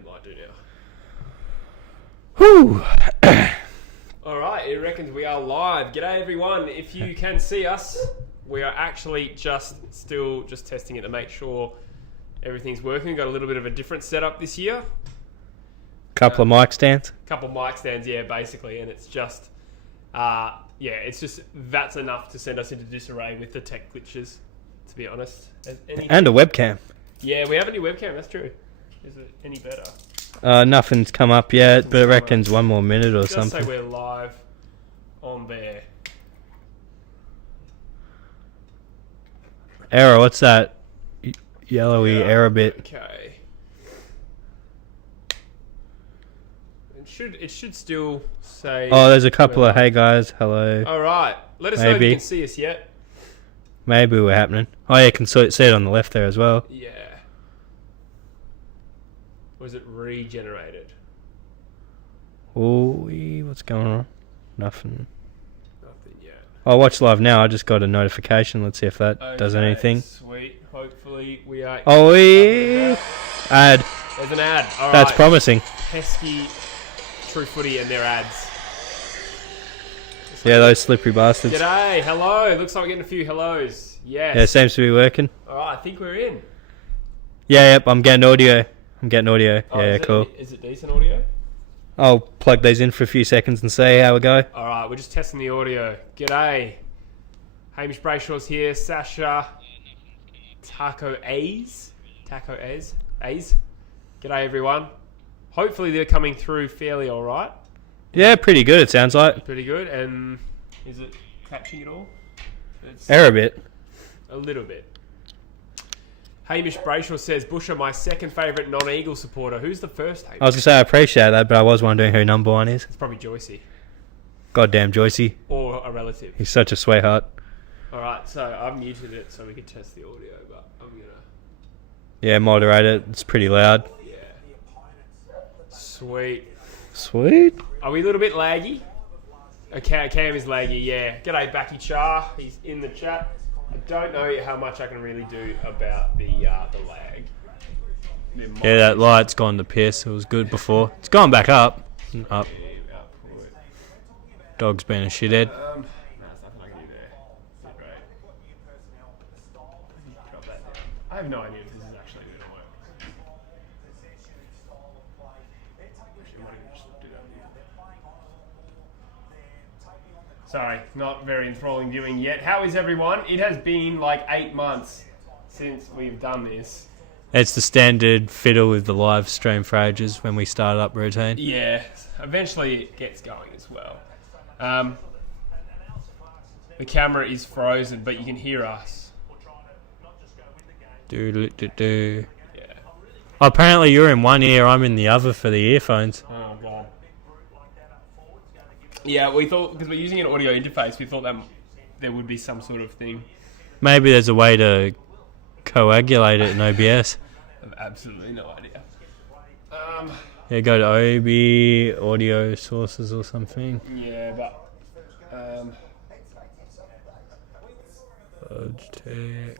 It might do now. Whew. Alright, it reckons we are live. G'day everyone. If you can see us, we are actually still testing it to make sure everything's working. Got a little bit of a different setup this year. Couple of mic stands. Couple of mic stands, yeah, basically. And it's just, that's enough to send us into disarray with the tech glitches, to be honest. And a webcam. Yeah, we have a new webcam, that's true. Is it any better? Nothing's come up yet, but it reckons 1 more minute or something. Just say we're live on there. Error, what's that? Yellowy error bit. Okay. It should still say... Oh, there's a couple of, hey guys, hello. Alright, let us know if you can see us yet. Maybe we're happening. Oh yeah, you can see it on the left there as well. Yeah. Was it regenerated? Oh, what's going on? Nothing. Nothing yet. I'll watch live now. I just got a notification. Let's see if that does anything. Sweet. Hopefully we are... Oh, ad. There's an ad. All That's right. promising. Pesky True Footy and their ads. Yeah, those slippery bastards. G'day. Hello. Looks like we're getting a few hellos. Yes. Yeah, seems to be working. All right. I think we're in. Yeah, yep. I'm getting audio. Oh, yeah, cool. Is it decent audio? I'll plug these in for a few seconds and see how we go. All right, we're just testing the audio. G'day. Hamish Brayshaw's here. Sasha. Taco A's. G'day, everyone. Hopefully they're coming through fairly all right. Yeah, pretty good, it sounds like. Pretty good. And is it catching it all? Error bit. A little bit. Hamish Brayshaw says, Busher, my second favourite non-Eagle supporter. Who's the first, Hamish? I was going to say I appreciate that, but I was wondering who number 1 is. It's probably Joycey. Goddamn Joycey. Or a relative. He's such a sweetheart. Alright, so I've muted it so we can test the audio, but I'm going to... Yeah, moderate it. It's pretty loud. Yeah. Sweet. Are we a little bit laggy? Okay, Cam is laggy, yeah. G'day, Backy Char. He's in the chat. I don't know how much I can really do about the lag. Yeah, that light's gone to piss. It was good before. It's gone back up. Up. Dog's been a shithead. There's nothing I can do there. Not great. Drop that down. I have no idea if this is actually going to work. Actually, I might even just do that here. Sorry, not very enthralling viewing yet. How is everyone? It has been like 8 months since we've done this. It's the standard fiddle with the live stream for ages when we start up routine. Yeah, eventually it gets going as well. The camera is frozen, but you can hear us. Do. Yeah. Apparently you're in one ear, I'm in the other for the earphones. Oh, God. Yeah, we thought, because we're using an audio interface, we thought that there would be some sort of thing. Maybe there's a way to coagulate it in OBS. I have absolutely no idea. Yeah, go to OB, audio sources or something. Yeah, but... Logitech.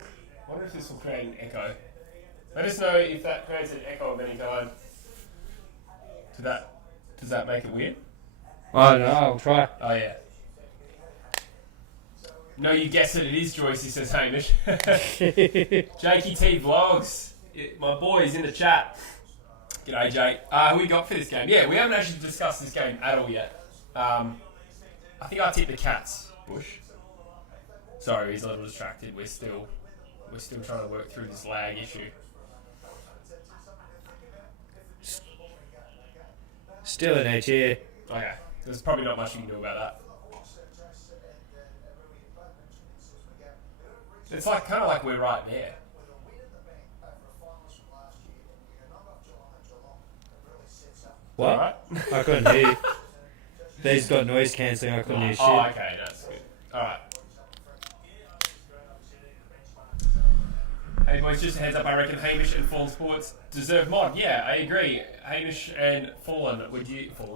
I wonder if this will create an echo. Let us know if that creates an echo of any kind. Does that make it weird? I don't know, I'll try. Oh, yeah. No, you guessed it is Joyce, he says Hamish. Jakey T Vlogs. My boy is in the chat. G'day, Jake. Who we got for this game? Yeah, we haven't actually discussed this game at all yet. I think I tipped the Cats, Bush. Sorry, he's a little distracted. We're still trying to work through this lag issue. Still an edge here. Okay, there's probably not much you can do about that. It's like kind of like we're right there. What? Right? I couldn't hear you. These got noise cancelling, I couldn't hear shit. Oh, okay, that's good. Alright. Hey boys, just a heads up, I reckon Hamish and Fallen Sports deserve mod. Yeah, I agree. Hamish and Fallen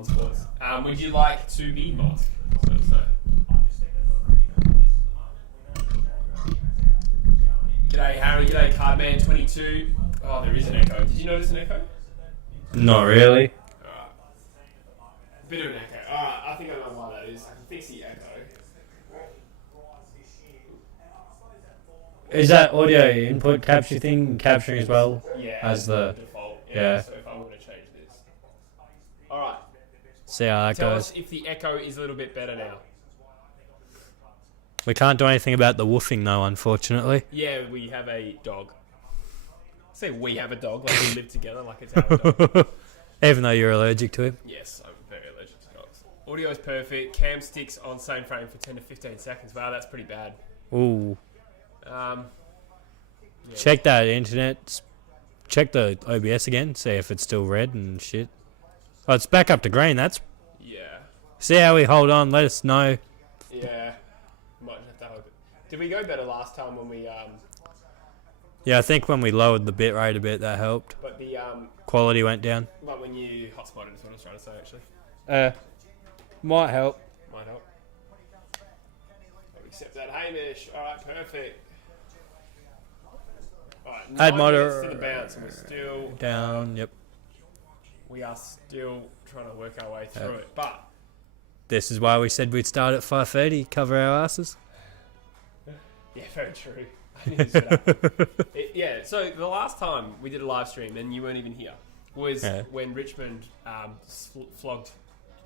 Sports, would you like to be mods? Let us know. G'day Harry, g'day Cardman22. Oh, there is an echo. Did you notice an echo? Not really. Alright. Bit of an echo. Alright, I think I know why that is. I can fix the echo. Is that audio input capture thing capturing as well? Yeah, as the default. yeah. So if I want to change this. Alright. See how that Tell goes. us if the echo is a little bit better now. We can't do anything about the woofing though, unfortunately. Yeah, we have a dog. Say we have a dog, like we live together, like it's our dog. Even though you're allergic to him. Yes, I'm very allergic to dogs. Audio is perfect. Cam sticks on same frame for 10 to 15 seconds. Wow, that's pretty bad. Ooh. Yeah. Check that internet. Check the OBS again. See if it's still red and shit. Oh, it's back up to green. That's. Yeah. See how we hold on. Let us know. Yeah. Might have to hope it. Did we go better last time when we Yeah, I think when we lowered the bit rate a bit, that helped. But the Quality went down. like when you hotspotted is what I was trying to say actually. Might help. Might help. I'll accept that Hamish. Alright, perfect. Alright, Add 9 motor minutes to the bounce and we're still down. Yep. we are still trying to work our way through it. But This is why we said we'd start at 5:30. Cover our asses. yeah, very true. I need to set up. Yeah, so the last time we did a live stream and you weren't even here was when Richmond flogged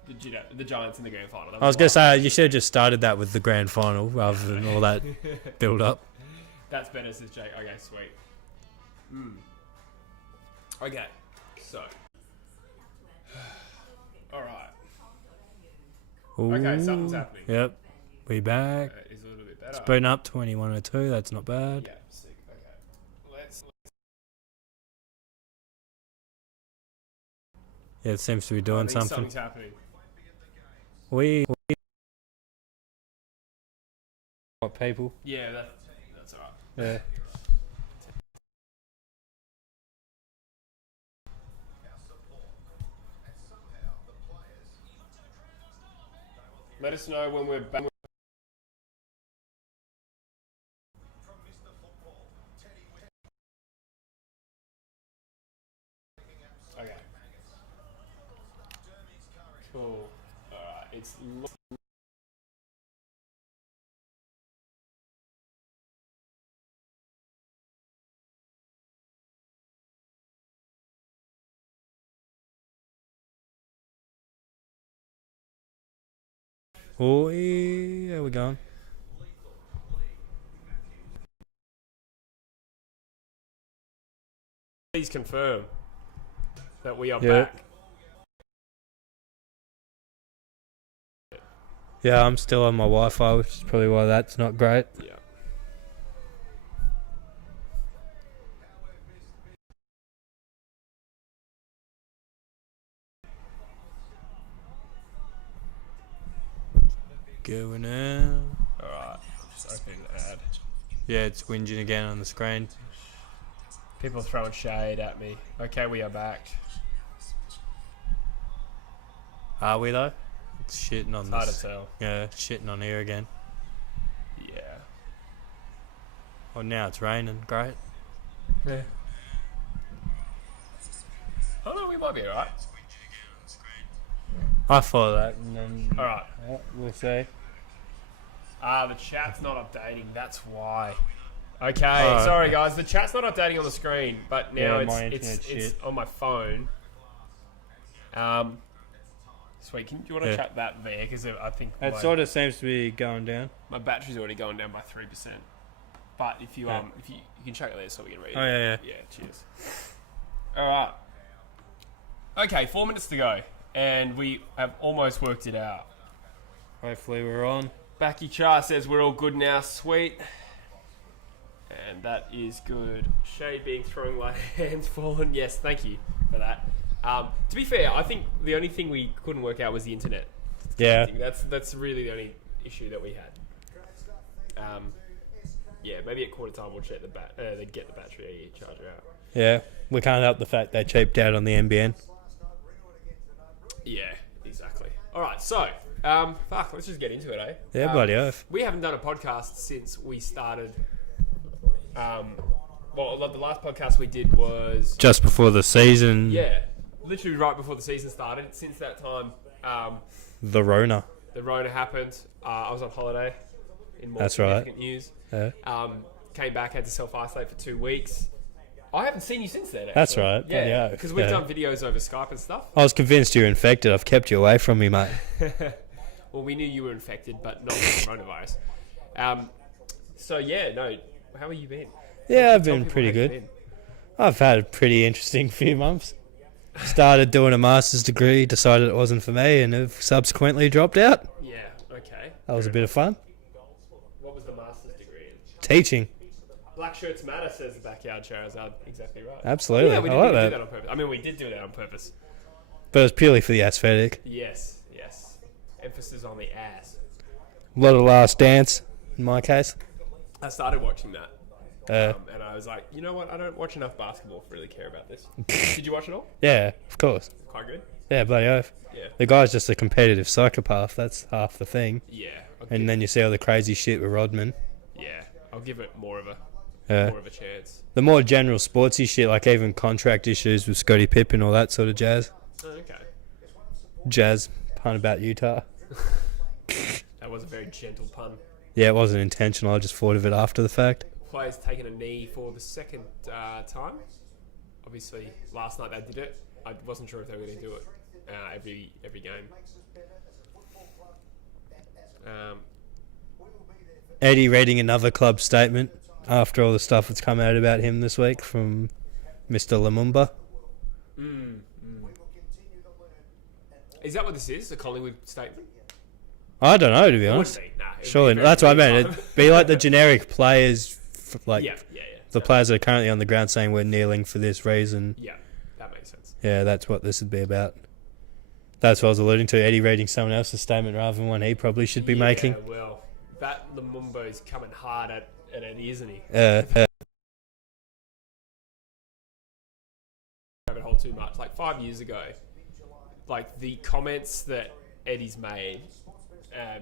the Giants in the grand final. I was going to say, you should have just started that with the grand final rather than all that build up. That's better, says Jake. Okay, sweet. Okay, so. Alright. Okay, something's happening. Yep. We back. Is a little bit better. Spoon up 2102. That's not bad. Yeah, sick. Okay. Let's. Yeah, it seems to be doing something. Something's happening. We what people? Yeah, that's alright. Yeah. Let us know when we're back. Okay. Cool. Alright, it's. Oh, yeah, we're going. Please confirm that we are Yeah. back. Yeah, I'm still on my Wi-Fi, which is probably why that's not great. Yeah. Going out. Alright, just opening the ad. Yeah, it's whinging again on the screen. People throwing shade at me. Okay, we are back. Are we though? It's shitting on It's hard this. to tell. Yeah, shitting on here again. Yeah. Oh, now it's raining. Great. Yeah. Oh no, we might be alright. I follow that, and then Alright. we'll see. The chat's not updating, that's why. Okay, Alright. sorry guys, the chat's not updating on the screen, but now Yeah, my it's internet's shit. on my phone. Sweet, do you want to chat that there? Because I think It sort of seems to be going down. my battery's already going down by 3%. But if you if you can check it there so we can read Oh, it. yeah. Yeah, cheers. Alright. Okay, 4 minutes to go. And we have almost worked it out. Hopefully we're on. Backy Char says we're all good now. Sweet. And that is good. Shade being thrown like hands fallen. Yes, thank you for that. To be fair, I think the only thing we couldn't work out was the internet. Yeah. That's really the only issue that we had. Yeah, maybe at quarter time we'll check they get the battery charger out. Yeah. We can't help the fact they cheaped out on the NBN. Yeah, exactly. All right, so let's just get into it, eh? Yeah, bloody oath. We haven't done a podcast since we started. The last podcast we did was Just before the season. yeah. literally right before the season started. Since that time, The Rona. the Rona happened. I was on holiday. In more That's right. significant news. Yeah. Came back, had to self-isolate for 2 weeks. I haven't seen you since then, actually. That's right. Yeah, because we've done videos over Skype and stuff. I was convinced you were infected. I've kept you away from me, mate. Well, we knew you were infected, but not with coronavirus. So, yeah, no. How have you been? Yeah, I've Tell been people pretty how you've good. been. I've had a pretty interesting few months. Started doing a master's degree, decided it wasn't for me, and have subsequently dropped out. Yeah, okay. That was a bit of fun. What was the master's degree in? Teaching. Black shirts matter, says the backyard Charizard. Exactly right. Absolutely. Yeah, we I didn't like even that. do that on purpose. I mean, we did do that on purpose. But it was purely for the aesthetic. Yes, yes. Emphasis on the ass. A lot of Last Dance, in my case. I started watching that. And I was like, you know what? I don't watch enough basketball to really care about this. Did you watch it all? Yeah, of course. Quite good. Yeah, bloody oath. Yeah. The guy's just a competitive psychopath. That's half the thing. Yeah. And then you see all the crazy shit with Rodman. Yeah. I'll give it more of a chance. The more general sportsy shit, like even contract issues with Scottie Pippen, all that sort of jazz. Oh, okay. Jazz pun about Utah. That was a very gentle pun. Yeah, it wasn't intentional. I just thought of it after the fact. Players taking a knee for the second time. Obviously, last night they did it. I wasn't sure if they were going to do it every game. Eddie reading another club statement after all the stuff that's come out about him this week from Mr. Lumumba. Is that what this is? A Collingwood statement? I don't know, to be It honest. wouldn't be. Nah, it would Surely, be that's what I very meant. It'd be like the generic players, like Yeah. the players that are currently on the ground saying we're kneeling for this reason. Yeah, that makes sense. Yeah, that's what this would be about. That's what I was alluding to. Eddie reading someone else's statement rather than one he probably should be making. Yeah, well, that Lumumbo's coming hard at Eddie, isn't he? Rabbit hole too much. Like 5 years ago, like the comments that Eddie's made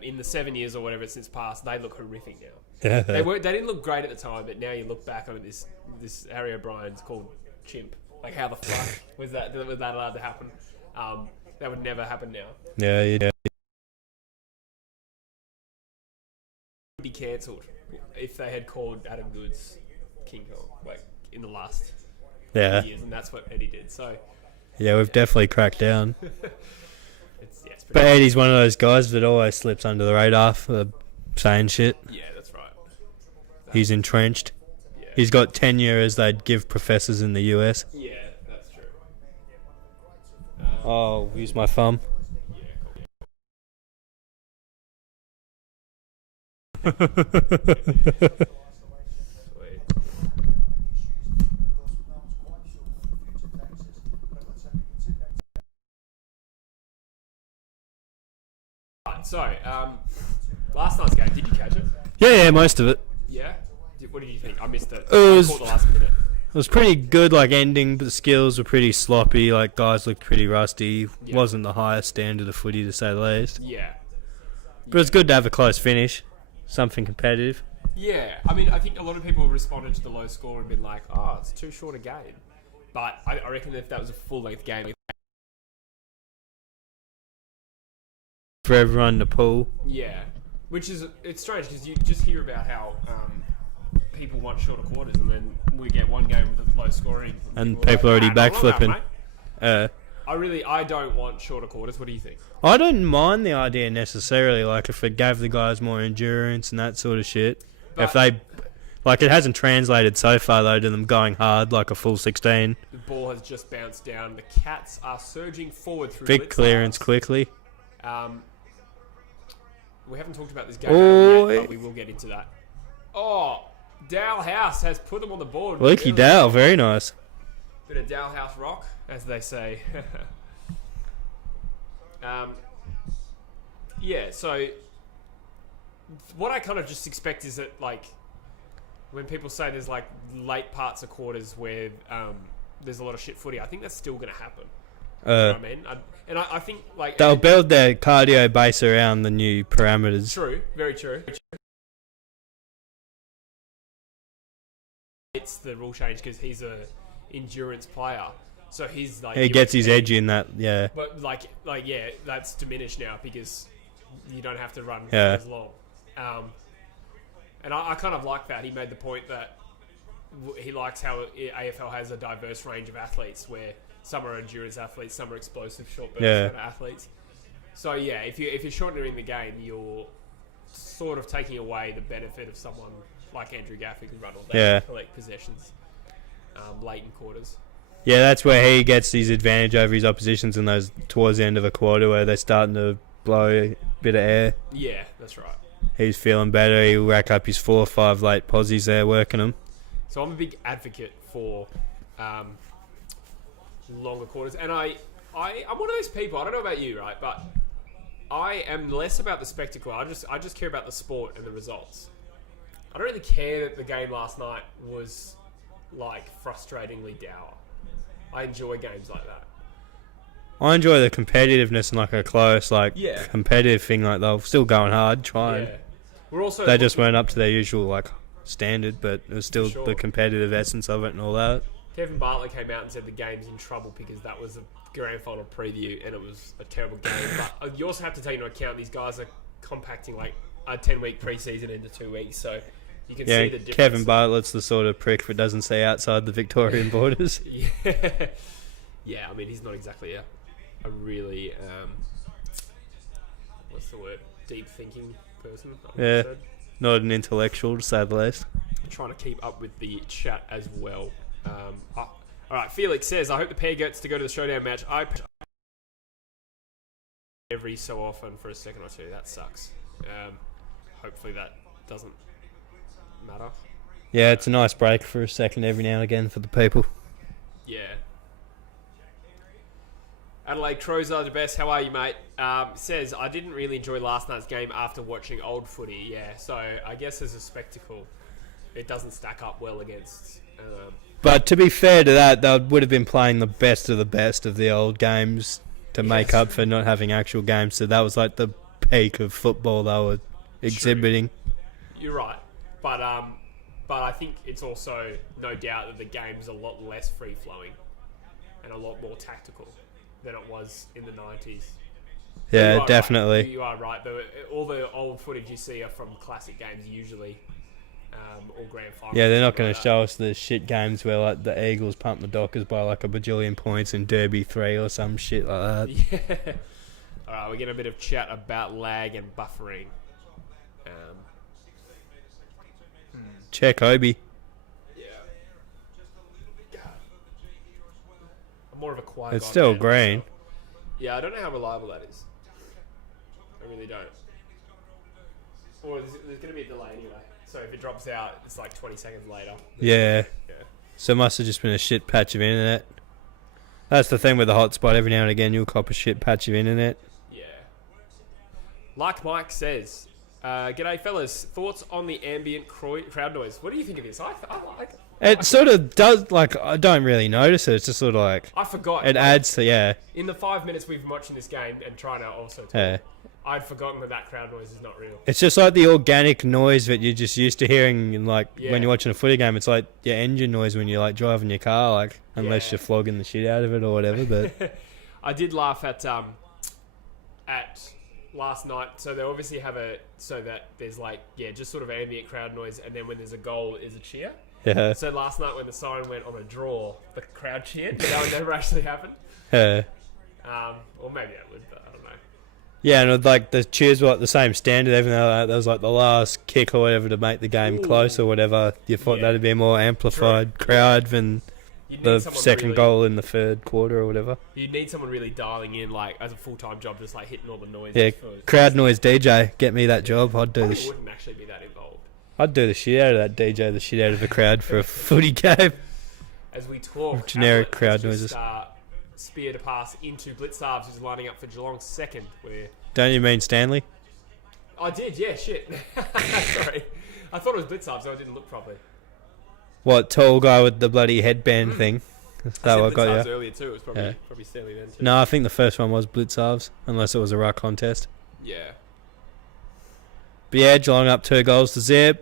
in the 7 years or whatever since passed, they look horrific now. They didn't look great at the time, but now you look back on it, this Harry O'Brien's called chimp. Like how the fuck was that allowed to happen? That would never happen now. Yeah. Be cancelled if they had called Adam Goodes King Kong like in the last years, and that's what Eddie did. So Yeah, we've definitely cracked down. it's But pretty Eddie's one of those guys that always slips under the radar for saying shit. yeah, that's right. He's entrenched. Yeah. He's got tenure as they'd give professors in the US. Yeah, that's true. I'll use my thumb. Sweet. Right, so, last night's game, did you catch it? Yeah, most of it. Yeah? What did you think? I missed it. It was- I caught the last minute. It was pretty good, like, ending, but the skills were pretty sloppy. Like, guys looked pretty rusty. Yeah. Wasn't the highest standard of footy, to say the least. Yeah. But it's good to have a close finish. Something competitive. Yeah, I mean, I think a lot of people responded to the low score and been like, oh, it's too short a game. But I reckon if that was a full-length game... For everyone in the pool. Yeah. Which is... It's strange, because you just hear about how people want shorter quarters, and then we get one game with a low scoring. And people already backflipping. I don't want shorter quarters. What do you think? I don't mind the idea necessarily, like if it gave the guys more endurance and that sort of shit. But if they, like, it hasn't translated so far though to them going hard like a full 16. the ball has just bounced down. The Cats are surging forward through Big blitz clearance lines. quickly. We haven't talked about this game Oh, yet, but we will get into that. Oh, Dale House has put them on the board. Lukey Dow, very nice. Bit of Dale House rock, as they say. Yeah, so what I kind of just expect is that, like, when people say there's, like, late parts of quarters where there's a lot of shit footy, I think that's still going to happen. You know what I mean? I think, like... They'll build their cardio base around the new parameters. True, very true. It's the rule change because he's a endurance player. So he's like He gets his edge in that, yeah. But yeah, that's diminished now because you don't have to run for Yeah. as long. And I kind of like that. He made the point that he likes how AFL has a diverse range of athletes, where some are endurance athletes, some are explosive short burst kind of athletes. So yeah, if you're shortening the game, you're sort of taking away the benefit of someone like Andrew Gaff who can run all day and collect possessions late in quarters. Yeah, that's where he gets his advantage over his oppositions in those towards the end of a quarter where they're starting to blow a bit of air. Yeah, that's right. He's feeling better. He'll rack up his 4 or 5 late posies there, working them. So I'm a big advocate for longer quarters, and I'm one of those people. I don't know about you, right? But I am less about the spectacle. I just care about the sport and the results. I don't really care that the game last night was like frustratingly dour. I enjoy games like that. I enjoy the competitiveness and like a close, competitive thing. Like they're still going hard, trying. Yeah. We're also they just weren't up to their usual like standard, but it was still the competitive essence of it and all that. Kevin Bartlett came out and said the game's in trouble because that was a grand final preview and it was a terrible game. But you also have to take into account these guys are compacting like a 10-week preseason into 2 weeks, so you can see the difference. Kevin Bartlett's the sort of prick that doesn't stay outside the Victorian borders. Yeah, I mean, he's not exactly a really, what's the word, deep-thinking person. Yeah, not an intellectual, to say the least. I'm trying to keep up with the chat as well. All right, Felix says, I hope the pair gets to go to the showdown match. I every so often for a second or two. That sucks. Hopefully that doesn't matter. Yeah, it's a nice break for a second every now and again for the people. Yeah. Adelaide Crows are the best. How are you, mate? Says, I didn't really enjoy last night's game after watching old footy. Yeah, so I guess as a spectacle, it doesn't stack up well against... But to be fair to that, they would have been playing the best of the old games to make up for not having actual games. So that was like the peak of football they were exhibiting. True. You're right. But I think it's also no doubt that the game's a lot less free-flowing and a lot more tactical than it was in the 90s. Yeah, so definitely. Right. You are right. All the old footage you see are from classic games usually, or grand finals. Yeah, they're not going to show us the shit games where like the Eagles pump the Dockers by like a bajillion points in Derby 3 or some shit like that. Yeah. All right, we're getting a bit of chat about lag and buffering. Check Obi. I'm more of a quiet. It's still green. Yeah, I don't know how reliable that is. I really don't. Or there's going to be a delay anyway. So if it drops out, it's like 20 seconds later. Yeah. So it must have just been a shit patch of internet. That's the thing with the hotspot. Every now and again, you'll cop a shit patch of internet. Yeah. Like Mike says, g'day fellas. Thoughts on the ambient crowd noise? What do you think of this? I like it. It sort of does, like, I don't really notice it. It's just sort of like... I forgot. It adds to, In the 5 minutes we've been watching this game and trying to also talk, I'd forgotten that crowd noise is not real. It's just like the organic noise that you're just used to hearing, in like, when you're watching a footy game. It's like your engine noise when you're, like, driving your car, like, unless you're flogging the shit out of it or whatever, but... I did laugh at last night. So they obviously have so that there's, like, just sort of ambient crowd noise, and then when there's a goal is a cheer. Yeah. So last night when the siren went on a draw, the crowd cheered, but that would never actually happen. Yeah. Or maybe that would, but I don't know. Yeah, and like the cheers were like the same standard, even though that was like the last kick or whatever to make the game close or whatever. You thought that'd be a more amplified crowd than the second goal in the third quarter or whatever. You'd need someone really dialing in, like, as a full-time job, just like hitting all the noise. Yeah, crowd noise DJ, get me that job. I'd do it wouldn't actually be that involved. I'd do the shit out of that DJ, the shit out of the crowd for a footy game. As we talk, generic crowd noises. Speared a pass into Blitzarves, who's lining up for Geelong's second. Don't you mean Stanley? I did, yeah, shit. Sorry. I thought it was Blitzarves, so I didn't look properly. What, tall guy with the bloody headband thing? That I got you. Earlier too. It was probably Stanley then too. No, I think the first one was Blitzarves, unless it was a ruck contest. Yeah. But yeah, Geelong up 2 goals to 0.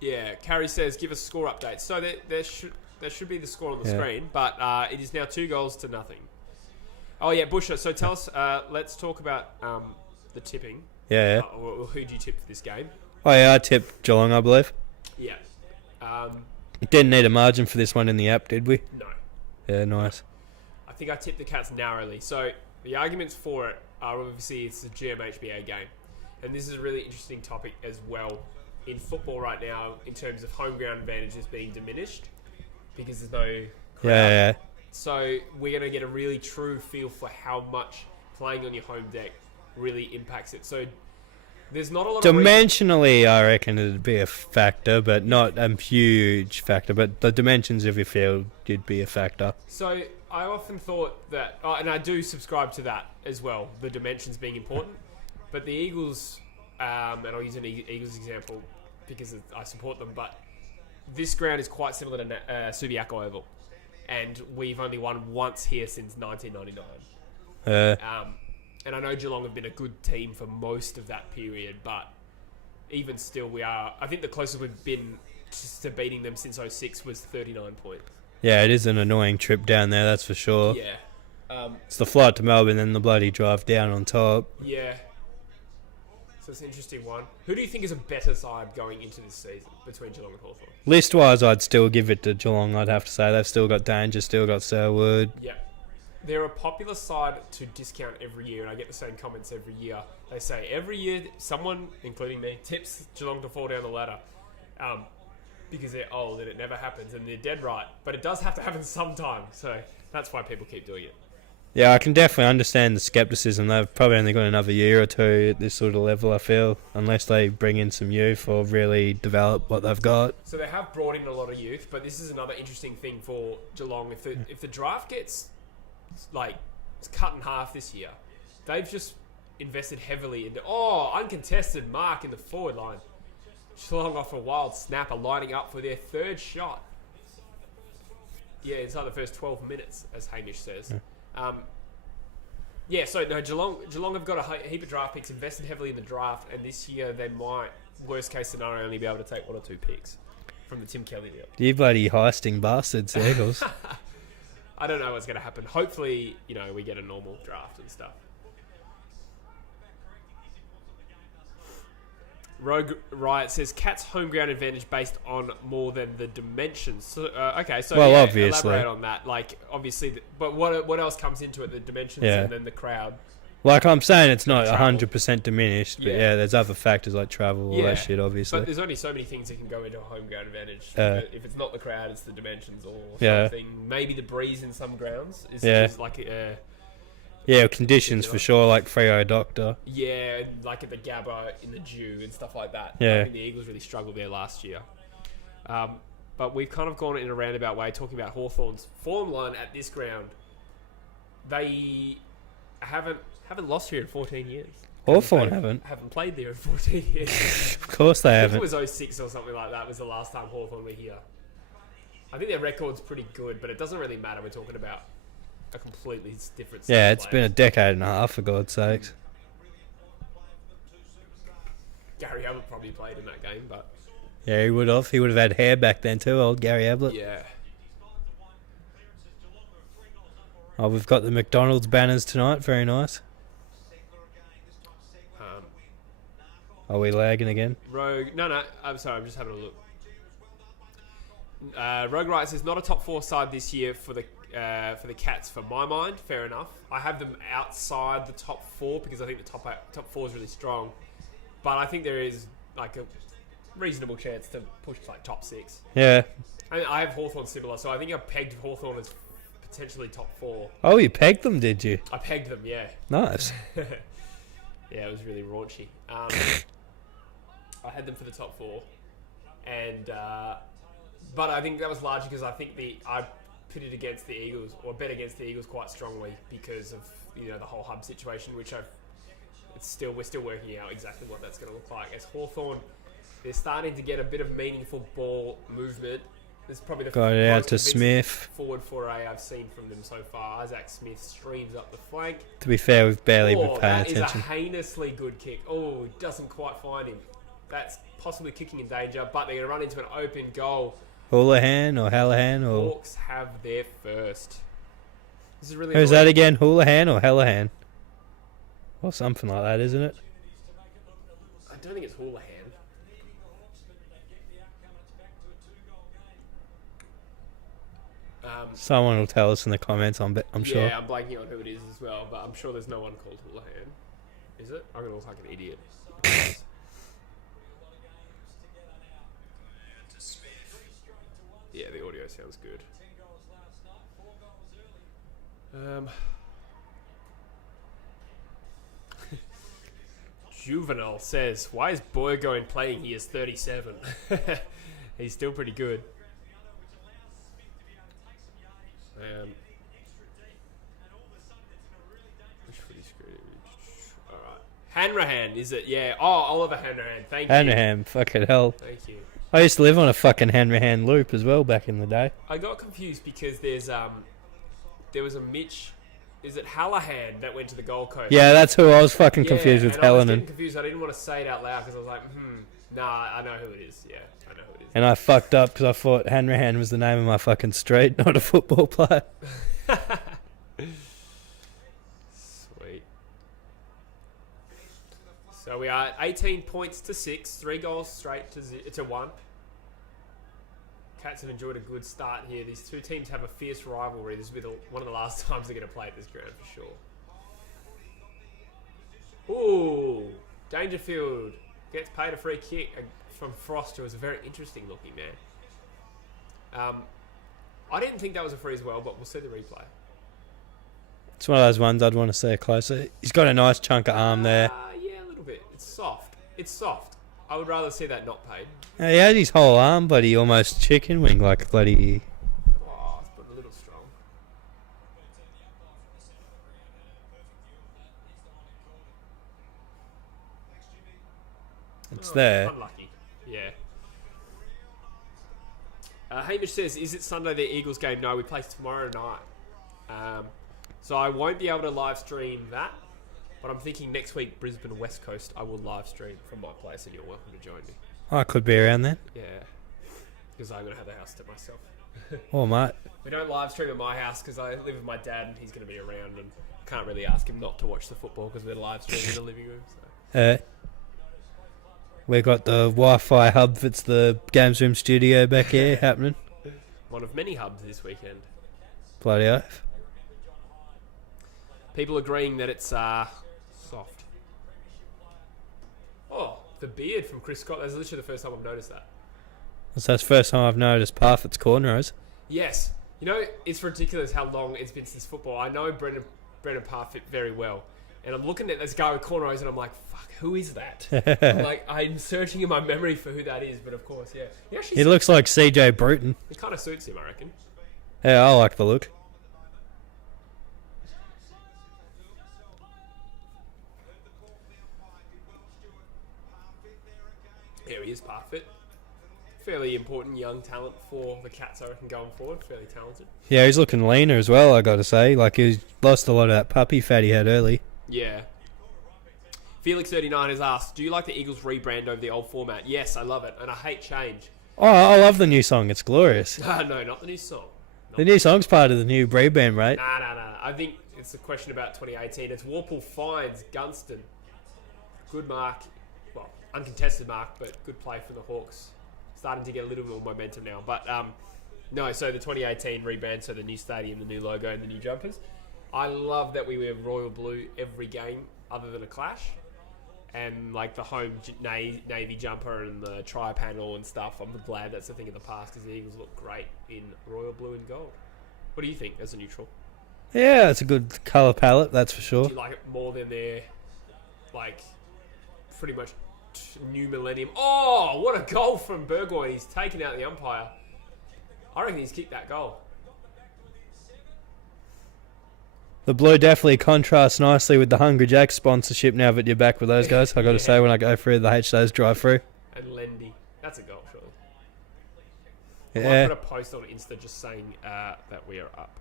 Yeah, Carrie says, give us score updates. So That should be the score on the screen, but it is now 2-0. Oh yeah, Busher. So tell us. Let's talk about the tipping. Yeah. Who do you tip for this game? Oh yeah, I tipped Geelong, I believe. Yeah. Didn't need a margin for this one in the app, did we? No. Yeah, nice. I think I tipped the Cats narrowly. So the arguments for it are obviously it's a GMHBA game, and this is a really interesting topic as well in football right now in terms of home ground advantages being diminished because there's no crowd. Yeah. So we're going to get a really true feel for how much playing on your home deck really impacts it. So there's not a lot Dimensionally, I reckon it'd be a factor, but not a huge factor. But the dimensions of your field did be a factor. So I often thought that, and I do subscribe to that as well, the dimensions being important. But the Eagles, and I'll use an Eagles example because I support them, but this ground is quite similar to Subiaco Oval. And we've only won once here since 1999. And I know Geelong have been a good team for most of that period, but even still, I think the closest we've been to beating them since 2006 was 39 points. Yeah, it is an annoying trip down there, that's for sure. Yeah. It's the flight to Melbourne and the bloody drive down on top. Yeah. So it's an interesting one. Who do you think is a better side going into this season between Geelong and Hawthorn? List-wise, I'd still give it to Geelong, I'd have to say. They've still got danger, still got Selwood. Yeah. They're a popular side to discount every year, and I get the same comments every year. They say every year someone, including me, tips Geelong to fall down the ladder because they're old and it never happens, and they're dead right. But it does have to happen sometime, so that's why people keep doing it. Yeah, I can definitely understand the scepticism. They've probably only got another year or two at this sort of level, I feel, unless they bring in some youth or really develop what they've got. So they have brought in a lot of youth, but this is another interesting thing for Geelong. If the draft gets it's cut in half this year, they've just invested heavily into uncontested mark in the forward line. Geelong off a wild snapper lining up for their third shot. Yeah, inside the first 12 minutes, as Hamish says. So no, Geelong have got a heap of draft picks, invested heavily in the draft, and this year they might, worst case scenario, only be able to take 1 or 2 picks from the Tim Kelly deal. You bloody heisting bastards, Eagles. I don't know what's going to happen. Hopefully, we get a normal draft and stuff. Rogue Riot says Cats home ground advantage based on more than the dimensions. So, obviously, elaborate on that. Obviously, but what else comes into it? The dimensions and then the crowd. Like I'm saying, it's not 100% diminished, but there's other factors like travel, all that shit, obviously. But there's only so many things that can go into a home ground advantage. If it's not the crowd, it's the dimensions or something. Maybe the breeze in some grounds is like conditions for sure, like Freo Doctor. Yeah, like at the Gabba in the Dew and stuff like that. Yeah. I think the Eagles really struggled there last year. But we've kind of gone in a roundabout way talking about Hawthorn's form line at this ground. They haven't lost here in 14 years. Hawthorn haven't played there in 14 years. Of course they haven't. I think it was 06 or something like that was the last time Hawthorn were here. I think their record's pretty good, but it doesn't really matter. We're talking about a completely different set Yeah, of it's players. been a decade and a half, for God's sakes. Gary Ablett probably played in that game, but... Yeah, he would have. He would have had hair back then too, old Gary Ablett. Yeah. Oh, we've got the McDonald's banners tonight. Very nice. Are we lagging again? Rogue... No, I'm sorry. I'm just having a look. Rogue Riot says, not a top 4 side this year for the Cats, for my mind. Fair enough. I have them outside the top 4 because I think the top 4 is really strong. But I think there is like a reasonable chance to push like top 6. Yeah. I have Hawthorn similar, so I think I pegged Hawthorn as potentially top 4. Oh, you pegged them, did you? I pegged them, yeah. Nice. Yeah, it was really raunchy. I had them for the top 4, and but I think that was largely because I think I pitted against the Eagles or bet against the Eagles quite strongly because of the whole hub situation, which we're still working out exactly what that's going to look like. As Hawthorn, they're starting to get a bit of meaningful ball movement. This is probably the got it out to most Smith. Forward foray I've seen from them so far. Isaac Smith streams up the flank. To be fair, we've barely been paying that attention. is a heinously good kick. Oh, doesn't quite find him. That's possibly kicking in danger, but they're going to run into an open goal. Houlihan or Hallahan or... Hawks have their first. This is really Who's that annoying. again? Houlihan or Hallahan? Or something like that, isn't it? I don't think it's Houlihan. Someone will tell us in the comments, I'm sure. Yeah, I'm blanking on who it is as well, but I'm sure there's no one called Houlihan. Is it? I'm going to look like an idiot. Yeah, the audio sounds good. Juvenile says, why is Boygoin playing? He is 37. He's still pretty good. Alright. Hanrahan, is it? Yeah. Oh, Oliver Hanrahan. Thank you. Hanrahan, fucking hell. Thank you. I used to live on a fucking Hanrahan loop as well back in the day. I got confused because there was a Mitch, is it Hallahan that went to the Gold Coast? Yeah, that's who I was fucking confused with, and I was Helen. getting confused. I didn't want to say it out loud because I was like, nah, I know who it is. Yeah, I know who it is. And I fucked up because I thought Hanrahan was the name of my fucking street, not a football player. Sweet. So we are 18 points to 6, 3 goals straight to 1. Cats have enjoyed a good start here. These two teams have a fierce rivalry. This will be one of the last times they're going to play at this ground for sure. Ooh, Dangerfield gets paid a free kick from Frost, who is a very interesting looking man. I didn't think that was a free as well, but we'll see the replay. It's one of those ones I'd want to see closer. He's got a nice chunk of arm there. Yeah, a little bit. It's soft. It's soft. I would rather see that not paid. He had his whole arm, but he almost chicken wing like a bloody... Oh, it's but a little strong. It's there. Unlucky. Yeah. Hamish says, is it Sunday the Eagles game? No, we play tomorrow night. So I won't be able to live stream that. But I'm thinking next week, Brisbane West Coast, I will live stream from my place and you're welcome to join me. I could be around then. Yeah. Because I'm going to have the house to myself. Oh, mate. We don't live stream at my house because I live with my dad and he's going to be around and can't really ask him not to watch the football because we're live streaming in the living room. So. We got the Wi-Fi hub that's the games room studio back here happening. One of many hubs this weekend. Bloody oath. People agreeing that it's soft. Oh, the beard from Chris Scott. That's literally the first time I've noticed that. So that's the first time I've noticed Parfitt's cornrows. Yes. You know, it's ridiculous how long it's been since football. I know Brendan Parfitt very well. And I'm looking at this guy with cornrows and I'm like, fuck, who is that? I'm searching in my memory for who that is. But of course, yeah. He looks like CJ Bruton. It kind of suits him, I reckon. Yeah, I like the look. There he is, Parfitt. Fairly important young talent for the Cats, I reckon, going forward. Fairly talented. Yeah, he's looking leaner as well, I got to say. Like, he's lost a lot of that puppy fat he had early. Yeah. Felix39 has asked, do you like the Eagles rebrand over the old format? Yes, I love it, and I hate change. Oh, I love the new song. It's glorious. No, not the new song. The new song's part of the new rebrand, right? Nah. I think it's a question about 2018. It's Warple Fines, Gunston. Good mark. Well, uncontested mark, but good play for the Hawks. Starting to get a little more momentum now. But, no, so the 2018 rebrand, so the new stadium, the new logo, and the new jumpers. I love that we wear royal blue every game other than a clash. And, like, the home navy jumper and the tri-panel and stuff. I'm glad that's a thing of the past because the Eagles look great in royal blue and gold. What do you think as a neutral? Yeah, it's a good colour palette, that's for sure. Do you like it more than their, like, pretty much new millennium? Oh, what a goal from Burgoyne. He's taken out the umpire. I reckon he's kicked that goal. The blue definitely contrasts nicely with the Hungry Jack sponsorship now that you're back with those guys. I got to say, when I go through the HDO's drive-through. And Lendy. That's a goal, surely. Yeah. I might put a post on Insta just saying that we are up.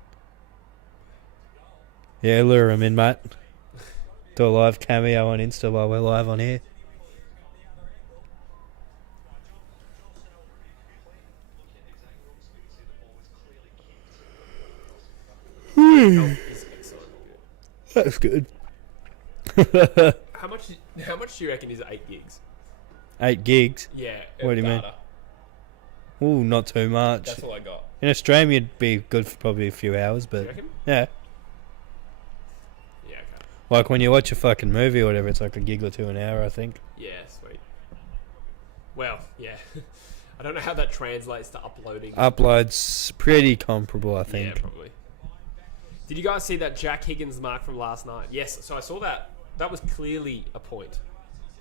Yeah, lure him in, mate. Do a live cameo on Insta while we're live on here. His health is excellent. That's good. How much do you reckon is 8 gigs? 8 gigs? Yeah. What do you mean? Ooh, not too much. That's all I got. In Australia, you'd be good for probably a few hours, but... You reckon? Yeah. Yeah, okay. Like when you watch a fucking movie or whatever, it's like a gig or two an hour, I think. Yeah, sweet. Well, yeah. I don't know how that translates to uploading. Upload's pretty comparable, I think. Yeah, probably. Did you guys see that Jack Higgins mark from last night? Yes, so I saw that. That was clearly a point.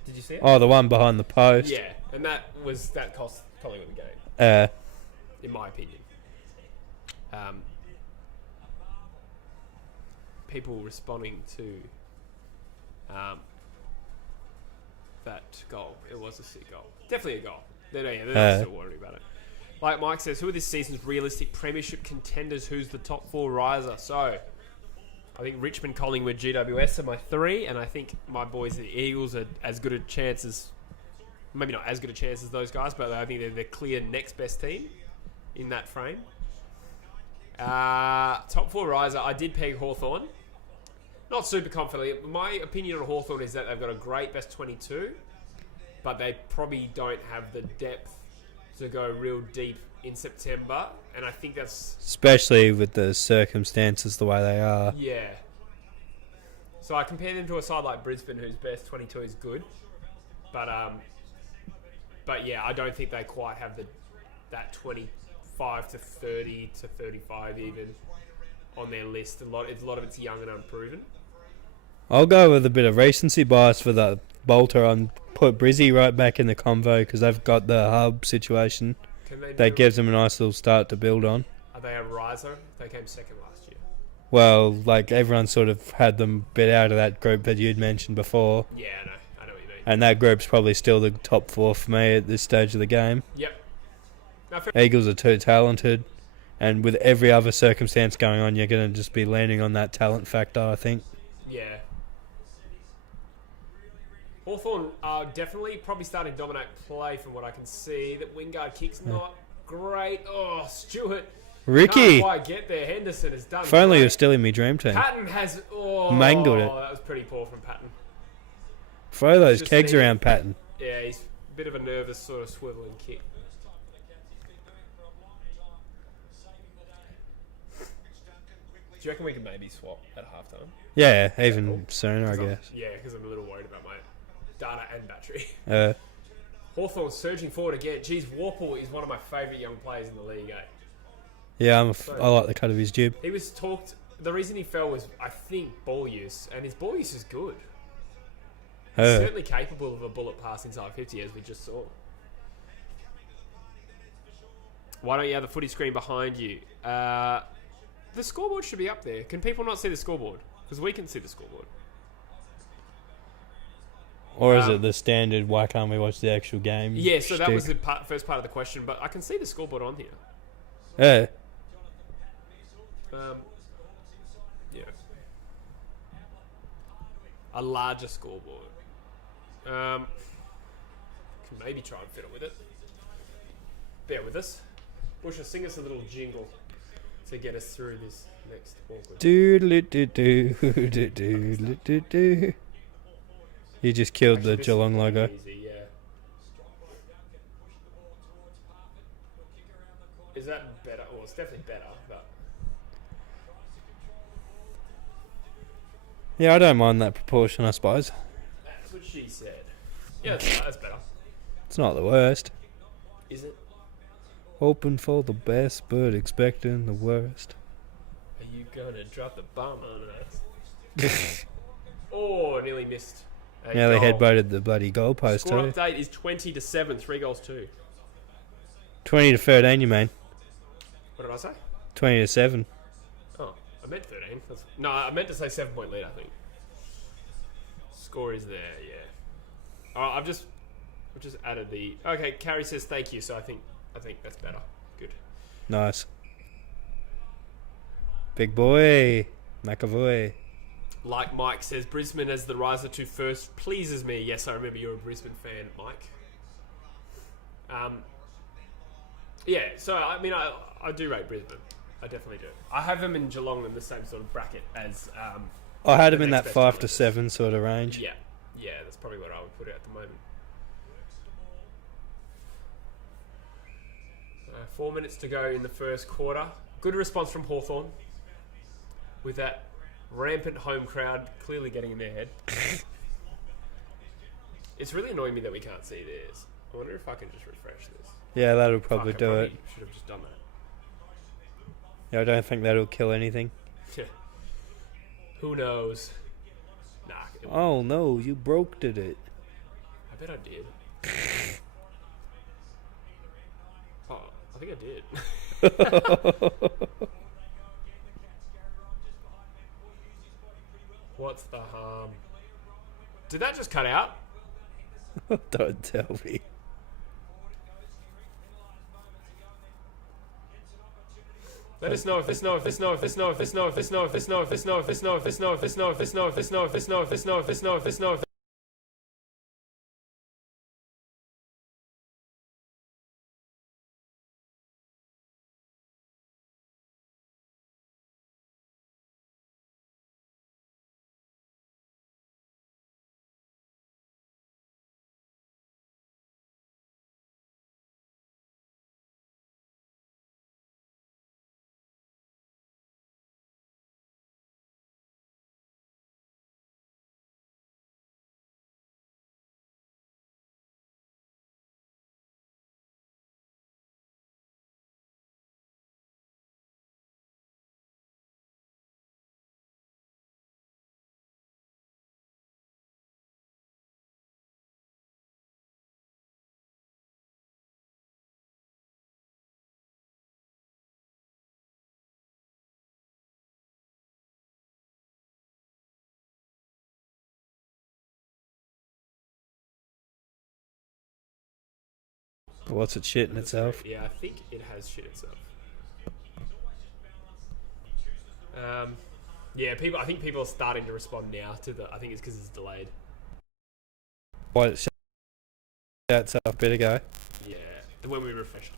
Did you see it? Oh, the one behind the post. Yeah, and that cost Collingwood the game. In my opinion. People responding to that goal. It was a sick goal. Definitely a goal. They're not still worried about it. Like Mike says, who are this season's realistic premiership contenders? Who's the top 4 riser? So, I think Richmond, Collingwood, GWS are my 3, and I think my boys, the Eagles, are as good a chance as... Maybe not as good a chance as those guys, but I think they're the clear next best team in that frame. Top 4 riser, I did peg Hawthorn. Not super confidently. My opinion on Hawthorn is that they've got a great best 22, but they probably don't have the depth to go real deep in September, and I think that's... Especially with the circumstances the way they are. Yeah. So I compare them to a side like Brisbane, whose best 22 is good, but yeah, I don't think they quite have that 25 to 30 to 35 even on their list. A lot of it's young and unproven. I'll go with a bit of recency bias for the bolter and put Brizzy right back in the convo because they've got the hub situation. That gives them a nice little start to build on. Are they a riser? They came second last year. Well, like everyone sort of had them bit out of that group that you'd mentioned before. Yeah, I know what you mean. And that group's probably still the top 4 for me at this stage of the game. Yep. Eagles are too talented, and with every other circumstance going on, you're going to just be leaning on that talent factor, I think. Yeah. Hawthorn are definitely probably starting to dominate play from what I can see. That Wingard kick's not great. Oh, Stewart. Ricky. Can't quite get there. Henderson has done If only great. he was still in my dream team. Patton has... Oh, mangled it. That was pretty poor from Patton. Throw those kegs around Patton. Yeah, he's a bit of a nervous sort of swiveling kick. Do you reckon we can maybe swap at halftime? Yeah, even sooner, I guess. Yeah, because I'm a little worried about my data and battery. Hawthorn surging forward again. Geez, Warple is one of my favourite young players in the league, eh? Yeah, I like the cut of his jib. He was talked... The reason he fell was, I think, ball use. And his ball use is good. He's certainly capable of a bullet pass inside 50, as we just saw. Why don't you have the footy screen behind you? The scoreboard should be up there. Can people not see the scoreboard? Because we can see the scoreboard. Or is it the standard, why can't we watch the actual game? Yeah, so that was the first part of the question, but I can see the scoreboard on here. Yeah. Yeah. A larger scoreboard. Can maybe try and fiddle with it. Bear with us. Busher, sing us a little jingle to get us through this next awkward. Do. You just killed the Geelong logo. Easy, yeah. Is that better? Well, it's definitely better, but... Yeah, I don't mind that proportion, I suppose. That's what she said. Yeah, that's better. It's not the worst. Is it? Hoping for the best, but expecting the worst. Are you gonna drop the bomb on us? Oh, nearly missed. Nearly headbutted the bloody goalpost Score too. update is 20-7, 3 goals 2. 20-13, you mean? What did I say? 20-7. Oh, I meant 13. No, I meant to say 7-point lead, I think. Score is there, yeah. Oh, I've just added the... Okay, Carrie says thank you, so I think that's better. Good. Nice. Big boy. McAvoy. Like Mike says, Brisbane as the riser to first pleases me. Yes, I remember you're a Brisbane fan, Mike. Yeah, so, I mean, I do rate Brisbane. I definitely do. I have them in Geelong in the same sort of bracket as. I had him the in next that best 5 team. to 7 sort of range. Yeah, that's probably what I would put it at the moment. 4 minutes to go in the first quarter. Good response from Hawthorn with that rampant home crowd clearly getting in their head. It's really annoying me that we can't see theirs. I wonder if I can just refresh this. Yeah, that'll probably do it. Should have just done that. Yeah, I don't think that'll kill anything. Who knows? Nah. Oh no, you broke it. I bet I did. Oh, I think I did. What's the harm? Did that just cut out? Don't tell me. Let us know if this What's it shitting itself? Yeah, I think it has shit itself. Yeah, I think people are starting to respond now to the. I think it's because it's delayed. Why it shut itself a bit ago? Yeah, when we refreshed.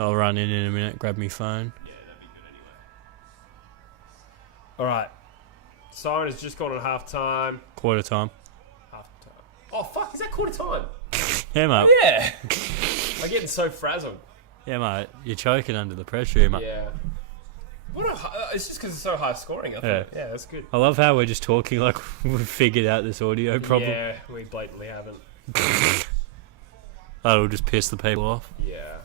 I'll run in a minute, grab my phone. Yeah, that'd be good anyway. All right. Siren has just gone on half time. Quarter time. Half time. Oh, fuck. Is that quarter time? Yeah, mate. Yeah. I'm getting so frazzled. Yeah, mate. You're choking under the pressure here, mate. Yeah. It's just because it's so high scoring, I think. Yeah, that's good. I love how we're just talking like we've figured out this audio problem. Yeah, we blatantly haven't. That'll just piss the people off. Yeah.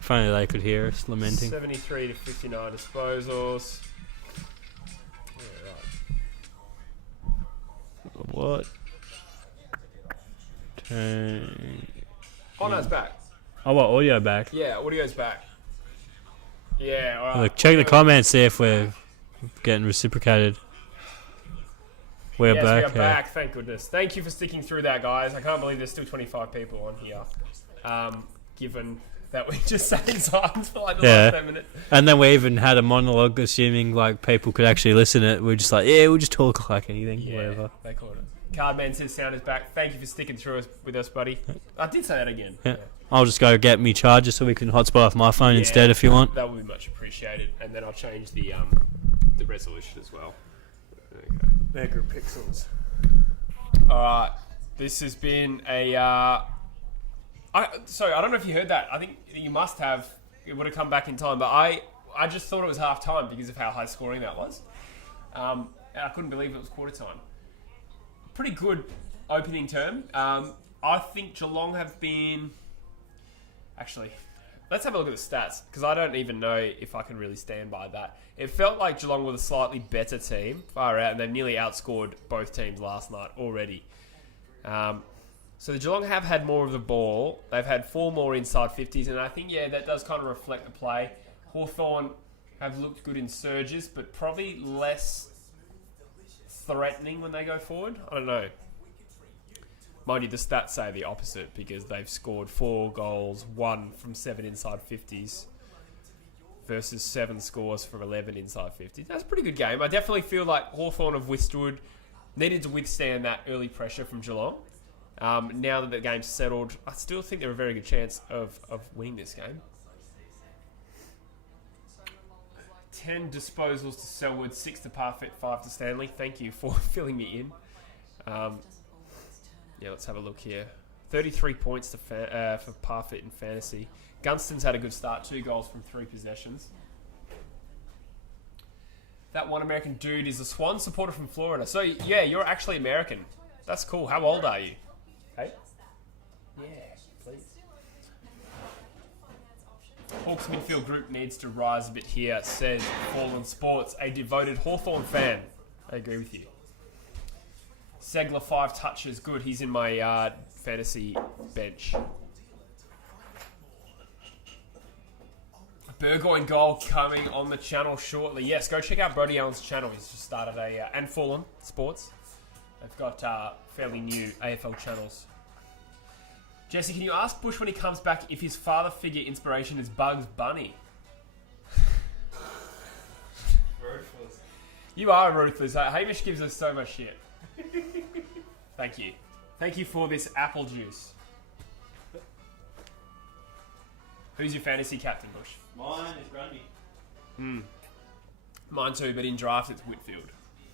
If only they could hear us lamenting. 73 to 59 disposals. Yeah, right. What? Oh, no, it's back. Oh, what? Audio back? Yeah, audio's back. Yeah, alright. Look, check the comments, see if we're getting reciprocated. We're yes, back. we are back, thank goodness. Thank you for sticking through that, guys. I can't believe there's still 25 people on here. Given that we just sat in silence for like the last 10 minutes. And then we even had a monologue assuming like people could actually listen to it. We're just like, yeah, we'll just talk like anything, whatever. They called it. Cardman says sound is back. Thank you for sticking through with us, buddy. I did say that again. Yeah. I'll just go get me charger so we can hotspot off my phone instead if you want. That would be much appreciated. And then I'll change the resolution as well. Okay. Megapixels. Alright. This has been a... Sorry, I don't know if you heard that. I think you must have. It would have come back in time. But I just thought it was half time because of how high scoring that was. And I couldn't believe it was quarter time. Pretty good opening term. I think Geelong have been... Actually, let's have a look at the stats, because I don't even know if I can really stand by that. It felt like Geelong were a slightly better team, far out, and they've nearly outscored both teams last night already. So the Geelong have had more of the ball. They've had 4 more inside 50s, and I think, that does kind of reflect the play. Hawthorn have looked good in surges, but probably less threatening when they go forward. I don't know. Mind you, the stats say the opposite because they've scored 4 goals, 1 from 7 inside 50s versus 7 scores from 11 inside 50s. That's a pretty good game. I definitely feel like Hawthorn have needed to withstand that early pressure from Geelong. Now that the game's settled, I still think they're a very good chance of winning this game. 10 disposals to Selwood, 6 to Parfitt, 5 to Stanley. Thank you for filling me in. Let's have a look here. 33 points for Parfitt in fantasy. Gunston's had a good start, 2 goals from 3 possessions. That one American dude is a Swan supporter from Florida. So, yeah, you're actually American. That's cool. How old are you? Hey? Yeah, please. Hawks midfield group needs to rise a bit here, says Fallen Sports, a devoted Hawthorn fan. I agree with you. Segler 5 touches, good. He's in my fantasy bench. Burgoyne goal coming on the channel shortly. Yes, go check out Brody Allen's channel. He's just started and Fallen Sports. They've got fairly new AFL channels. Jesse, can you ask Bush when he comes back if his father figure inspiration is Bugs Bunny? Ruthless. You are ruthless. Hamish gives us so much shit. Thank you. Thank you for this apple juice. Who's your fantasy captain, Bush? Mine is Grundy. Mine too, but in draft it's Whitfield.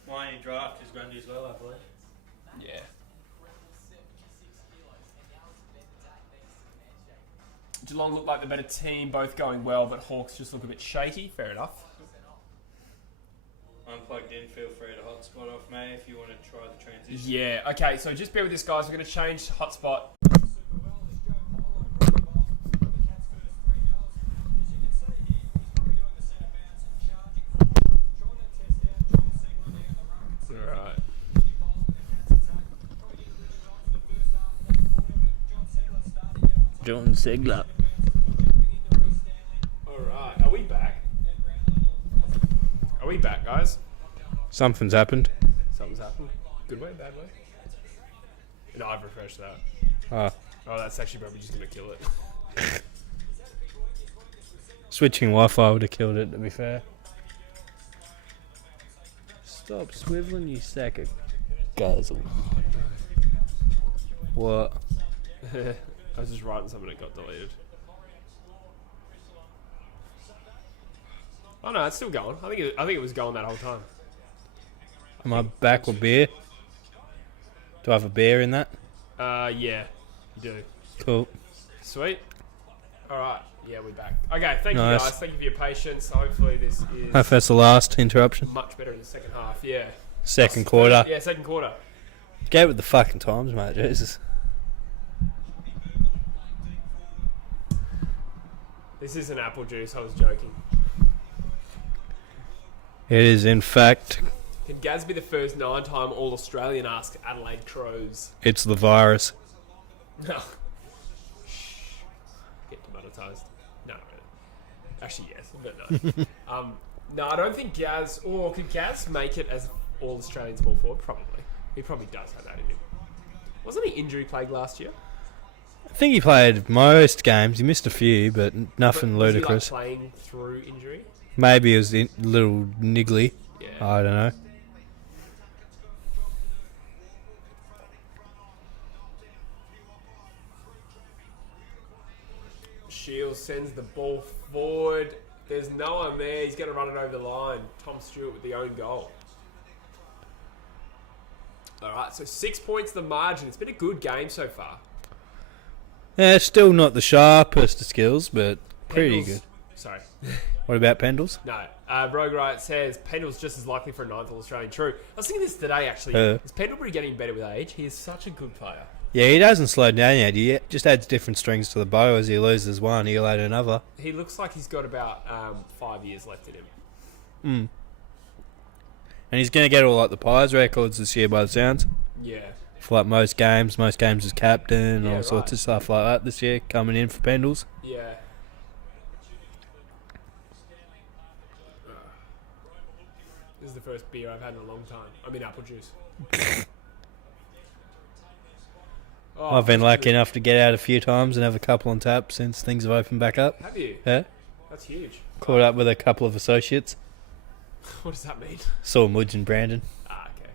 Mine in draft is Grundy as well, I believe. Yeah. Geelong look like the better team, both going well, but Hawks just look a bit shaky. Fair enough. I'm plugged in. Feel free to hotspot off me if you want to try the transition. Yeah, okay, so just bear with this, guys. We're going to change hotspot. Alright. John Segler. Alright, are we back? Are we back, guys? Something's happened. Something's happened. Good way, bad way? No, I've refreshed that. Ah. Oh, that's actually probably just going to kill it. Switching Wi-Fi would have killed it, to be fair. Stop swiveling, you sack of guzzle. What? I was just writing something that got deleted. Oh no, it's still going. I think it was going that whole time. Am I back with beer? Do I have a beer in that? Yeah, you do. Cool. Sweet. All right. Yeah, we're back. Okay, thank you Nice. guys. Thank you for your patience. Hopefully this is Hope that's the last interruption. much better in the second half. Yeah. Second quarter. Yeah, second quarter. Get with the fucking times, mate. Jesus. This isn't apple juice. I was joking. It is, in fact, Can Gaz be the first 9-time All-Australian? Asked Adelaide Crows. it's the virus. No. Get demonetised. No. Actually, yes, but no. No, I don't think Gaz... Or could Gaz make it as All-Australian small forward? Probably. He probably does have that in him. Wasn't he injury plagued last year? I think he played most games. He missed a few, but nothing Was ludicrous. he like playing through injury? Maybe it was a little niggly. Yeah. I don't know. Shields sends the ball forward. There's no one there. He's going to run it over the line. Tom Stewart with the own goal. All right, so 6 points the margin. It's been a good game so far. Yeah, still not the sharpest of skills, but pretty Pendles- good. Sorry. What about Pendles? No. Rogue Riot says Pendle's just as likely for a 9th All-Australian. True. I was thinking this today, actually. Is Pendlebury getting better with age? He is such a good player. Yeah, he doesn't slow down yet. He just adds different strings to the bow. As he loses one, he'll add another. He looks like he's got about 5 years left in him. Mm. And he's going to get all like the Pies records this year by the sounds. Yeah. For like most games as captain, Yeah, all sorts of stuff like that this year coming in for Pendles. Yeah. This is the first beer I've had in a long time. I mean, apple juice. Oh, I've been that's lucky good. enough to get out a few times and have a couple on tap since things have opened back up. Have you? Yeah. That's huge. Caught up with a couple of associates. What does that mean? Saw Mudge and Brandon. Ah, okay.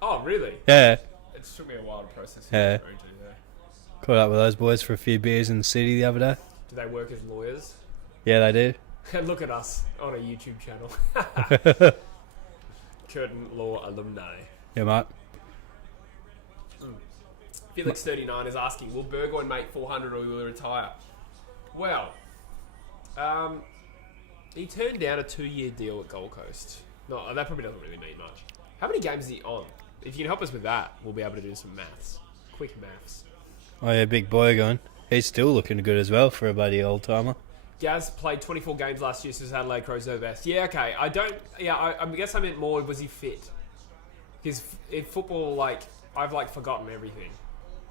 Oh, really? Yeah. It took me a while to process. Yeah. Caught up with those boys for a few beers in the city the other day. Do they work as lawyers? Yeah, they do. And look at us on a YouTube channel. Curtin Law alumni. Yeah, mate. Felix39 is asking, will Burgoyne make 400 or will he retire? Well, he turned down a 2-year deal at Gold Coast. No, that probably doesn't really mean much. How many games is he on? If you can help us with that, we'll be able to do some maths. Quick maths. Oh yeah, big boy going. He's still looking good as well for a bloody old timer. Gaz played 24 games last year, so his Adelaide Crows are the best. Yeah, okay. I guess I meant more, was he fit? Because in football, like, I've, like, forgotten everything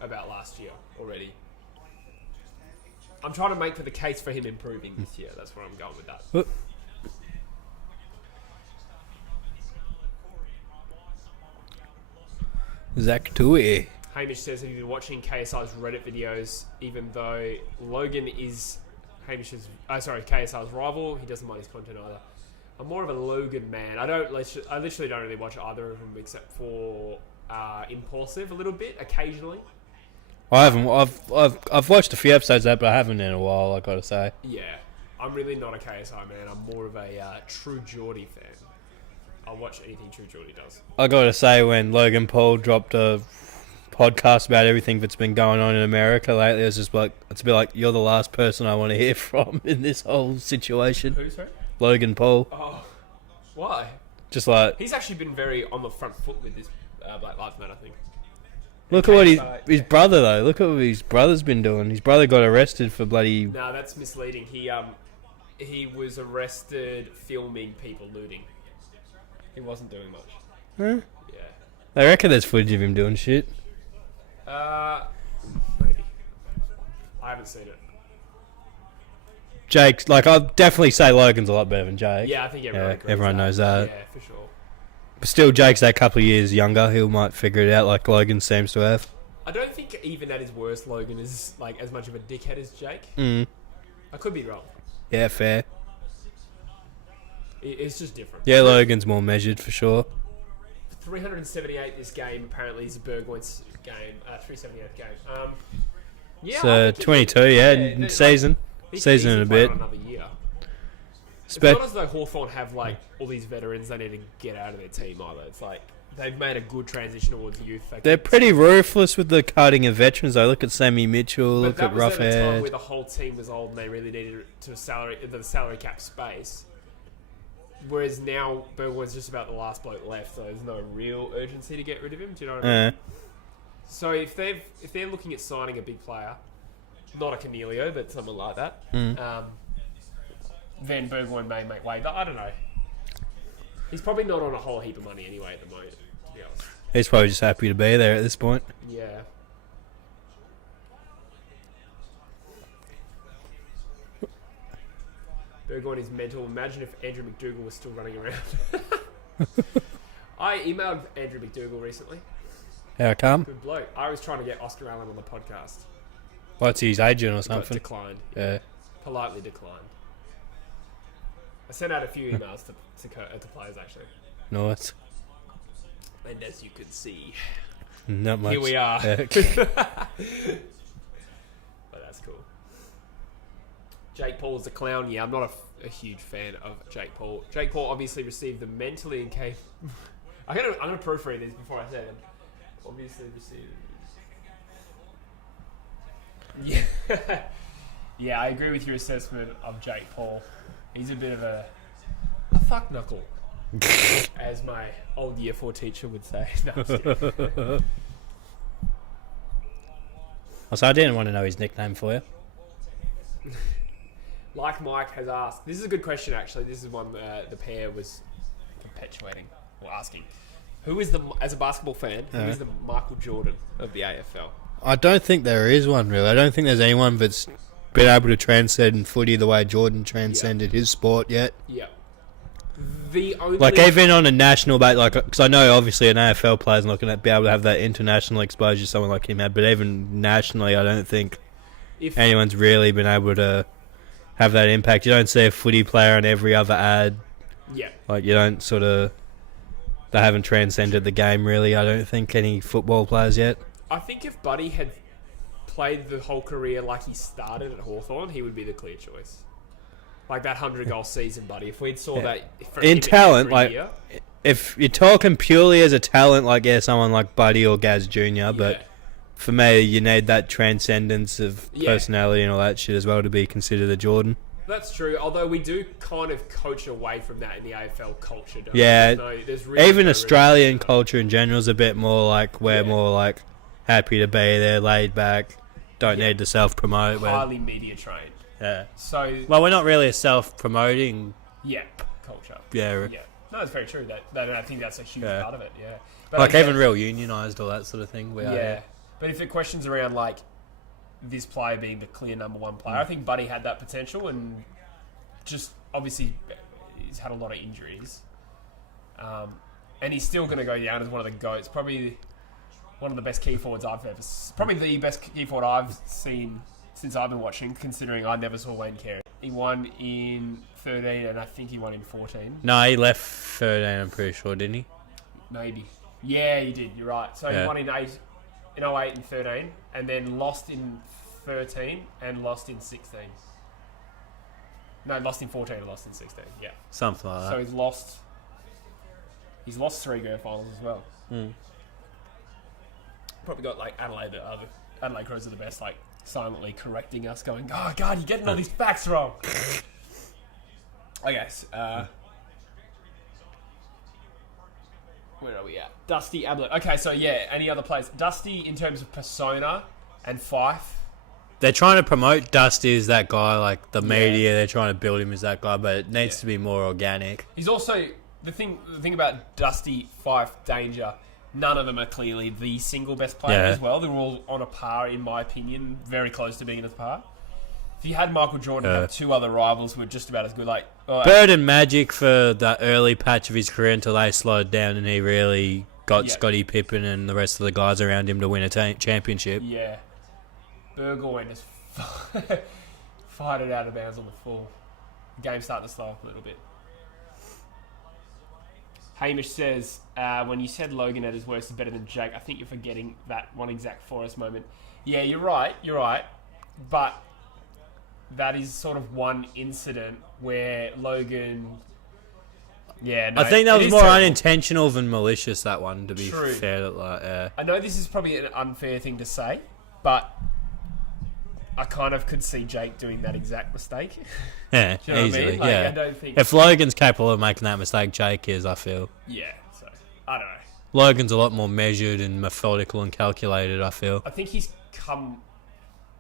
about last year already. I'm trying to make for the case for him improving this year. That's where I'm going with that. Zach Tui. Hamish says that he's been watching KSI's Reddit videos, even though Logan is KSI's rival. He doesn't mind his content either. I'm more of a Logan man. I literally don't really watch either of them except for Impulsive a little bit occasionally. I haven't. I've watched a few episodes of that, but I haven't in a while. I gotta say. Yeah, I'm really not a KSI man. I'm more of a True Geordie fan. I'll watch anything True Geordie does. I gotta say, when Logan Paul dropped a podcast about everything that's been going on in America lately, it's a bit like you're the last person I want to hear from in this whole situation. Who, sorry? Logan Paul. Oh, why? Just like, He's actually been very on the front foot with this Black Lives Matter thing. look at what his brother though. Look at what his brother's been doing. His brother got arrested for bloody. No, that's misleading. He was arrested filming people looting. He wasn't doing much. Huh? Yeah. I reckon there's footage of him doing shit. Maybe. I haven't seen it. Jake's like, I'll definitely say Logan's a lot better than Jake. Yeah, I think everyone agrees everyone that. knows that. Yeah, for sure. But still, Jake's that couple of years younger. He might figure it out like Logan seems to have. I don't think even at his worst, Logan is like as much of a dickhead as Jake. Mm. I could be wrong. Yeah, fair. It's just different. Yeah, Logan's more measured for sure. 378 this game apparently is Burgoyne's game. 378th game. Yeah. So 22, yeah, yeah, season. he could Season easily and a play bit. on another year. It's not as though Hawthorn have like all these veterans they need to get out of their team either. It's like they've made a good transition towards youth. They're pretty ruthless with the cutting of veterans. I look at Sammy Mitchell, look at Roughhead. That was at a time where the whole team was old and they really needed the salary cap space. Whereas now Burgoyne's just about the last bloke left, so there's no real urgency to get rid of him. Do you know what I mean? So if they're looking at signing a big player, not a Cornelio, but someone like that, then Burgoyne may make way. But I don't know. He's probably not on a whole heap of money anyway at the moment, to be honest. He's probably just happy to be there at this point. Yeah. Burgoyne is mental. Imagine if Andrew McDougall was still running around. I emailed Andrew McDougall recently. How come? Good bloke. I was trying to get Oscar Allen on the podcast. What's his agent or Got something? declined. Yeah. Politely declined. I sent out a few emails to players actually. Nice. And as you can see, Not much. here we are. Yeah. But that's cool. Jake Paul is a clown. Yeah, I'm not a huge fan of Jake Paul. Jake Paul obviously received the mentally incapable... I'm gonna proofread these before I say them. Obviously received... Yeah. Yeah, I agree with your assessment of Jake Paul. He's a bit of a fuck knuckle, as my old year 4 teacher would say. No, I'm just kidding. Also, I didn't want to know his nickname for you. Like Mike has asked, this is a good question actually. This is one the pair was perpetuating or asking. Who is as a basketball fan, who is the Michael Jordan of the AFL? I don't think there is one really. I don't think there's anyone that's been able to transcend footy the way Jordan transcended his sport yet. Yeah. The only even on a national base, because I know obviously an AFL player's not going to be able to have that international exposure someone like him had, but even nationally, I don't think anyone's really been able to have that impact. You don't see a footy player on every other ad. Yeah. You don't they haven't transcended the game really. I don't think any football players yet. I think if Buddy had played the whole career like he started at Hawthorn, he would be the clear choice. Like that 100-goal season, Buddy. If we'd saw that in talent, year, if you're talking purely as a talent, someone like Buddy or Gaz Jr., but for me, you need that transcendence of personality and all that shit as well to be considered a Jordan. That's true, although we do kind of coach away from that in the AFL culture, don't we? There's really even Australian culture in general is a bit more we're more happy to be there, laid back, don't need to self-promote. Highly media trained. Yeah. So we're not really a self-promoting culture. Yeah. No, it's very true. I think that's a huge part of it. Yeah. But even real unionised, all that sort of thing. But if the question's around this player being the clear number one player, I think Buddy had that potential, and just obviously he's had a lot of injuries, and he's still going to go down as one of the GOATs. Probably one of the best key forwards I've ever. Probably the best key forward I've seen since I've been watching, considering I never saw Wayne Carey. He won in 13 and I think he won in 14. No, he left 13, I'm pretty sure, didn't he? Maybe. Yeah, he did, you're right. So he won in 08 and 13, and then lost in 13 and lost in 16. No, lost in 14 and lost in 16, yeah. Something like that. So he's lost 3 grand finals as well. Probably got Adelaide Crows are the best, silently correcting us, going, "Oh God, you're getting all these facts wrong." Okay, where are we at? Dusty Ablett. Okay, so any other players? Dusty in terms of persona and Fife. They're trying to promote Dusty as that guy, the media. They're trying to build him as that guy, but it needs to be more organic. He's also the thing about Dusty, Fife, Danger. None of them are clearly the single best player as well. They're all on a par, in my opinion, very close to being at a par. If you had Michael Jordan have 2 other rivals who were just about as good, Bird and Magic for the early patch of his career until they slowed down and he really got Scottie Pippen and the rest of the guys around him to win a championship. Yeah. Burgoyne just fired it out of bounds on the full. The game's starting to slow up a little bit. Hamish says, when you said Logan at his worst is better than Jake, I think you're forgetting that one exact Forest moment. Yeah, you're right. But that is sort of one incident where Logan... Yeah, no, I think that it was is more terrible. unintentional than malicious, that one, to be True. fair. Like, I know this is probably an unfair thing to say, but I kind of could see Jake doing that exact mistake. yeah, Do you know easily, what I mean? Like, yeah. I don't think... If Logan's capable of making that mistake, Jake is, I feel. Yeah, so, I don't know. Logan's a lot more measured and methodical and calculated, I feel. I think he's come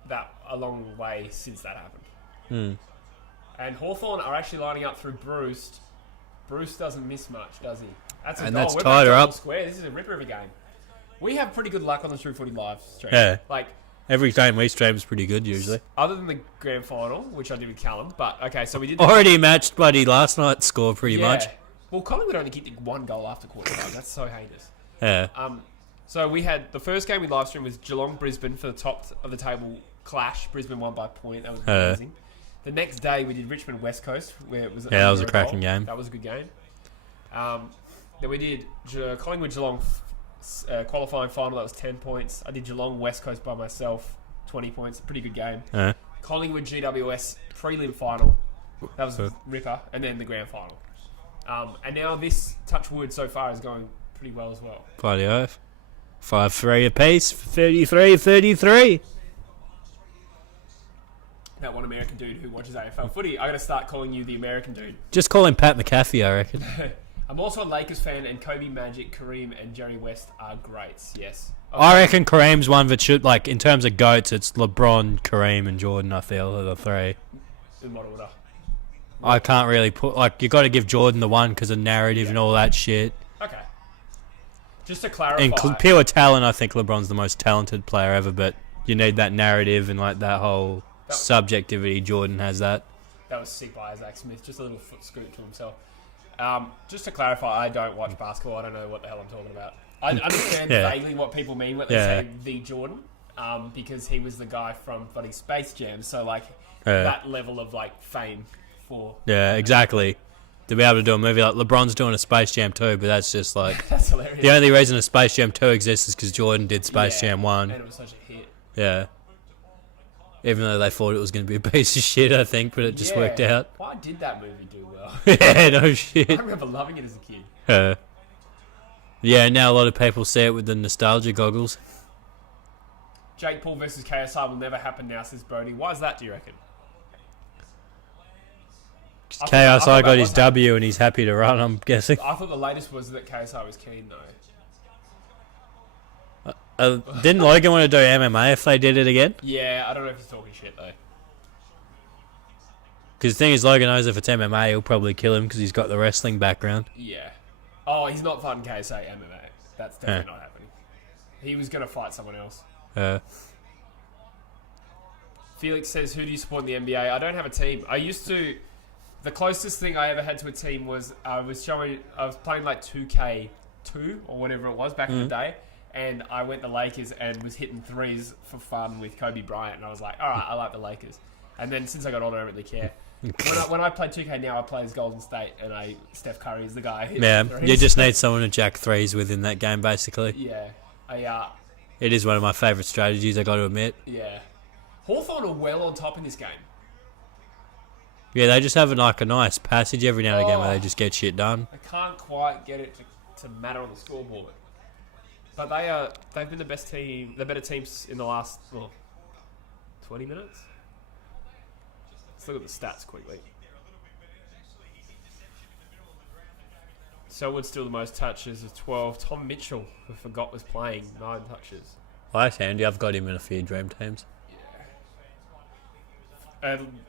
that a long way since that happened. Hmm. And Hawthorn are actually lining up through Bruce. Bruce doesn't miss much, does he? That's a And goal. that's We're tied her back to up. Square. This is a ripper of a game. We have pretty good luck on the True Footy live stream. Yeah. Like, Every game we stream is pretty good, usually. other than the grand final, which I did with Callum. But, okay, so we did... Already matched Buddy last night's score pretty much. Well, Collingwood only kicked one goal after quarter time. That's so heinous. Yeah. So we had... The first game we live streamed was Geelong-Brisbane for the top of the table clash. Brisbane won by a point. That was amazing. The next day we did Richmond-West Coast, where it was... Yeah, that was a under cracking goal. game. That was a good game. Then we did Collingwood-Geelong qualifying final. That was 10 points. I did Geelong-West Coast by myself. 20 points. Pretty good game. Collingwood-GWS prelim final. That was a ripper. And then the grand final. And now this, touch wood, so far is going pretty well as well. Bloody oath. 5-3 apiece. 33-33. That one American dude who watches AFL footy. I got to start calling you the American dude. Just call him Pat McAfee, I reckon. I'm also a Lakers fan, and Kobe, Magic, Kareem, and Jerry West are greats. Yes. I reckon Kareem's one that should, like, in terms of GOATs, it's LeBron, Kareem, and Jordan, I feel, are the three. In what order? I can't really put, like, you got to give Jordan the one because of narrative and all that shit. Okay. Just to clarify. In pure talent, I think LeBron's the most talented player ever, but you need that narrative and, like, that whole subjectivity. Jordan has that. That was sick by Isaac Smith. Just a little foot scoop to himself. Just to clarify, I don't watch basketball. I don't know what the hell I'm talking about. I understand vaguely what people mean when they say the Jordan, because he was the guy from bloody Space Jam. So, like, that level of, like, fame for... Yeah, exactly. To be able to do a movie like LeBron's doing a Space Jam 2, but that's just like... That's hilarious. The only reason a Space Jam 2 exists is because Jordan did Space Jam 1. And it was such a hit. Yeah. Even though they thought it was going to be a piece of shit, I think, but it just worked out. Why did that movie do well? Yeah, no shit. I remember loving it as a kid. Yeah, now a lot of people see it with the nostalgia goggles. Jake Paul versus KSI will never happen now, says Brody. Why is that, do you reckon? I thought KSI got that his was W and he's happy to run, I'm guessing. I thought the latest was that KSI was keen, though. Didn't Logan want to do MMA if they did it again? Yeah, I don't know if he's talking shit, though. Because the thing is, Logan knows if it's MMA, he'll probably kill him because he's got the wrestling background. Yeah. Oh, he's not fighting KSI MMA. That's definitely not happening. He was going to fight someone else. Felix says, who do you support in the NBA? I don't have a team. I used to... The closest thing I ever had to a team was I was playing like 2K2 or whatever it was back in the day, and I went to Lakers and was hitting threes for fun with Kobe Bryant, and I was like, all right, I like the Lakers. And then since I got older, I don't really care. When I play 2K now, I play as Golden State, and Steph Curry is the guy. Yeah, you just need someone to jack threes within that game, basically. Yeah, it is one of my favourite strategies, I got to admit. Yeah, Hawthorn are well on top in this game. Yeah, they just have like a nice passage every now and again where they just get shit done. I can't quite get it to matter on the scoreboard, but they've been the best team, the better teams in the last 20 minutes. Let's look at the stats quickly. Selwood's still the most touches of 12. Tom Mitchell, who I forgot was playing, 9 touches. Well, that's handy. I've got him in a few dream teams.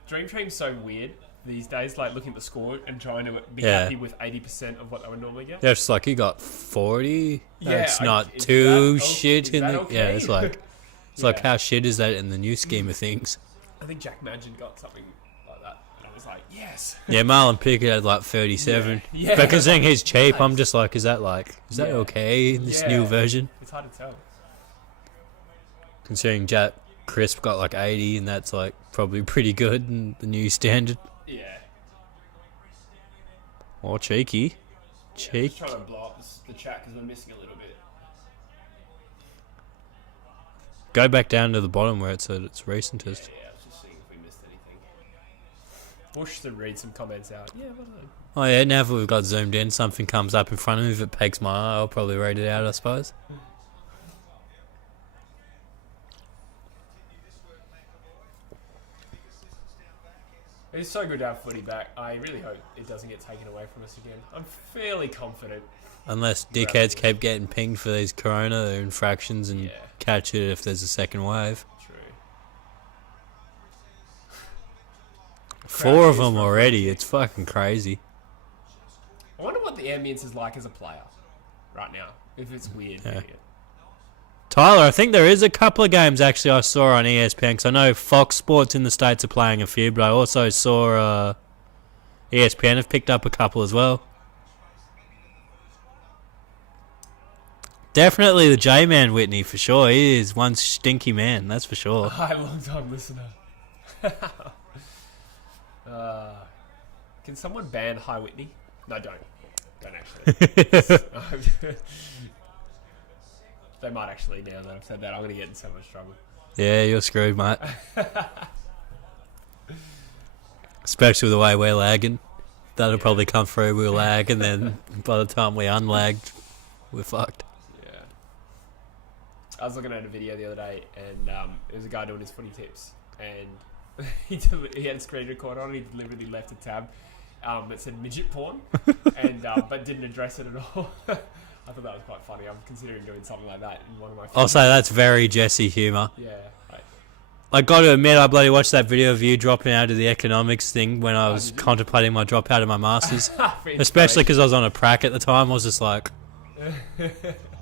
Dream Team's so weird these days, like looking at the score and trying to be happy with 80% of what they would normally get. Yeah, it's like you got 40. Yeah, it's not too shit in the... okay? Yeah, it's like... It's like, how shit is that in the new scheme of things? I think Jack Madgen got something like that, and I was like, yes. Yeah, Marlon Pickett had like 37. Yeah. But considering he's cheap, Nice. I'm just like, is that okay in this new version? It's hard to tell. Considering Jack Crisp got like 80, and that's like probably pretty good in the new standard. Yeah. Or cheeky. I'm just trying to blow up the chat because we're missing a little bit. Go back down to the bottom where it's at its recentest. Yeah, I was just seeing if we missed anything. Bush to read some comments out. Yeah, well done. Oh yeah, now that we've got zoomed in, something comes up in front of me. If it pegs my eye, I'll probably read it out, I suppose. It's so good to have footy back. I really hope it doesn't get taken away from us again. I'm fairly confident. Unless dickheads keep getting pinged for these corona infractions and catch it if there's a second wave. True. 4 of them already. It's fucking crazy. I wonder what the ambience is like as a player right now. If it's weird. Yeah. Tyler, I think there is a couple of games actually I saw on ESPN, because I know Fox Sports in the States are playing a few, but I also saw ESPN have picked up a couple as well. Definitely the J-Man Whitney, for sure. He is one stinky man, that's for sure. Hi, long-time listener. Can someone ban Hi Whitney? No, don't. Don't actually. They might actually, now that I've said that. I'm going to get in so much trouble. Yeah, you're screwed, mate. Especially the way we're lagging. That'll probably come through, we'll lag, and then by the time we unlagged, we're fucked. Yeah. I was looking at a video the other day, and it was a guy doing his footy tips, and he had a screen recorder on, and he deliberately left a tab that said midget porn, and but didn't address it at all. I thought that was quite funny. I'm considering doing something like that in one of my films. I'll say that's very Jesse humour. Yeah. I got to admit, I bloody watched that video of you dropping out of the economics thing when I was contemplating my drop out of my masters. Especially because I was on a prac at the time. I was just like,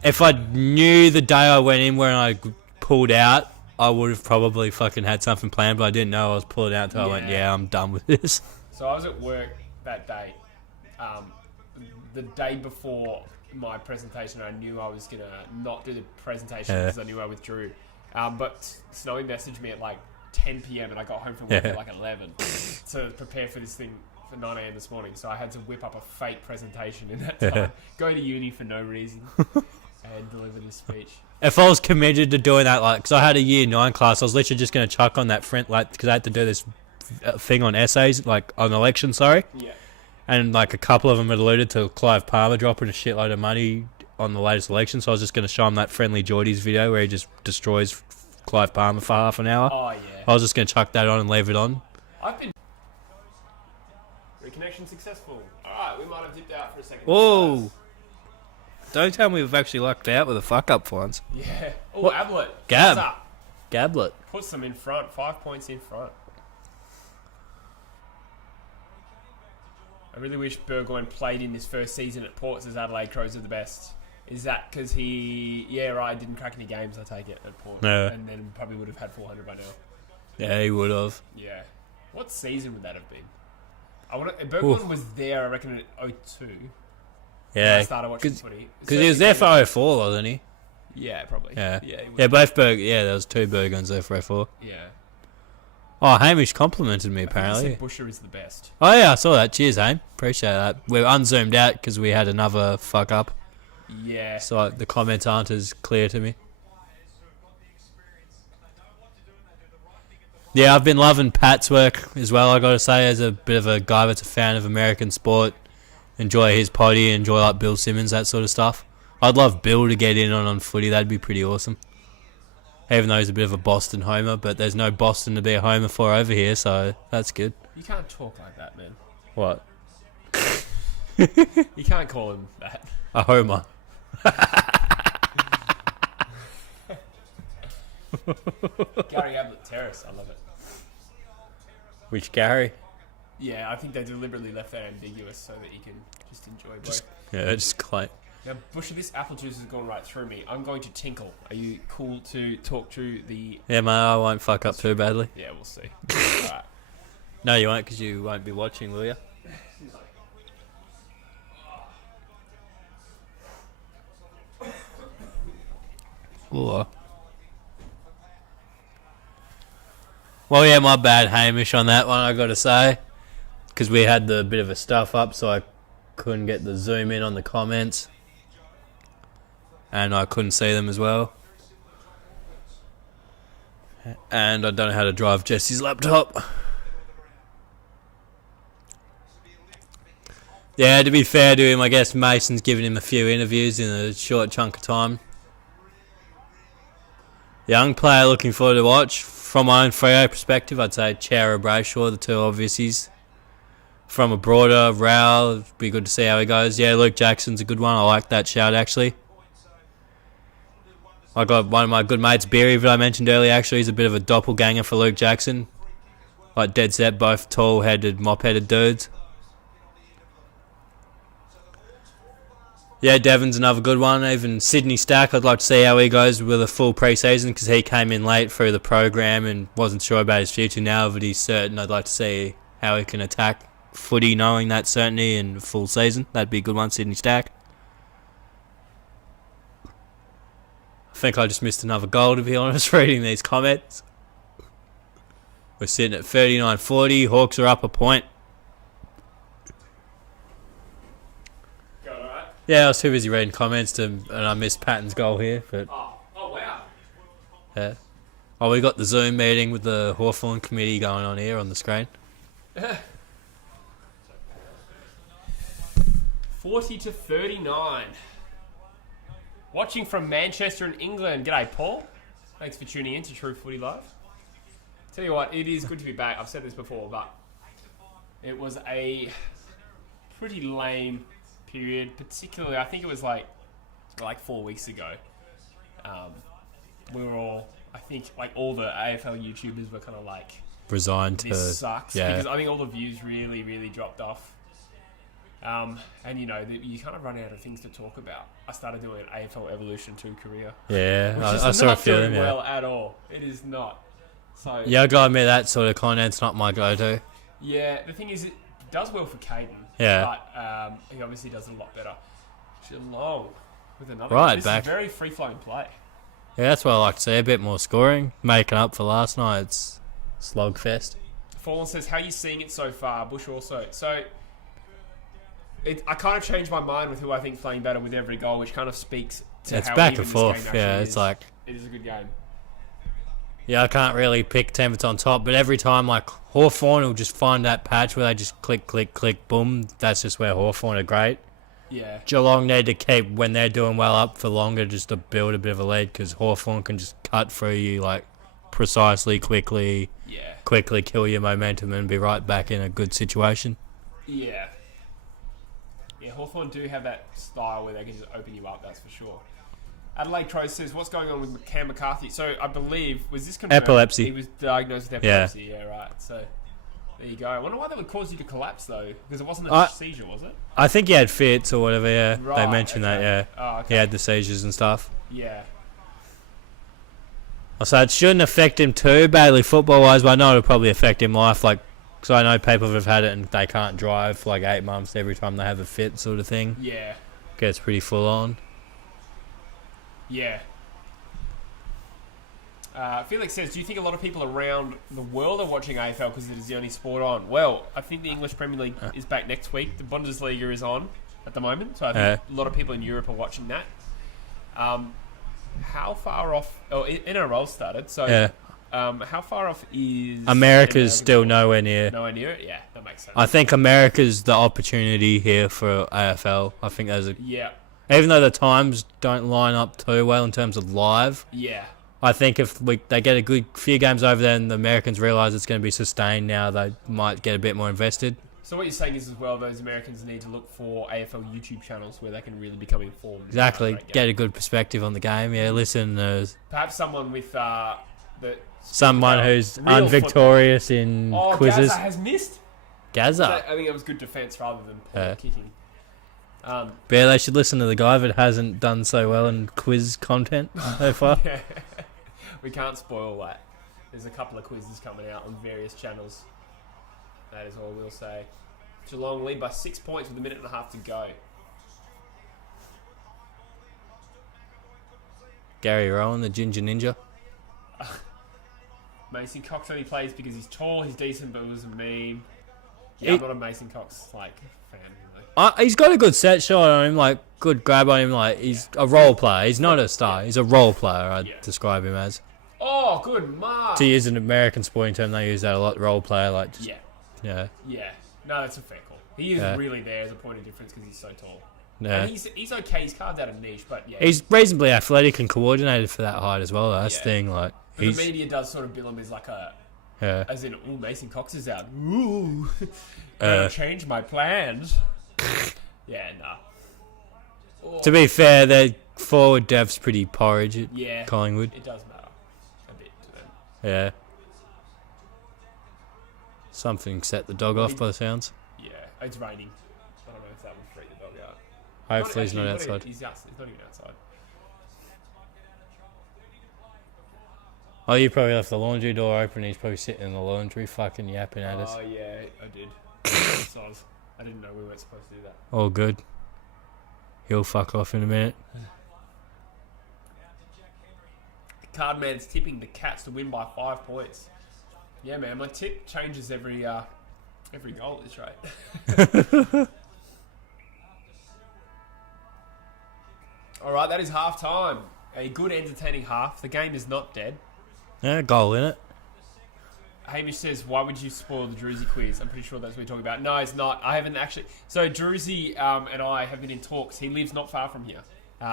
if I knew the day I went in when I pulled out, I would have probably fucking had something planned, but I didn't know I was pulling out until I went, I'm done with this. So I was at work that day. The day before my presentation, I knew I was going to not do the presentation because I knew I withdrew. But Snowy messaged me at like 10 p.m. and I got home from work at like 11 to prepare for this thing for 9 a.m. this morning. So I had to whip up a fake presentation in that time, go to uni for no reason, and deliver this speech. If I was committed to doing that, like, because I had a year 9 class, I was literally just going to chuck on that front, like, because I had to do this thing on essays, like on elections, Yeah. And like a couple of them had alluded to Clive Palmer dropping a shitload of money on the latest election, so I was just going to show him that Friendly Geordies video where he just destroys Clive Palmer for half an hour. Oh, yeah. I was just going to chuck that on and leave it on. I've been... Reconnection successful. Alright, we might have dipped out for a second. Whoa! Don't tell me we've actually lucked out with a fuck-up for once. Yeah. Oh, Ablett. Gab. What's up? Gablet. Puts them in front. 5 points in front. I really wish Burgoyne played in his first season at Ports as Adelaide Crows are the best. Is that because he... Yeah, right, didn't crack any games, I take it, at Port. No. And then probably would have had 400 by now. Yeah, he would have. Yeah. What season would that have been? Burgoyne was there, I reckon, in 02. Yeah. I started watching footy. Because he was there for 04, wasn't he? Yeah, probably. Yeah. Yeah, both there was 2 Burgoynes there for 04. Yeah. Oh, Hamish complimented me, apparently. Busher is the best. Oh, yeah, I saw that. Cheers, Ham. Appreciate that. We're unzoomed out because we had another fuck-up. Yeah. So the comments aren't as clear to me. Yeah, I've been loving Pat's work as well, I got to say, as a bit of a guy that's a fan of American sport. Enjoy his potty, enjoy like Bill Simmons, that sort of stuff. I'd love Bill to get in on footy. That'd be pretty awesome. Even though he's a bit of a Boston homer, but there's no Boston to be a homer for over here, so that's good. You can't talk like that, man. What? You can't call him that. A homer. Gary Ablett Terrace, I love it. Which Gary? Yeah, I think they deliberately left that ambiguous so that you can just enjoy both. Just claim. Now, Busher, this apple juice has gone right through me. I'm going to tinkle. Are you cool to talk through the... Yeah, mate, I won't fuck up too badly. Yeah, we'll see. Alright. No, you won't, because you won't be watching, will you? Ooh. Well, yeah, my bad, Hamish, on that one, I got to say. Because we had the bit of a stuff up, so I couldn't get the zoom in on the comments. And I couldn't see them as well. And I don't know how to drive Jesse's laptop. Yeah, to be fair to him, I guess Mason's given him a few interviews in a short chunk of time. Young player looking forward to watch. From my own Freo perspective, I'd say Chera Brayshaw, the two obviousies. From a broader Rao, it'd be good to see how he goes. Yeah, Luke Jackson's a good one. I like that shout, actually. I got one of my good mates, Beery, that I mentioned earlier, actually. He's a bit of a doppelganger for Luke Jackson. Like dead set, both tall-headed, mop-headed dudes. Yeah, Devon's another good one. Even Sydney Stack, I'd like to see how he goes with a full pre-season because he came in late through the program and wasn't sure about his future. Now that he's certain, I'd like to see how he can attack footy knowing that certainty in full season. That'd be a good one, Sydney Stack. I think I just missed another goal, to be honest, reading these comments. We're sitting at 39-40. Hawks are up a point. Yeah, I was too busy reading comments and I missed Patton's goal here. But Oh wow. yeah. Oh, we got the Zoom meeting with the Hawthorn committee going on here on the screen. 40-39. Watching from Manchester in England. G'day, Paul. Thanks for tuning in to True Footy Live. Tell you what, it is good to be back. I've said this before, but it was a pretty lame period. Particularly, I think it was like 4 weeks ago. We were all, I think, like all the AFL YouTubers were kind of like, Resigned to... this sucks. Yeah. Because I think all the views really, really dropped off. And you know, you kind of run out of things to talk about. I started doing an AFL Evolution 2 career. Yeah, Which I is saw a not few of doing them, yeah. well at all. It is not. So Yeah, I gotta admit that sort of content's not my go-to. yeah, the thing is, it does well for Caden. Yeah. But he obviously does it a lot better. Geelong with another. Right, this back. is very free-flowing play. Yeah, that's what I like to see. A bit more scoring. Making up for last night's slogfest. Fallen says, "How are you seeing it so far?" Bush also. So I kind of changed my mind with who I think is playing better with every goal, which kind of speaks to It's how back even and this forth. game actually Yeah, is. it's like... It is a good game. Yeah, I can't really pick team that's on top, but every time, like, Hawthorn will just find that patch where they just click, click, click, boom. That's just where Hawthorn are great. Yeah. Geelong need to keep, when they're doing well, up for longer just to build a bit of a lead because Hawthorn can just cut through you, like, precisely, quickly, Yeah. quickly kill your momentum and be right back in a good situation. Yeah. Yeah, Hawthorn do have that style where they can just open you up, that's for sure. Adelaide Crow says, what's going on with Cam McCarthy? So, I believe, was this confirmed? Epilepsy. He was diagnosed with epilepsy, yeah, right. So, there you go. I wonder why that would cause you to collapse, though. Because it wasn't a seizure, was it? I think he had fits or whatever, yeah. Right, They mentioned okay. that, yeah. Oh, okay. He had the seizures and stuff. Yeah. So it shouldn't affect him too badly football-wise, but I know it'll probably affect him life, like, because I know people have had it and they can't drive for like 8 months every time they have a fit sort of thing. Yeah. Gets pretty full on. Yeah. Felix says, do you think a lot of people around the world are watching AFL because it is the only sport on? Well, I think the English Premier League is back next week. The Bundesliga is on at the moment, so I think a lot of people in Europe are watching that. How far off... Oh, NRL started, so... Yeah. How far off is... America's NRL still nowhere near. Nowhere near it? Yeah, that makes sense. I think America's the opportunity here for AFL. I think there's a... Yeah. Even though the times don't line up too well in terms of live, Yeah. I think if they get a good few games over there and the Americans realise it's going to be sustained now, they might get a bit more invested. So what you're saying is as well, those Americans need to look for AFL YouTube channels where they can really become informed. Exactly. Get a good perspective on the game. Yeah, listen. Perhaps someone with Someone who's real unvictorious in quizzes. Gaza has missed. Gaza. I think it was good defence rather than poor kicking. But yeah, they should listen to the guy that hasn't done so well in quiz content so far. Yeah. We can't spoil that. There's a couple of quizzes coming out on various channels. That is all we'll say. Geelong lead by 6 points with a minute and a half to go. Gary Rowan, the Ginger Ninja. Mason Cox only plays because he's tall, he's decent, but it was a meme. Yeah, I'm not a Mason Cox fan. He's got a good set shot on him, like good grab on him. Like he's a role player. He's not a star. He's a role player. I'd describe him as. Oh, good mark. To use an American sporting term, they use that a lot. Role player, like. Just, Yeah. Yeah. Yeah. No, that's a fair call. He is really there as a point of difference because he's so tall. Yeah. And he's okay. He's carved out a niche, but yeah. He's reasonably athletic and coordinated for that height as well. That's the thing. Like, the media does sort of bill him as like as in, ooh, Mason Cox is out. Ooh, gotta change my plans. Yeah, nah. Oh. To be fair, their forward depth's pretty porridge at Collingwood. It does matter a bit to them. Yeah. Something set the dog off by the sounds. Yeah, it's raining. I don't know if that will freak the dog out. Hopefully he's not outside. He's not even outside. Oh, you probably left the laundry door open. He's probably sitting in the laundry fucking yapping at us. Oh, yeah, I did. I didn't know we weren't supposed to do that. All good. He'll fuck off in a minute. Cardman's tipping the Cats to win by 5 points. Yeah, man, my tip changes every goal at this rate. All right, that is half time. A good, entertaining half. The game is not dead. Yeah, goal in it. Hamish says, why would you spoil the Druzy quiz? I'm pretty sure that's what we're talking about. No, it's not. I haven't actually... So, Druzy and I have been in talks. He lives not far from here. Do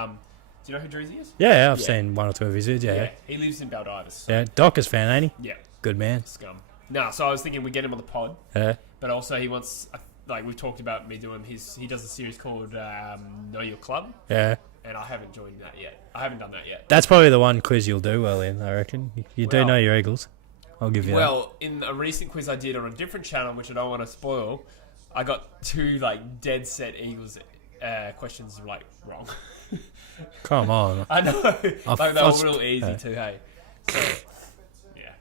you know who Druzy is? Yeah, I've seen one or two of his videos, Yeah, he lives in Baldivis. Yeah, Dockers fan, ain't he? Yeah. Good man. Scum. No, so I was thinking we'd get him on the pod. Yeah. But also he wants... Like, we've talked about me doing his... He does a series called Know Your Club. Yeah. And I haven't joined that yet. I haven't done that yet. That's probably the one quiz you'll do well in, I reckon. You do know your Eagles. I'll give you that. Well, in a recent quiz I did on a different channel, which I don't want to spoil, I got 2 dead set Eagles questions wrong. Come on. I know. They were real easy too, hey. So, yeah.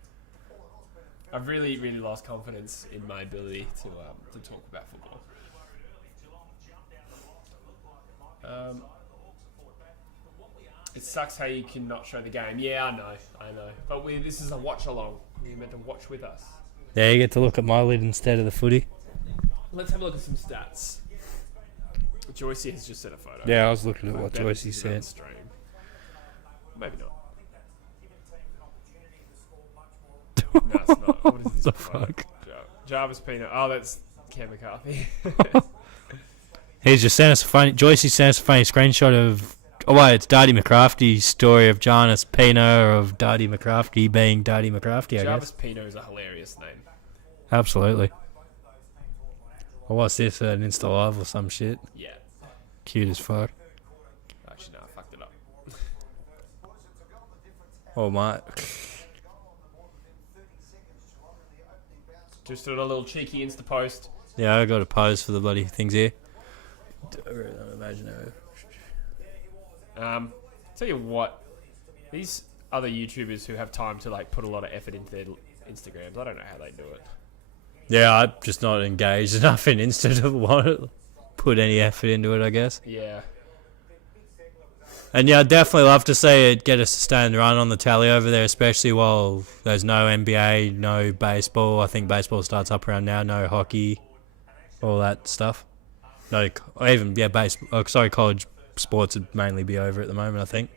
I've really, really lost confidence in my ability to talk about football. It sucks how you cannot show the game. Yeah, I know. But this is a watch along. You're meant to watch with us. Yeah, you get to look at my lid instead of the footy. Let's have a look at some stats. Joycey has just sent a photo. Yeah, I was looking at what Joycey said. Maybe not. No, it's not. What is this? The fuck? Jarvis Peanut. Oh, that's Cam McCarthy. He's just sent us a funny... Joycey sent us a funny screenshot of... Oh, wait, it's Darty McCrafty's story of Jarvis Pino of Darty McCrafty being Darty McCrafty, I Jarvis guess. Pino is a hilarious name. Absolutely. Well, what's this? An Insta Live or some shit? Yeah. Cute as fuck. Actually, no, I fucked it up. Oh, mate. Just doing a little cheeky Insta post. Yeah, I got a pose for the bloody things here. I really don't imagine it. Tell you what, these other YouTubers who have time to put a lot of effort into their Instagrams, I don't know how they do it. Yeah, I'm just not engaged enough in Insta to want to put any effort into it, I guess. Yeah. And yeah, I'd definitely love to see it get a sustained run on the tally over there, especially while there's no NBA, no baseball. I think baseball starts up around now, no hockey, all that stuff. No, even, college sports would mainly be over at the moment, I think.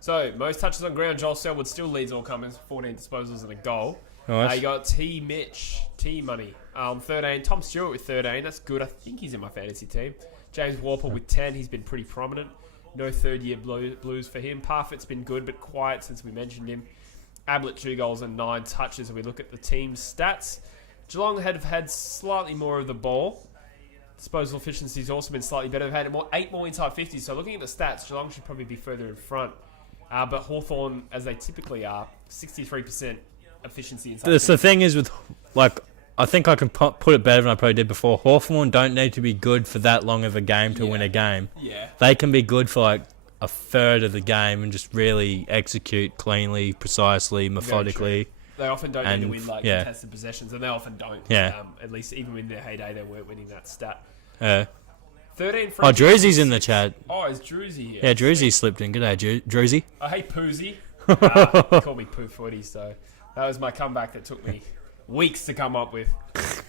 So, most touches on ground, Joel Selwood still leads all comers, 14 disposals and a goal. Nice. You got T Money, 13. Tom Stewart with 13. That's good. I think he's in my fantasy team. James Warple with 10. He's been pretty prominent. No third-year blues for him. Parfitt's been good but quiet since we mentioned him. Ablett, 2 goals and 9 touches. If we look at the team's stats, Geelong have had slightly more of the ball. Disposal efficiency's also been slightly better. They've had 8 more inside 50s. So looking at the stats, Geelong should probably be further in front. But Hawthorn, as they typically are, 63% efficiency inside. The thing is with, I think I can put it better than I probably did before. Hawthorn don't need to be good for that long of a game to win a game. Yeah. They can be good for a third of the game and just really execute cleanly, precisely, methodically. They often don't need to win contested possessions, and they often don't. Yeah. At least even in their heyday, they weren't winning that stat. 13 free Oh, Drewsy's in the chat. Oh, is Druzy here? Yeah, Drewzy slipped in. G'day, Drewzy. Oh, hey, Poozy. They call me Poo Footy, so that was my comeback that took me weeks to come up with.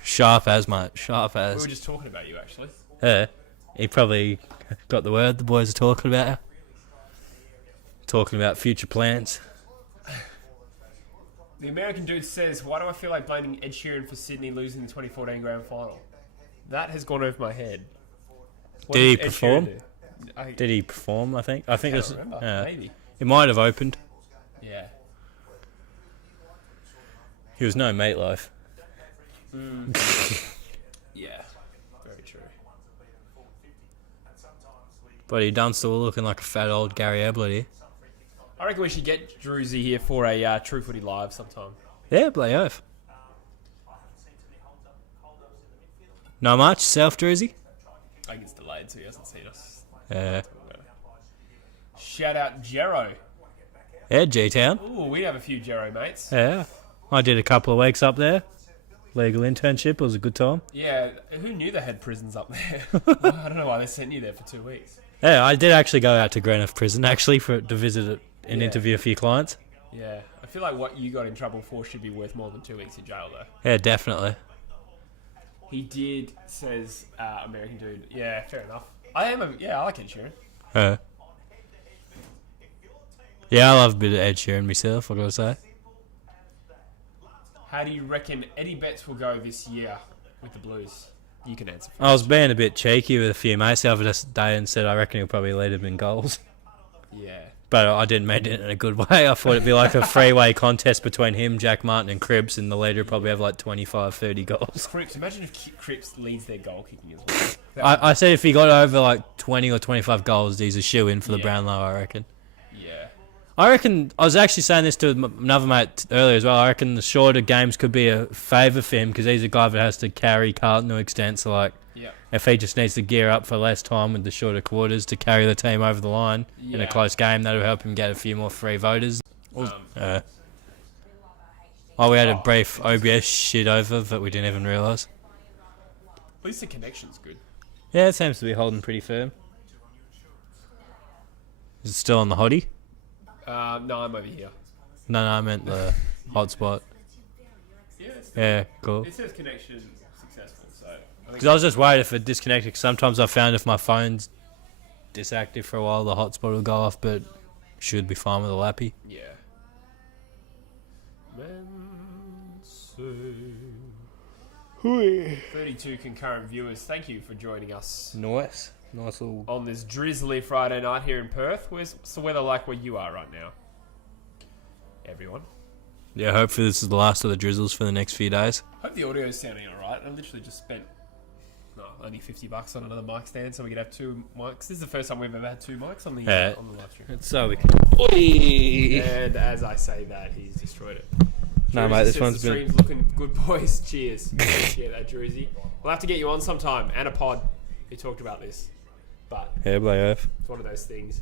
Sharp as, mate. Sharp as. We were just talking about you, actually. Yeah. He probably got the word the boys are talking about you. Talking about future plans. The American dude says, why do I feel like blaming Ed Sheeran for Sydney losing the 2014 grand final? That has gone over my head. What Did he Ed Sheeran perform? do? Did he perform, I think? I think I it's... can't remember. Maybe. It might have opened. Yeah. He was no Meatloaf. Yeah. Very true. But he done still looking like a fat old Gary Ablett here. I reckon we should get Druzy here for a True Footy Live sometime. Yeah, play off. Not much, self Druzy? I think it's delayed, so he hasn't seen us. Shout out Jero. Yeah, G-Town. Ooh, we have a few Jero mates. Yeah. I did a couple of weeks up there. Legal internship. It was a good time. Yeah, who knew they had prisons up there? I don't know why they sent you there for 2 weeks. Yeah, I did actually go out to Greenough Prison, actually, to visit it and interview a few clients. Yeah, I feel like what you got in trouble for should be worth more than 2 weeks in jail, though. Yeah, definitely. He did, says American dude. Yeah, fair enough. I like Ed Sheeran. Yeah, I love a bit of Ed Sheeran myself, I gotta say. How do you reckon Eddie Betts will go this year with the Blues? You can answer first. I was being a bit cheeky with a few mates the other day and said I reckon he'll probably lead him in goals. Yeah. But I didn't mean it in a good way. I thought it'd be like a three-way contest between him, Jack Martin and Cripps, and the leader would probably have like 25, 30 goals. Cripps, imagine if Cripps leads their goal kicking as well. I said if he got over like 20 or 25 goals, he's a shoe-in for the Brownlow, I reckon. Yeah. I reckon, I was actually saying this to another mate earlier as well, I reckon the shorter games could be a favour for him because he's a guy that has to carry Carlton to an extent, so like, if he just needs to gear up for less time with the shorter quarters to carry the team over the line in a close game, that'll help him get a few more free voters. We had a brief OBS shit over that we didn't even realise. At least the connection's good. Yeah, it seems to be holding pretty firm. Is it still on the hottie? No, I'm over here. No, I meant the hotspot. Yeah, cool. It says connection successful, so... Because I was just worried if it disconnected. 'Cause sometimes I found if my phone's disactive for a while, the hotspot will go off, but should be fine with a lappy. Yeah. 32 concurrent viewers. Thank you for joining us. Nice little... On this drizzly Friday night here in Perth. What's the weather like where you are right now? Everyone. Yeah, hopefully this is the last of the drizzles for the next few days. Hope the audio's sounding alright. I literally just spent only $50 on another mic stand so we could have two mics. This is the first time we've ever had two mics on the live stream. It's so we can... And as I say that, he's destroyed it. No, mate, this one's the been... stream's looking good, boys. Cheers. Yeah, that Druzy. We'll have to get you on sometime and a pod. We talked about this. But yeah, play off. It's one of those things.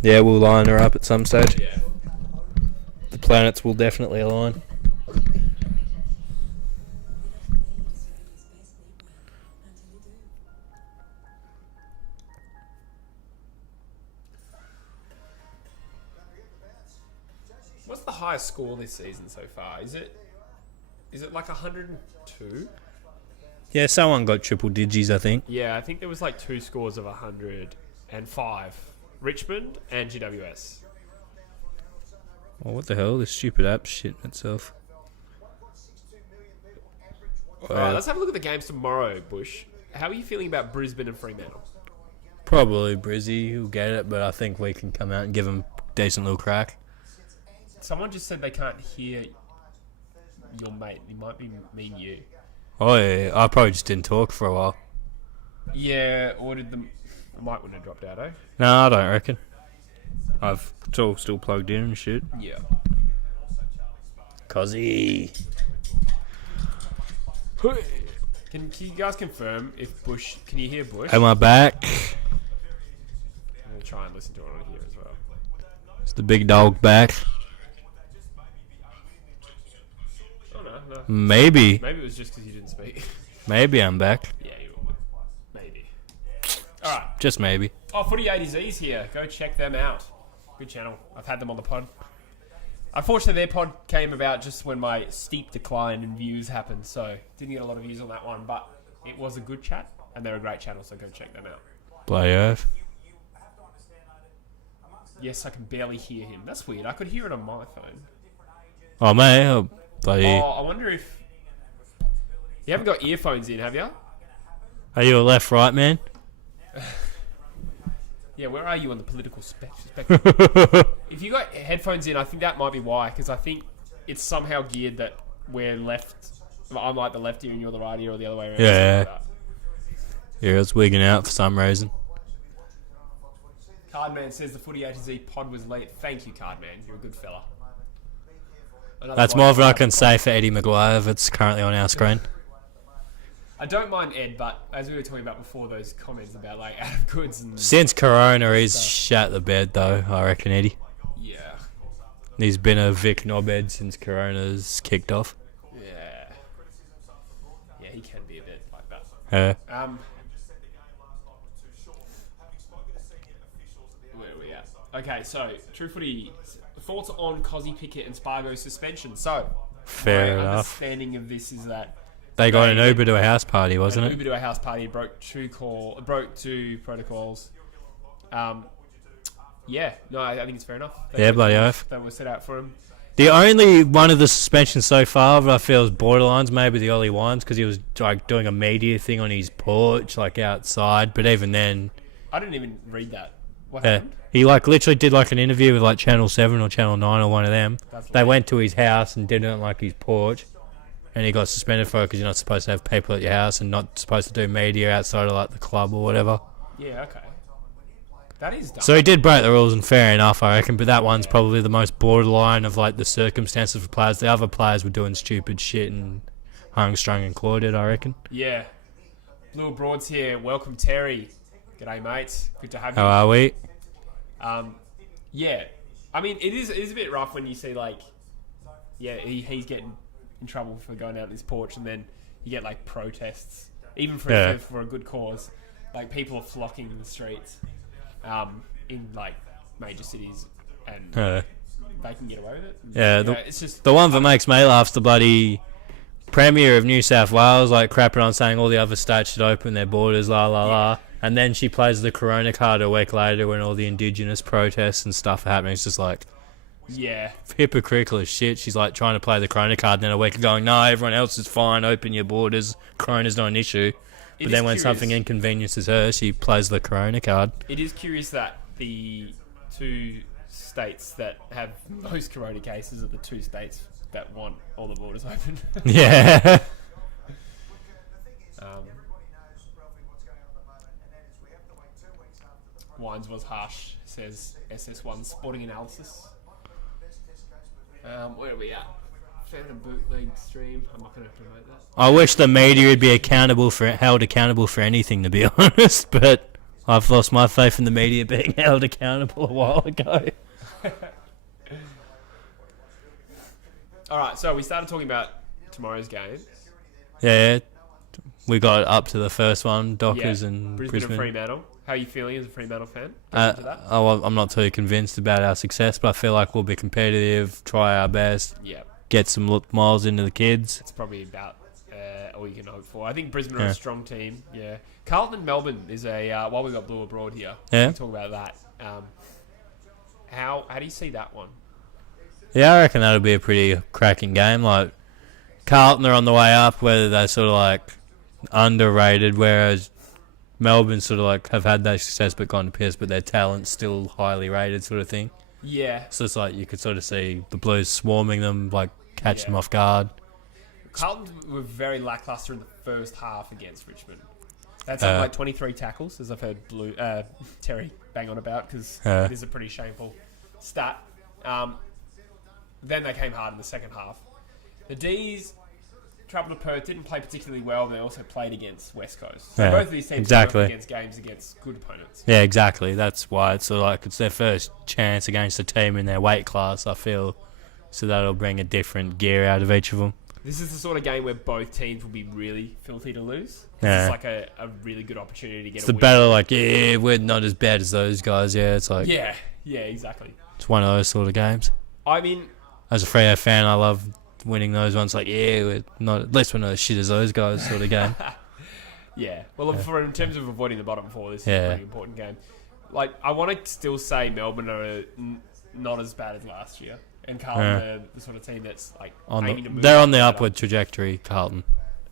Yeah, we'll line her up at some stage. Yeah. The planets will definitely align. What's the highest score this season so far? Is it like 102? Yeah, someone got triple digits, I think. Yeah, I think there was like two scores of 105. Richmond and GWS. Oh, what the hell? This stupid app shit itself. Alright, let's have a look at the games tomorrow, Bush. How are you feeling about Brisbane and Fremantle? Probably Brizzy who'll get it, but I think we can come out and give them a decent little crack. Someone just said they can't hear your mate. It might mean you. Oh yeah, I probably just didn't talk for a while. Yeah, or did the mic wouldn't have dropped out, eh? No, I don't reckon. I've still plugged in and shit. Yeah. Cozzy. Can you guys confirm if Bush... Can you hear Bush? Am I back? I'm going to try and listen to it on here as well. Is the big dog back? Oh, no. Maybe. Maybe it was just because you didn't speak. Maybe I'm back. Yeah, you will. Maybe. Alright. Just maybe. Oh, Footy 80Z's here. Go check them out. Good channel. I've had them on the pod. Unfortunately, their pod came about just when my steep decline in views happened, so didn't get a lot of views on that one, but it was a good chat, and they're a great channel, so go check them out. Play off. Yes, I can barely hear him. That's weird. I could hear it on my phone. Oh, mate. Oh, bloody. I wonder if you haven't got earphones in, have you? Are you a left-right man? Yeah, where are you on the political spectrum? If you got headphones in, I think that might be why, because I think it's somehow geared that we're left. I'm like the left ear and you're the right ear, or the other way around. Yeah. Like that. Yeah, it's wigging out for some reason. Cardman says the Footy A to Z pod was late. Thank you, Cardman. You're a good fella. That's more than I can say for Eddie Maguire if it's currently on our screen. I don't mind Ed, but as we were talking about before, those comments about like out of goods and Since Corona, he's shat the bed though, I reckon, Eddie. yeah, He's been a Vic knobhead since Corona's kicked off. yeah, he can be a bit like that. Yeah. Where are we at? Okay, so True Footy thoughts on Cozzy Pickett and Spargo's suspension. So Fair my enough. understanding of this is that They got an Uber to a house party, wasn't an it? Uber to a house party, broke two protocols. Yeah, no, I think it's fair enough. Yeah, bloody oath. That was set out for him. The only one of the suspensions so far that I feel is borderlines, maybe the Ollie Wines, because he was like doing a media thing on his porch, like outside. But even then, I didn't even read that. What yeah, happened? he like literally did like an interview with like Channel 7 or Channel 9 or one of them. They went to his house and did it on like his porch, and he got suspended for it because you're not supposed to have people at your house and not supposed to do media outside of like the club or whatever. Yeah, okay. That is dumb. So he did break the rules, and fair enough, I reckon. But that one's probably the most borderline of like the circumstances for players. The other players were doing stupid shit and hung, strung, and clawed it, I reckon. Yeah. Blue Broads here. Welcome, Terry. G'day, mates. Good to have you. How are we? Yeah. I mean, it is a bit rough when you see like, yeah, he's getting in trouble for going out on his porch, and then you get like protests, even for a good cause. Like people are flocking in the streets, in like major cities, and they can get away with it. Yeah, it's just the one that makes me laugh is the bloody Premier of New South Wales, like crapping on saying all the other states should open their borders, la. And then she plays the Corona card a week later when all the Indigenous protests and stuff are happening. It's just like, yeah, hypocritical as shit. She's like trying to play the Corona card, and then a week going, no, everyone else is fine, open your borders, Corona's not an issue. But then when something inconveniences her, she plays the Corona card. It is curious that the two states that have most Corona cases are the two states that want all the borders open. Yeah. Wines was harsh, says SS1 Sporting Analysis. Where are we at? Found a bootleg stream. I'm not going to promote that. I wish the media would be held accountable for anything, to be honest, but I've lost my faith in the media being held accountable a while ago. Alright, so we started talking about tomorrow's game. Yeah, we got up to the first one, Dockers and Brisbane and Fremantle. How are you feeling as a Fremantle fan? I'm not too convinced about our success, but I feel like we'll be competitive, try our best, get some miles into the kids. It's probably about all you can hope for. I think Brisbane are a strong team. Yeah, Carlton and Melbourne is a. While we got Blue Abroad here, we can talk about that. How do you see that one? Yeah, I reckon that'll be a pretty cracking game. Like Carlton are on the way up, whether they're sort of like underrated, whereas Melbourne sort of like have had that success but gone to piss, but their talent's still highly rated, sort of thing. Yeah. So it's like you could sort of see the Blues swarming them, like catch them off guard. Carlton were very lackluster in the first half against Richmond. That's like 23 tackles, as I've heard Terry bang on about, because it is a pretty shameful stat. Then they came hard in the second half. The D's travelled to Perth, didn't play particularly well. They also played against West Coast. So both of these teams come up against games against good opponents. Yeah, exactly. That's why it's sort of like it's their first chance against a team in their weight class, I feel. So that'll bring a different gear out of each of them. This is the sort of game where both teams will be really filthy to lose. It's like a really good opportunity to get it's a win. It's the battle, like, yeah, we're not as bad as those guys. Yeah, it's like... Yeah, exactly. It's one of those sort of games. I mean... As a Freo fan, I love winning those ones. Like, yeah, we're not... At least we're not as shit as those guys sort of game. Yeah. Well, in terms of avoiding the bottom four, this is a pretty important game. Like, I want to still say Melbourne are not as bad as last year. And Carlton, the sort of team that's like aiming to move. They're on the upward trajectory, Carlton.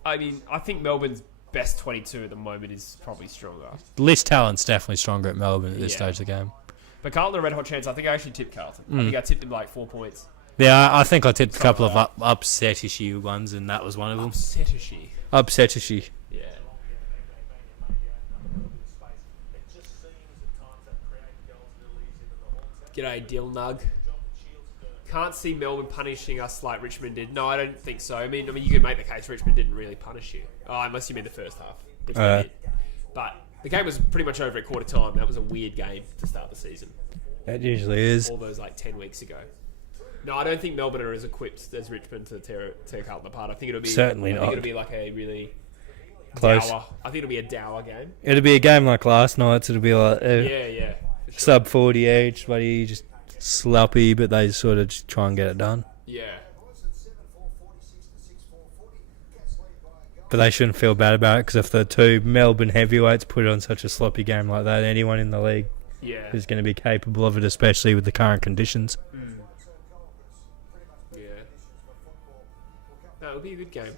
I mean, I think Melbourne's best 22 at the moment is probably stronger. List talent's definitely stronger at Melbourne at this stage of the game. But Carlton are red hot chance. I think I actually tipped Carlton. I think I tipped them like 4 points. Yeah, I think I tipped a couple of upset-ishy ones, and that was one of them. Upset-ishy. Yeah. G'day, Dill Nug. Can't see Melbourne punishing us like Richmond did. No, I don't think so. I mean, you could make the case Richmond didn't really punish you. Oh, unless you mean the first half, which they did. But the game was pretty much over at quarter time. That was a weird game to start the season. It usually is. All those like 10 weeks ago. No, I don't think Melbourne are as equipped as Richmond to tear Carlton apart. I think it'll be certainly not. I think it'll be like a really close. Dour. I think it'll be a dour game. It'll be a game like last night's. It'll be like Sure. sub 40 each, buddy. Just sloppy, but they sort of just try and get it done. Yeah. But they shouldn't feel bad about it, because if the two Melbourne heavyweights put on such a sloppy game like that, anyone in the league is going to be capable of it, especially with the current conditions. Yeah. No, it'll be a good game.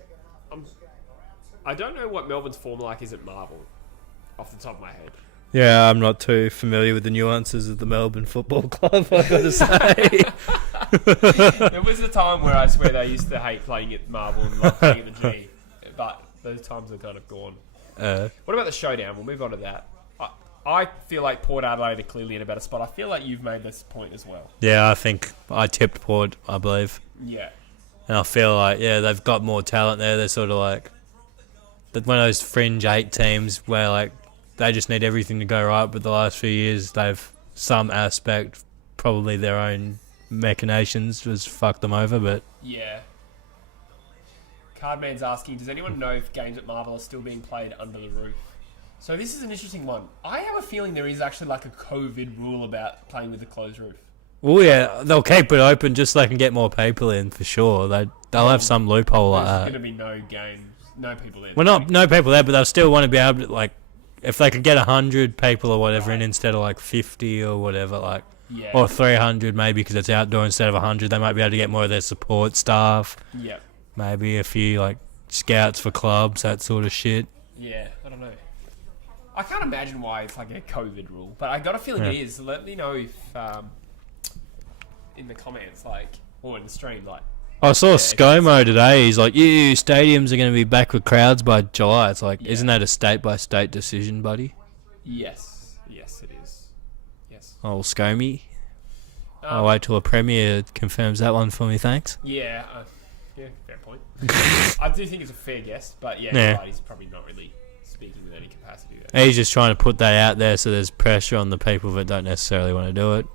I don't know what Melbourne's form like is at Marvel, off the top of my head. Yeah, I'm not too familiar with the nuances of the Melbourne Football Club, I've got to say. There was a time where I swear they used to hate playing at Marvel and love playing at the G, but those times are kind of gone. What about the showdown? We'll move on to that. I feel like Port Adelaide are clearly in a better spot. I feel like you've made this point as well. Yeah, I think I tipped Port, I believe. Yeah. And I feel like, they've got more talent there. They're sort of like one of those fringe 8 teams where, like, they just need everything to go right, but the last few years they've some aspect, probably their own machinations, has fucked them over. But yeah. Cardman's asking, does anyone know if games at Marvel are still being played under the roof? So this is an interesting one. I have a feeling there is actually like a COVID rule about playing with a closed roof. Oh yeah, they'll keep it open just so they can get more people in for sure. They'll have some loophole like that. There's going to be no games, no people in. Well, no people there, but they'll still want to be able to, like, if they could get 100 people or whatever in instead of like 50 or whatever, like, or 300 maybe because it's outdoor instead of 100, they might be able to get more of their support staff. Yeah. Maybe a few like scouts for clubs, that sort of shit. Yeah, I don't know. I can't imagine why it's like a COVID rule, but I got a feeling it is. Let me know if in the comments, like, or in the stream, like. I saw ScoMo today. He's like, stadiums are going to be back with crowds by July. It's like, isn't that a state-by-state decision, buddy? Yes, it is. Yes. Oh, ScoMe. I'll wait till a Premier confirms that one for me, thanks. Yeah, fair point. I do think it's a fair guess, but right, he's probably not really speaking with any capacity there. He's just trying to put that out there so there's pressure on the people that don't necessarily want to do it.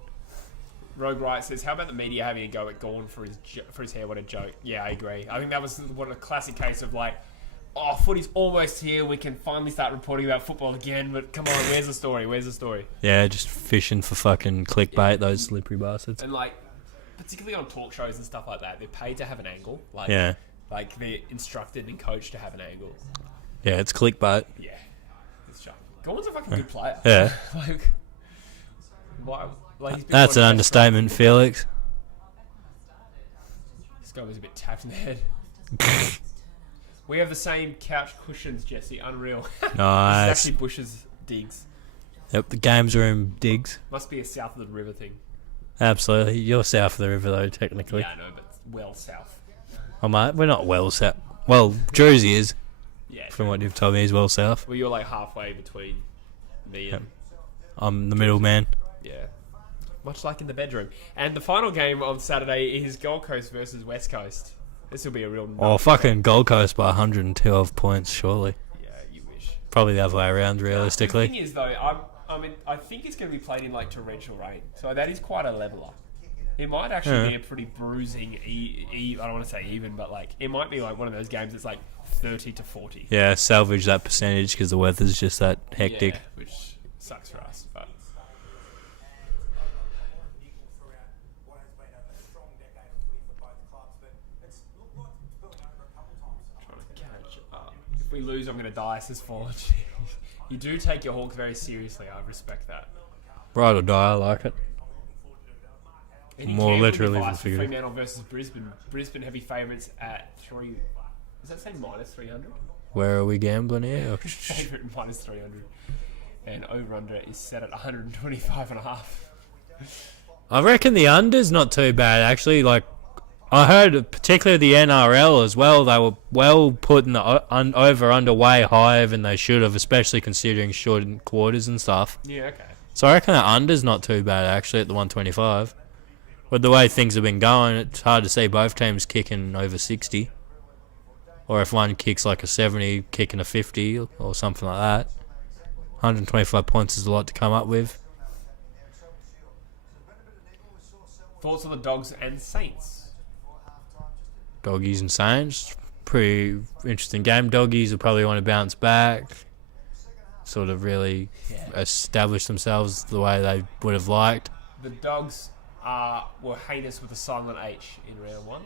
Rogue Wright says, how about the media having a go at Gawn for his hair? What a joke. Yeah, I agree. I think that was a classic case of like, footy's almost here. We can finally start reporting about football again. But come on, where's the story? Yeah, just fishing for fucking clickbait, those slippery bastards. And like, particularly on talk shows and stuff like that, they're paid to have an angle. Like, like they're instructed and coached to have an angle. Yeah, it's clickbait. Yeah, it's shocking. Gawn's a fucking good player. Yeah. Like, why? Like, that's an understatement, Felix. This guy was a bit tapped in the head. We have the same couch cushions, Jesse. Unreal. Nice. This is actually Bush's digs. Yep, the games room digs. Must be a south of the river thing. Absolutely. You're south of the river, though, technically. Yeah, I know, but well south. Oh, mate, we're not well south. Well, Jersey is. Yeah. From what you've told me, is well south. Well, you're like halfway between me and... I'm the middleman. Yeah. Much like in the bedroom. And the final game on Saturday is Gold Coast versus West Coast. This will be a real... fucking Gold Coast by 112 points, surely. Yeah, you wish. Probably the other way around, realistically. The thing is, though, I think it's going to be played in, like, torrential rain. So that is quite a leveler. It might actually be a pretty bruising... I don't want to say even, but, like, it might be, like, one of those games that's, like, 30 to 40. Yeah, salvage that percentage because the weather's just that hectic. Yeah, which sucks for us, but... If we lose, I'm going to die, says Fallen. You do take your Hawks very seriously. I respect that. Ride or die, I like it. Any more gambling literally than advice for figuratively. Fremantle versus Brisbane. Brisbane heavy favourites at 3. Does that say minus 300? Where are we gambling here? Favourite minus 300. And over under is set at 125.5. I reckon the under's not too bad, actually. Like, I heard, particularly the NRL as well, they were well putting the over-under way higher than they should have, especially considering short quarters and stuff. Yeah, okay. So I reckon the under's not too bad, actually, at the 125. With the way things have been going, it's hard to see both teams kicking over 60. Or if one kicks like a 70, kicking a 50 or something like that. 125 points is a lot to come up with. Thoughts on the Dogs and Saints? Doggies and Saints, pretty interesting game. Doggies will probably want to bounce back, sort of really establish themselves the way they would have liked. The Dogs were heinous with a silent H in round 1.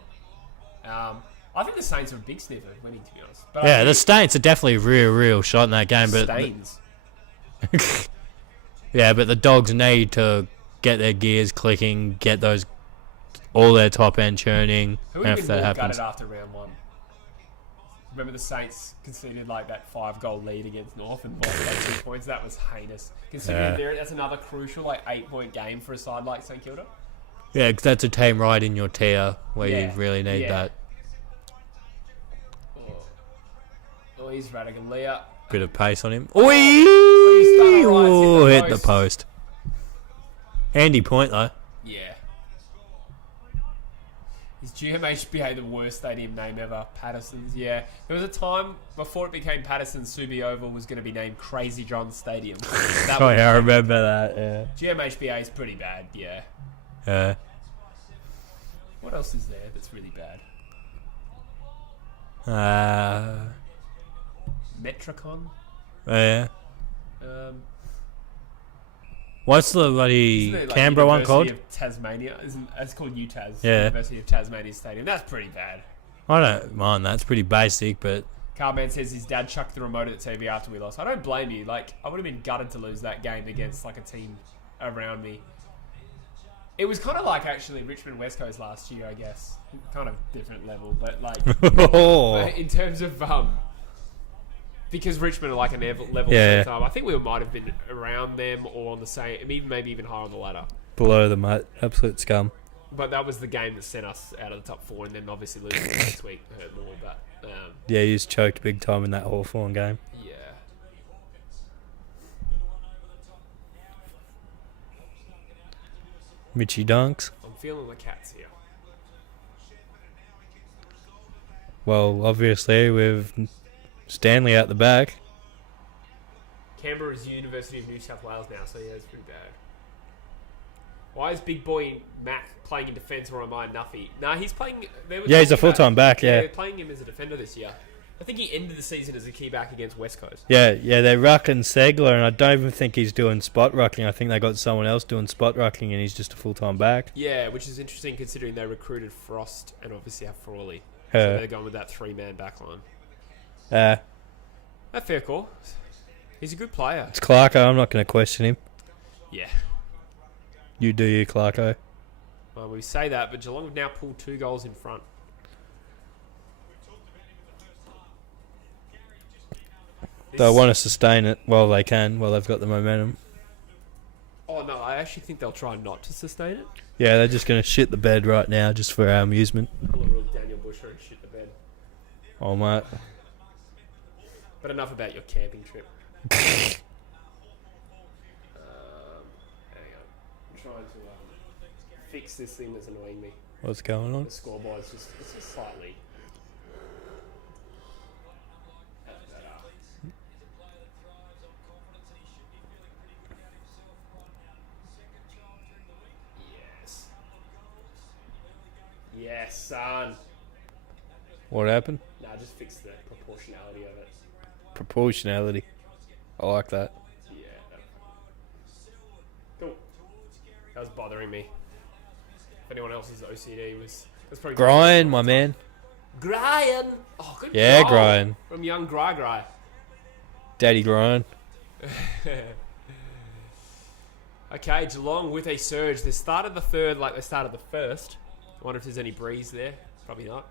I think the Saints are a big sniffer winning, to be honest. But Yeah, the Saints are definitely a real shot in that game. But Stains. yeah, but the Dogs need to get their gears clicking, get those all their top end churning. Who would And have if been that more happens, gutted after round 1? Remember the Saints conceded like that 5-goal lead against North and lost by 2 points? That was heinous. Considering that's another crucial 8-point game for a side like St Kilda. yeah, 'cause that's a team right in your tier where you really need that Oh, he's Radigalia. bit of pace on him. he's done alright, Oh, hit hit the the post. Handy point though. Yeah. Is GMHBA the worst stadium name ever? Patterson's, yeah. There was a time before it became Patterson's, Subi Oval was going to be named Crazy John Stadium. That Oh was- yeah, I remember that. GMHBA is pretty bad, yeah. Yeah. What else is there that's really bad? Metricon? Yeah. Um, What's the bloody isn't it, Canberra one University called? of Tasmania? It's called UTAS. Yeah. University of Tasmania Stadium. That's pretty bad. I don't mind. That's pretty basic, but Carman says his dad chucked the remote at the TV after we lost. I don't blame you. Like, I would have been gutted to lose that game against like a team around me. It was kind of like actually Richmond West Coast last year, I guess. Kind of different level, but like but in terms of because Richmond are like a level Yeah. time, I think we might have been around them or on the same, maybe even higher on the ladder. below the mate, absolute scum. But that was the game that sent us out of the top 4, and then obviously losing next week hurt more. But Yeah, he was choked big time in that Hawthorn game. yeah. Mitchy Dunks. I'm feeling the Cats here. Well, obviously with Stanley out the back. Canberra is University of New South Wales now, so yeah, it's pretty bad. Why is big boy Mac playing in defence or am I Nuffy? Nah, he's playing... Yeah, he's a full-time back, yeah. They're playing him as a defender this year. I think he ended the season as a key back against West Coast. Yeah, they're rucking Segler, and I don't even think he's doing spot rucking. I think they got someone else doing spot rucking, and he's just a full-time back. Yeah, which is interesting considering they recruited Frost and obviously have Frawley. Yeah. So they're going with that 3-man backline. That's fair call. He's a good player. It's Clarko. I'm not going to question him. Yeah. You do you, Clarko. Well, we say that, but Geelong have now pulled 2 goals in front. They want to sustain it while they can, while they've got the momentum. Oh, no, I actually think they'll try not to sustain it. Yeah, they're just going to shit the bed right now, just for our amusement. Pull a real Daniel Busher and shit the bed. Oh, mate. But enough about your camping trip. Hang on. I'm trying to fix this thing that's annoying me. What's going on? The scoreboard is just, it's just slightly. That's better. Yes. Yes, son. What happened? Nah, just fix the proportionality of it. Proportionality. I like that. Yeah. Cool. That was bothering me. If anyone else's OCD was probably Brian, my man. Brian. Oh, good. Yeah, goal Brian. from young Gry. Daddy Brian. Okay, Geelong with a surge. They started the third like they started the first. I wonder if there's any breeze there. Probably not.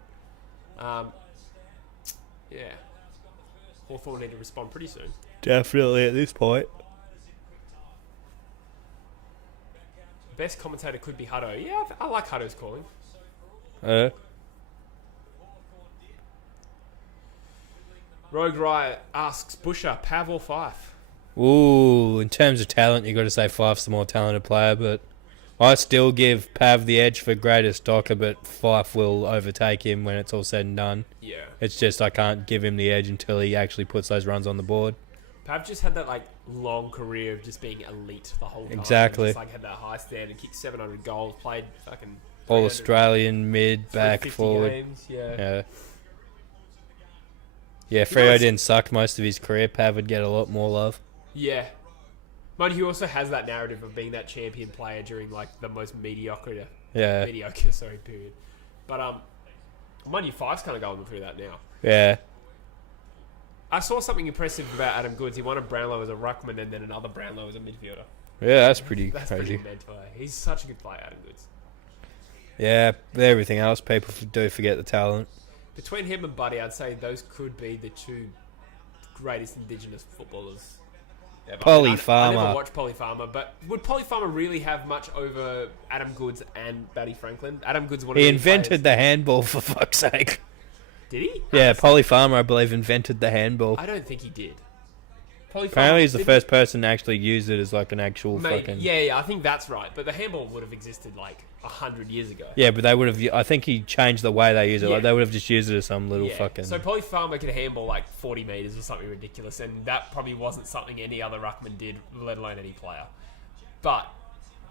Yeah. Hawthorn need to respond pretty soon. Definitely at this point. Best commentator could be Hutto. Yeah, I like Hutto's calling. Rogue Riot asks Busher, Pav or Fife? Ooh, in terms of talent, you got to say Fife's the more talented player, but I still give Pav the edge for greatest docker, but Fife will overtake him when it's all said and done. Yeah. It's just I can't give him the edge until he actually puts those runs on the board. Pav just had that like long career of just being elite the whole time. Exactly. Just like had that high standard, kicked 700 goals, played fucking All Australian, mid, back, 350 forward. games, yeah. Yeah, Freo didn't suck most of his career. Pav would get a lot more love. Yeah. Mind he also has that narrative of being that champion player during like the most mediocre period. But mind you, Fife's kind of going through that now. Yeah. I saw something impressive about Adam Goods. He won a Brownlow as a ruckman and then another Brownlow as a midfielder. Yeah, that's pretty That's crazy. pretty mental. He's such a good player, Adam Goods. Yeah, but everything else, people do forget the talent. Between him and Buddy, I'd say those could be the two greatest Indigenous footballers ever. Polly I Farmer. never watched Polly Farmer, but would Polly Farmer really have much over Adam Goods and Buddy Franklin? Adam Goods one of He the invented the handball, for fuck's sake. Did he? Yeah, Polly Farmer, I believe, invented the handball. I don't think he did. Polly Farmer Apparently, he's the didn't- first person to actually use it as like an actual Maybe. fucking... Yeah, I think that's right. But the handball would have existed like 100 years ago. Yeah, but they would have... I think he changed the way they use it. Yeah. Like, they would have just used it as some little Yeah. fucking... So Polly Farmer could handball like 40 metres or something ridiculous, and that probably wasn't something any other ruckman did, let alone any player. But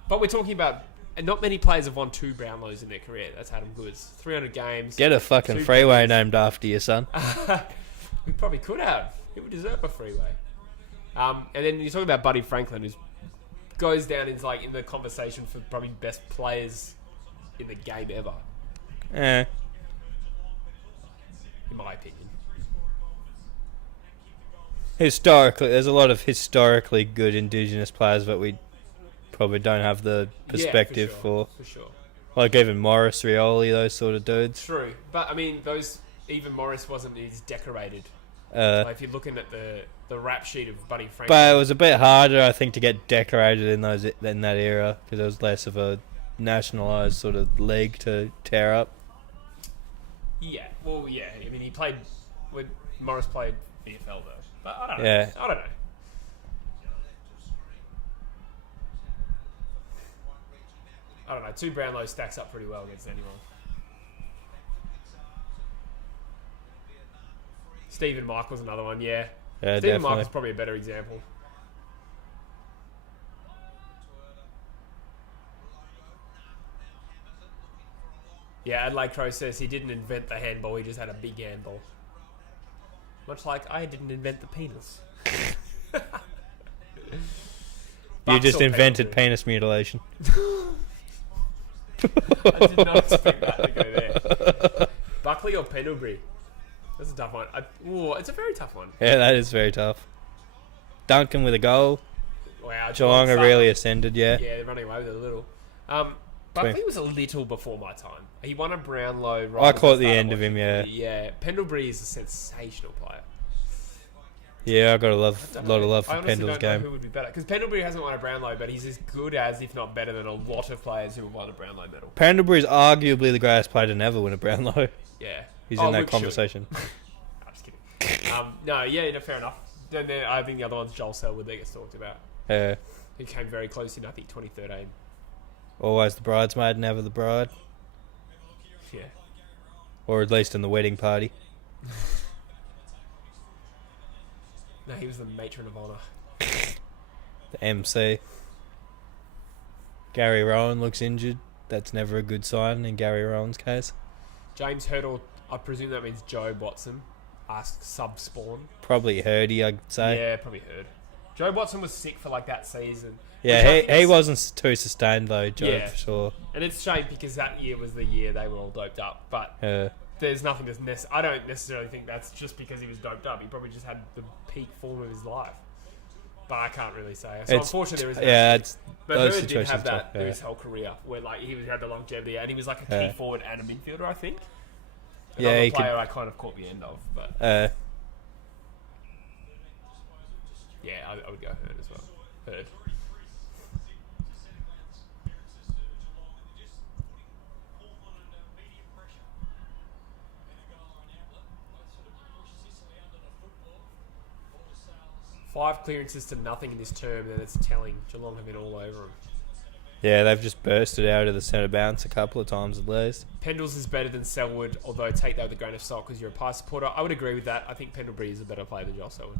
we're talking about... And not many players have won 2 Brownlows in their career. That's Adam Goods. 300 games. Get a fucking 2 freeway penalties. named after you, son. We probably could have. He would deserve a freeway. And then you're talking about Buddy Franklin, who goes down in the conversation for probably best players in the game ever, Eh. in my opinion. Historically, there's a lot of historically good Indigenous players, but we probably don't have the perspective yeah, for. For sure. Like even Morris, Rioli, those sort of dudes. True. But, I mean, even Morris wasn't as decorated. Like, if you're looking at the rap sheet of Buddy Franklin. But it was a bit harder, I think, to get decorated in that era because it was less of a nationalised sort of league to tear up. Yeah. Well, yeah. I mean, he played... Morris played AFL, though. But I don't know. Yeah. I don't know. I don't know. 2 Brownlows stacks up pretty well against anyone. Stephen Michael's another one, yeah. Yeah, Stephen definitely. Michael's probably a better example. Yeah, Adelaide Crow says he didn't invent the handball, he just had a big handball. Much like I didn't invent the penis. You Bucks just or invented penalty? penis mutilation. I did not expect that to go there. Buckley or Pendlebury? That's a tough one. It's a very tough one. Yeah, that is very tough. Duncan with a goal. Wow, Geelong are really ascended, yeah. Yeah, they're running away with it a little. Buckley was a little before my time. He won a Brownlow. Right I at caught the start end of him, yeah. Yeah, Pendlebury is a sensational player. Yeah, I got a lot of love I for honestly Pendle's don't know game. who would be better. Because Pendlebury hasn't won a Brownlow, but he's as good as, if not better than, a lot of players who have won a Brownlow medal. Pendlebury's arguably the greatest player to never win a Brownlow. Yeah. He's in that Luke conversation. Should. I'm just kidding. Fair enough. Then I think the other one's Joel Selwood that gets talked about. Yeah. He came very close in, I think, 2013. Always the bridesmaid, never the bride. Yeah. Or at least in the wedding party. No, he was the matron of honour. The MC. Gary Rowan looks injured. That's never a good sign in Gary Rowan's case. James Hurdle, I presume that means Joe Watson, asks sub-spawn. Probably Hurdy, I'd say. Yeah, probably heard. Joe Watson was sick for like that season. Yeah, he wasn't too sustained though, Joe, Yeah. for sure. And it's a shame because that year was the year they were all doped up. But there's nothing to I don't necessarily think that's just because he was doped up. He probably just had the peak form of his life. But I can't really say. So unfortunately, there is. Yeah, it's but those Bird did have situations. that through his whole career, where like he had the longevity, and he was like a key forward and a midfielder, I think. Another player I kind of caught the end of, but yeah, I would go Hurd as well. Hurd. Five clearances to nothing in this term, and it's telling. Geelong have been all over them. Yeah, they've just bursted out of the centre bounce a couple of times at least. Pendles is better than Selwood, although take that with a grain of salt because you're a Pie supporter. I would agree with that. I think Pendlebury is a better player than Joel Selwood.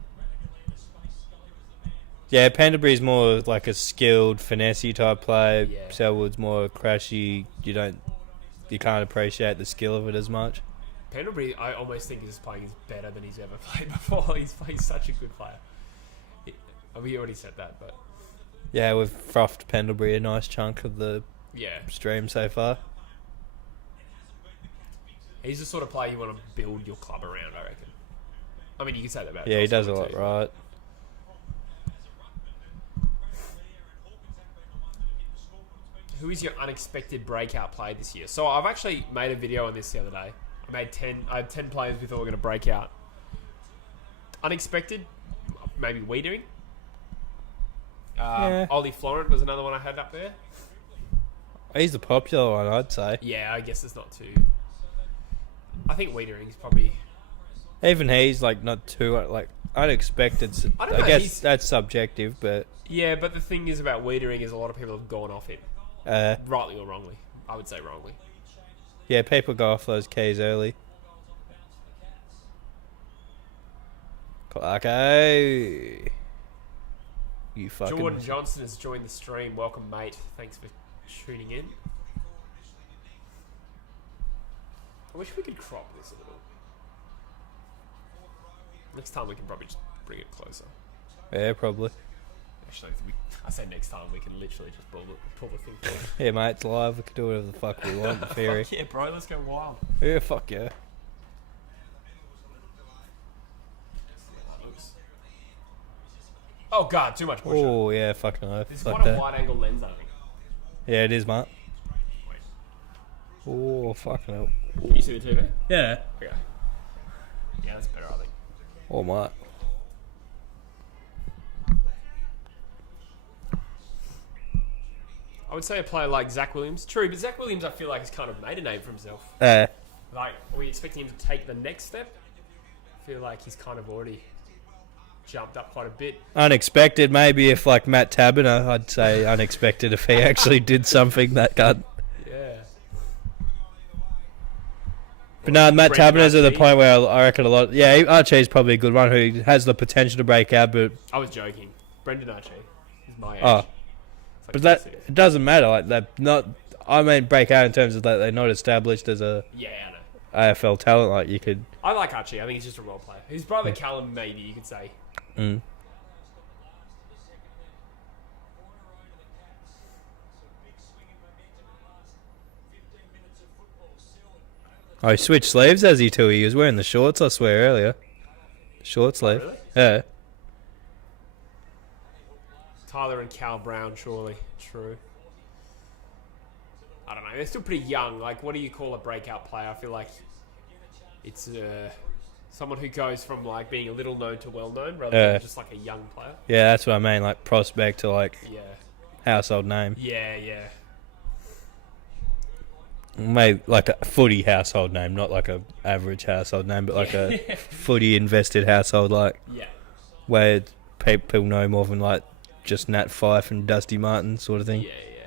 Yeah, Pendlebury's more like a skilled, finessey type player. Yeah. Selwood's more crashy. You can't appreciate the skill of it as much. Pendlebury, I almost think is playing is better than he's ever played before. He's such a good player. We already said that, but yeah, we've frothed Pendlebury a nice chunk of the stream so far. He's the sort of player you want to build your club around, I reckon. I mean, you can say that about he does a Joel lot too. right. Who is your unexpected breakout player this year? So I've actually made a video on this the other day. I had 10 players we thought were going to break out. Unexpected, maybe Wiedering. Ollie Florent was another one I had up there. He's the popular one, I'd say. Yeah, I guess it's not too. I think Wiedering's probably. Even he's like not too like unexpected. I guess that's subjective, but yeah. But the thing is about Wiedering is a lot of people have gone off him, rightly or wrongly. I would say wrongly. Yeah, people go off those keys early. Okay. You fucking... Jordan Johnson has joined the stream. Welcome, mate. Thanks for tuning in. I wish we could crop this a little. Next time we can probably just bring it closer. Yeah, probably. Actually, I say next time we can literally just pull the thing forward. Yeah, mate, it's live. We can do whatever the fuck we want in theory. Fuck yeah, bro. Let's go wild. Yeah, fuck yeah. Oh god, too much pressure. Oh yeah, fucking oath. There's Fuck quite a that. wide angle lens, I think. Yeah, it is, mate. Oh, fucking hell. Can you see the TV? Yeah. Okay. Yeah, that's better, I think. Oh, mate. I would say a player like Zach Williams. True, but Zach Williams, I feel like, has kind of made a name for himself. Like, are we expecting him to take the next step? I feel like he's kind of already jumped up quite a bit. Unexpected, maybe if like Matt Taberner, I'd say unexpected if he actually did something that got. Yeah. But no, Matt Taberner's at the point where I reckon a lot. Yeah, Archie's probably a good one who has the potential to break out, but. I was joking. Brendan Archie is my age. Oh. Like But that it doesn't matter. Like they're not. I mean, break out in terms of that they're not established as a I know. AFL talent. Like you could. I like Archie. I think he's just a role player. His brother Callum, maybe you could say. Mm. Oh, he switched sleeves as he too. He was wearing the shorts. I swear earlier. Short sleeve. Oh, really? Yeah. Tyler and Cal Brown, surely. True. I don't know. They're still pretty young. Like, what do you call a breakout player? I feel like it's someone who goes from like being a little known to well known rather than just like a young player. Yeah, that's what I mean. Like prospect to like household name. Yeah, yeah. Maybe like a footy household name, not like a average household name, but like a footy invested household, like where people know more than like just Nat Fyfe and Dusty Martin sort of thing. Yeah, yeah.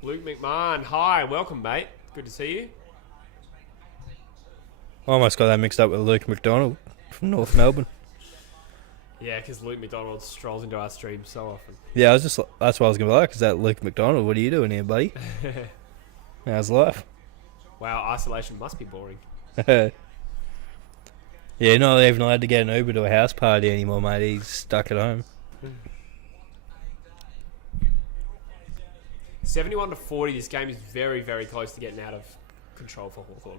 Luke McMahon, hi, welcome, mate. Good to see you. I almost got that mixed up with Luke McDonald from North Melbourne. Yeah, because Luke McDonald strolls into our stream so often. Yeah, I was just that's what I was gonna be like. Is that Luke McDonald? What are you doing here, buddy? How's life? Wow, isolation must be boring. Yeah, you're not even allowed to get an Uber to a house party anymore, mate. He's stuck at home. 71-40. This game is very, very close to getting out of control for Hawthorn.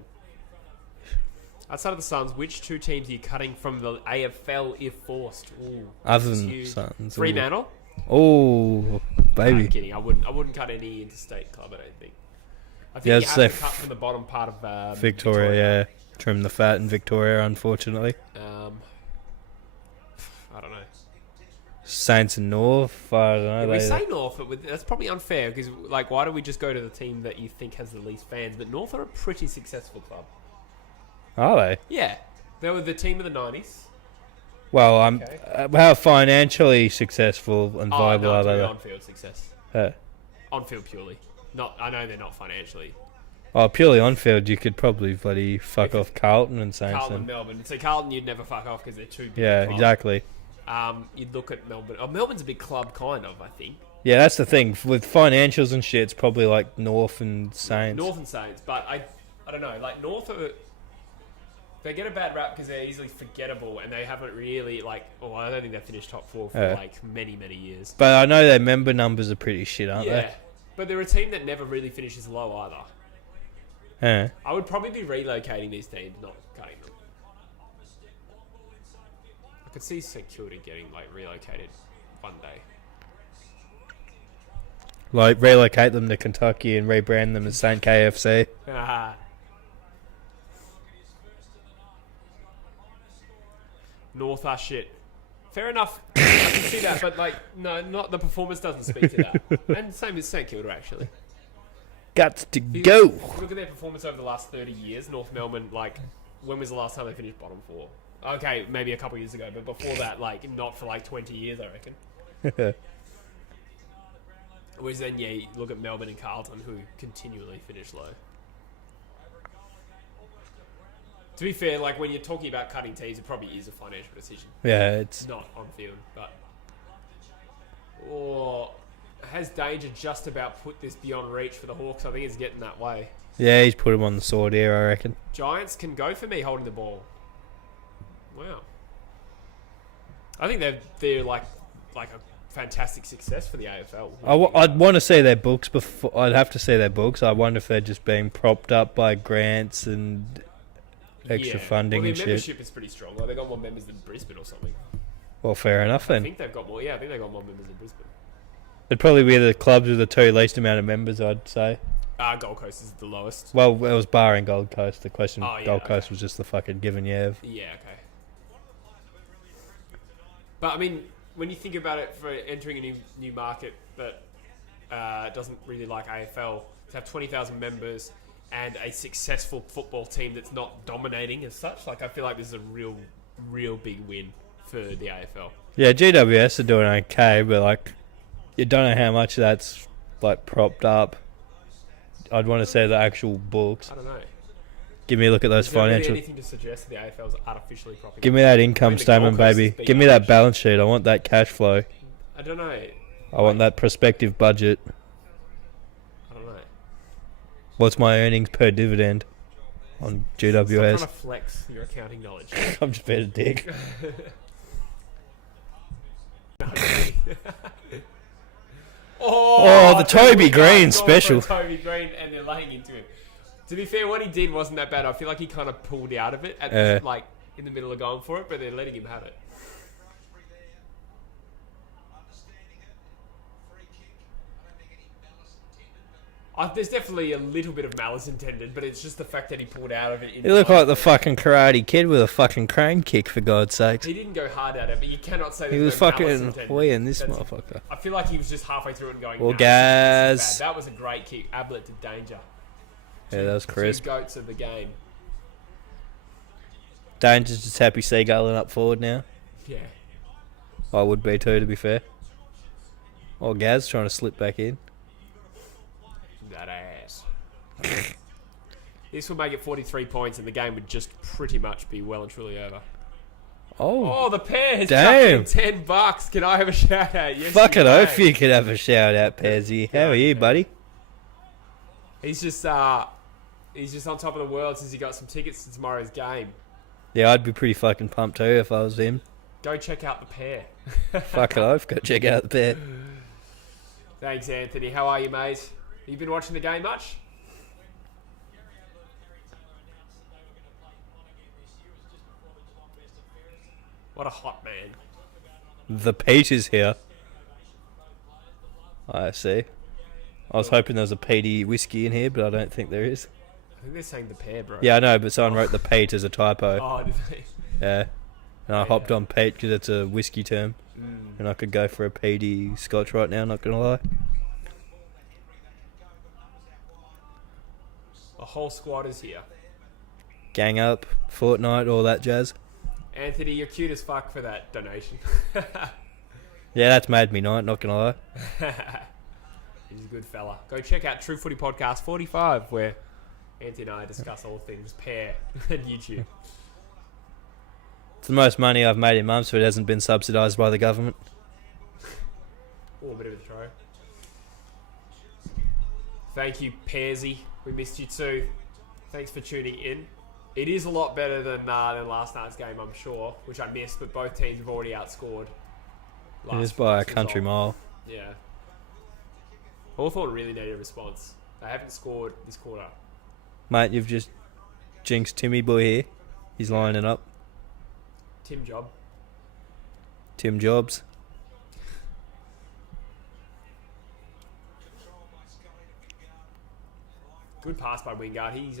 Outside of the Suns, which two teams are you cutting from the AFL if forced? Ooh, Other this is than huge. Suns. Fremantle? Oh, baby. I'm kidding. I wouldn't cut any interstate club, I don't think. I think Yeah, you it's have to the cut from the bottom part of Victoria, yeah. Trim the fat in Victoria, unfortunately. I don't know. Saints and North, I don't know. Yeah, we say North, but that's probably unfair because, like, why do we just go to the team that you think has the least fans? But North are a pretty successful club. Are they? Yeah, they were the team of the 90s. Well, Okay. how financially successful and viable are they? On-field success. On-field purely. I know they're not financially. Oh, purely on-field, you could probably bloody fuck off Carlton and Saints. Carlton and Melbourne. So Carlton you'd never fuck off because they're too big. Yeah, exactly. You'd look at Melbourne. Oh, Melbourne's a big club, kind of, I think. Yeah, that's the thing. With financials and shit, it's probably like North and Saints. North and Saints, but I don't know. Like, North are... They get a bad rap because they're easily forgettable and they haven't really, like... Oh, I don't think they've finished top 4 for, like, many, many years. But I know their member numbers are pretty shit, aren't they? Yeah, but they're a team that never really finishes low either. Yeah. I would probably be relocating these teams, not cutting them. I could see St Kilda getting, like, relocated one day. Like, relocate them to Kentucky and rebrand them as St. KFC. North are shit. Fair enough. I can see that, but, like, no, not the performance doesn't speak to that. And same as St Kilda, actually. Got to If you go. look at their performance over the last 30 years, North Melbourne, like, when was the last time they finished bottom 4? Okay, maybe a couple years ago, but before that, like, not for like 20 years, I reckon. Whereas then, yeah, you look at Melbourne and Carlton, who continually finish low. To be fair, like, when you're talking about cutting teams, it probably is a financial decision. Yeah, it's... Not on field, but... Or... Has Danger just about put this beyond reach for the Hawks? I think it's getting that way. Yeah, he's put him on the sword here, I reckon. Giants can go for me holding the ball. Wow. I think they're like a fantastic success for the AFL. I'd want to see their books before. I'd have to see their books. I wonder if they're just being propped up by grants and extra funding and their shit. membership is pretty strong. Like, they got more members than Brisbane or something. Well, fair enough I then. think they've got more. Yeah, I think they got more members than Brisbane. It'd probably be the clubs with the 2 least amount of members, I'd say. Gold Coast is the lowest. Well, it was barring Gold Coast. The question, Oh, yeah, Gold okay. Coast was just the fucking given you. Yeah, okay. But I mean, when you think about it, for entering a new market that doesn't really like AFL, to have 20,000 members and a successful football team that's not dominating as such, like, I feel like this is a real big win for the AFL. Yeah, GWS are doing okay, but like, you don't know how much that's like propped up. I'd want to say the actual books. I don't know. Give me a look at those Is there really financial. anything to suggest that the AFL's artificially propping Give up? me that income I mean, the statement, Gold Coast baby. is big Give me that average. balance sheet. I want that cash flow. I don't know. I want that prospective budget. I don't know. What's my earnings per dividend on Stop trying to GWS? flex your accounting knowledge. I'm just being a dick. Oh, the Toby Green special. Toby Green, and they're laying into him. To be fair, what he did wasn't that bad. I feel like he kind of pulled out of it at like in the middle of going for it, but they're letting him have it. There's definitely a little bit of malice intended, but it's just the fact that he pulled out of it. You look like the fucking Karate Kid with a fucking crane kick, for God's sakes. He didn't go hard at it, but you cannot say He there's was no malice fucking intended. weeing this That's- motherfucker. I feel like he was just halfway through it and going, Well, "Nah, guys." this is bad." That was a great kick. Ablett to Danger. Yeah, that was crisp. Two goats of the game. Danger's just happy seagulling up forward now. Yeah. I would be too, to be fair. Oh, Gaz trying to slip back in. That ass. This will make it 43 points and the game would just pretty much be well and truly over. Oh, Oh, the pair has damn. chucked in $10. Can I have a shout out? Yes, fucking you oath may. you could have a shout out, Pezzy. How are you, buddy? He's just on top of the world since he got some tickets to tomorrow's game. Yeah, I'd be pretty fucking pumped too if I was him. Go check out the pair. Fucking oath, go check out the pair. Thanks, Anthony. How are you, mate? You been watching the game much? What a hot man. The Pete is here. I see. I was hoping there was a peaty whiskey in here, but I don't think there is. I think they're saying the pair, bro. Yeah, I know, but someone wrote the Pete as a typo. Oh, did they? Yeah. And I hopped on Pete because it's a whiskey term. Mm. And I could go for a peaty scotch right now, not going to lie. The whole squad is here. Gang up, Fortnite, all that jazz. Anthony, you're cute as fuck for that donation. Yeah, that's made me night, not going to lie. He's a good fella. Go check out True Footy Podcast 45, where Anthony and I discuss all things pair and YouTube. It's the most money I've made in months, but it hasn't been subsidised by the government. Oh, a bit of a throw. Thank you, Pearsy. We missed you too. Thanks for tuning in. It is a lot better than last night's game, I'm sure, which I missed, but both teams have already outscored. It is by a country mile. Yeah. Hawthorn really needed a response. They haven't scored this quarter. Mate, you've just jinxed Timmy boy here. He's lining up. Tim Jobs. Good pass by Wingard. He's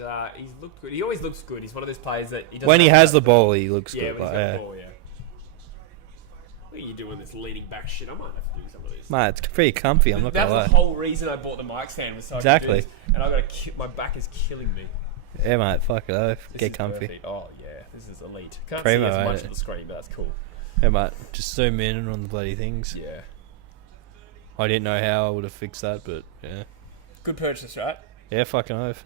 looked good. He always looks good. He's one of those players that... When he has the ball, he looks yeah, good. when he's got the ball, yeah. What are you doing this leaning back shit? I might have to do some of this. Mate, it's pretty comfy, I'm not going to lie. That's the whole reason I bought the mic stand. Was so Exactly. I could do this, and I got my back is killing me. Yeah, mate, fuck it off. This Get is comfy. perfect. Oh, yeah. This is elite. Can't Primo, see as much ain't of the screen, but that's cool. Yeah, mate, just zoom in on the bloody things. Yeah. I didn't know how I would have fixed that, but yeah. Good purchase, right? Yeah, fucking oath.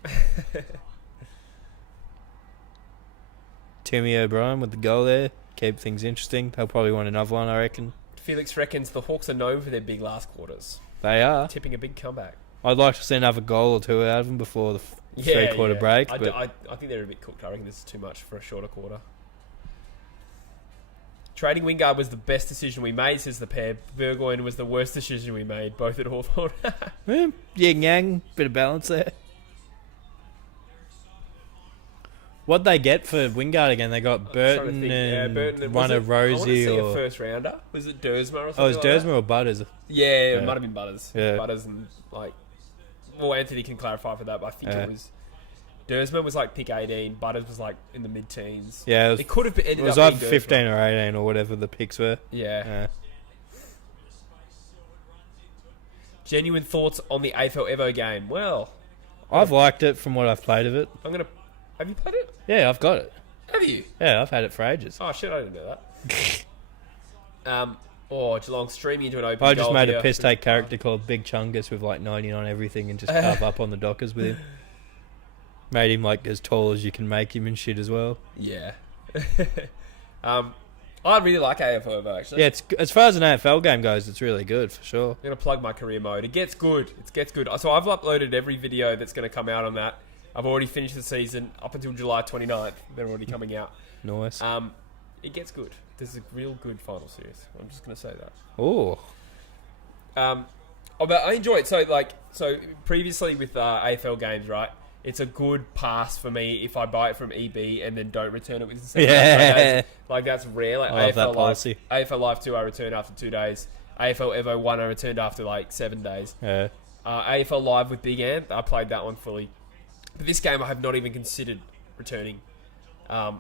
Timmy O'Brien with the goal there. Keep things interesting. They'll probably want another one, I reckon. Felix reckons the Hawks are known for their big last quarters. They are. Tipping a big comeback. I'd like to see another goal or two out of them before the three-quarter break. I But think they're a bit cooked. I reckon this is too much for a shorter quarter. Trading Wingard was the best decision we made, says the pair. Burgoyne was the worst decision we made, both at Hawthorn. yeah, yin yang, bit of balance there. What'd they get for Wingard again? They got Burton and one of Rosie. I want to see or a first rounder. Was it Dersma or something? oh, it was like Dersma that? or Butters? Yeah, it might have been Butters. Yeah. Butters and well, Anthony can clarify for that, but I think Yeah. it was Dersma was like pick 18. Butters was like in the mid-teens. Yeah, It could have ended it was up either being 15 Dersma. or 18 or whatever the picks were. Yeah. Genuine thoughts on the AFL Evo game? Well, I've liked it from what I've played of it. Have you played it? Yeah, I've got it. Have you? Yeah, I've had it for ages. Oh shit, I didn't know that. Geelong streaming into an open I just goal made here. a piss take character called Big Chungus with like 90 on everything and just carve up on the Dockers with him. Made him like as tall as you can make him and shit as well. Yeah. I really like AFL Evo, actually. Yeah, it's as far as an AFL game goes, it's really good for sure. I'm going to plug my career mode. It gets good. So I've uploaded every video that's going to come out on that. I've already finished the season up until July 29th. They're already coming out. Nice. It gets good. There's a real good final series. I'm just going to say that. Oh. But I enjoy it. So previously with AFL games, right? It's a good pass for me if I buy it from EB and then don't return it within 7 days. Yeah. That's rare. Like I love that AFL policy. AFL Live 2 I returned after 2 days. AFL Evo 1 I returned after 7 days. Yeah. AFL Live with Big Ant, I played that one fully. But this game I have not even considered returning. Because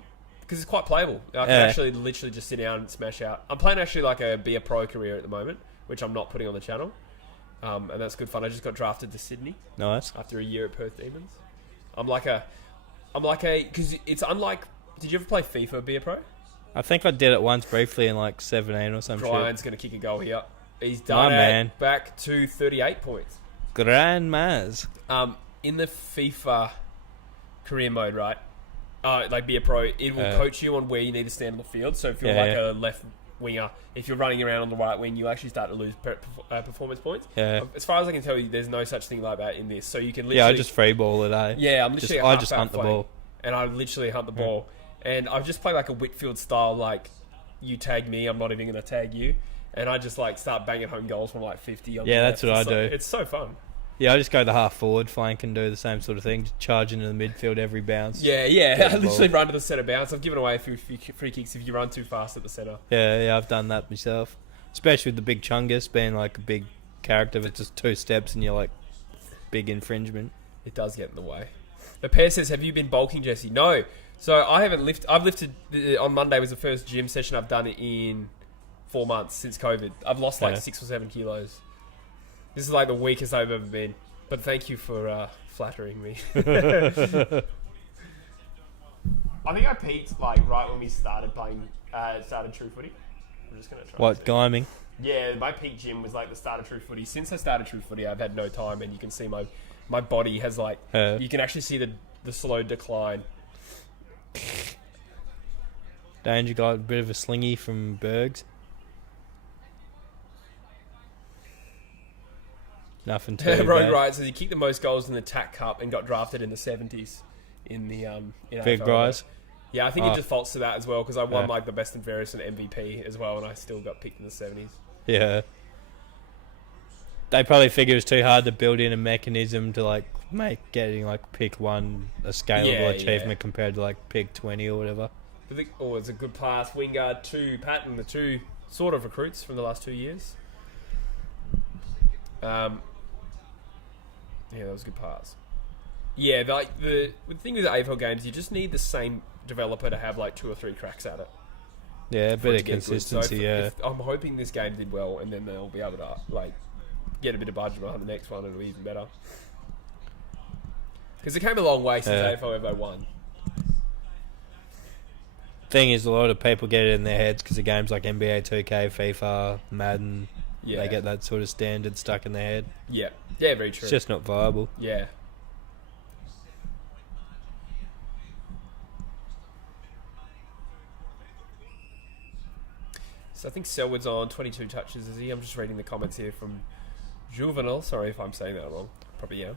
it's quite playable. I can actually literally just sit down and smash out. I'm playing actually be a pro career at the moment, which I'm not putting on the channel. And that's good fun. I just got drafted to Sydney Nice. after a year at Perth Demons. Because it's unlike, did you ever play FIFA Be a Pro? I think I did it once briefly in 17 or some Brian's shit. going to kick a goal here. He's done My it. man. Back to 38 points. Grand Maz. In the FIFA career mode, right? Be a pro, it will coach you on where you need to stand on the field. So if you're a left winger, if you're running around on the right wing, you actually start to lose performance points. Yeah. As far as I can tell you, there's no such thing like that in this. So you can literally... Yeah, I just free ball it, eh? Yeah, I'm literally I just hunt the ball. And I literally hunt the ball. And I've just played a Whitfield style, you tag me, I'm not even going to tag you. And I just start banging home goals from 50. Yeah, that's what I do. It's so fun. Yeah, I just go the half forward flank and do the same sort of thing, just charge into the midfield every bounce. Yeah. Get the I literally ball. run to the centre bounce. I've given away a few free kicks if you run too fast at the centre. Yeah, I've done that myself. Especially with the big chungus being like a big character with just 2 steps and you're like, big infringement. It does get in the way. The pair says, have you been bulking, Jesse? No. So I haven't lifted. I've lifted, on Monday was the first gym session I've done in 4 months since COVID. I've lost like 6 or 7 kilos. This is like the weakest I've ever been. But thank you for flattering me. I think I peaked like right when we started playing, started True Footy. I'm just going to try. What, Gyming? Yeah, my peak gym was like the start of True Footy. Since I started True Footy, I've had no time, and you can see my body has like, you can actually see the slow decline. Danger got a bit of a slingy from Bergs. Nothing too Road bad. Riot says he kicked the most goals in the TAC Cup and got drafted in the 70s in the in Big AFL. rise. Yeah, I think it defaults to that as well because I won like the best and fairest and MVP as well, and I still got picked in the 70s. Yeah. They probably figured it was too hard to build in a mechanism to like make getting like pick 1 a scalable achievement compared to like pick 20 or whatever. It's a good pass. Wingard 2, Patton, the 2 sort of recruits from the last 2 years. Yeah, that was a good pass. Yeah, like the thing with the AFL games, you just need the same developer to have like 2 or 3 cracks at it. Yeah, a bit of consistency. If I'm hoping this game did well, and then they'll be able to like get a bit of budget behind the next one, and it'll be even better. Because it came a long way since AFL Evo 1. Thing is, a lot of people get it in their heads because of games like NBA 2K, FIFA, Madden. Yeah. They get that sort of standard stuck in their head. Yeah, very true. It's just not viable. Yeah. So I think Selwood's on 22 touches, is he? I'm just reading the comments here from Juvenile. Sorry if I'm saying that wrong. Probably am.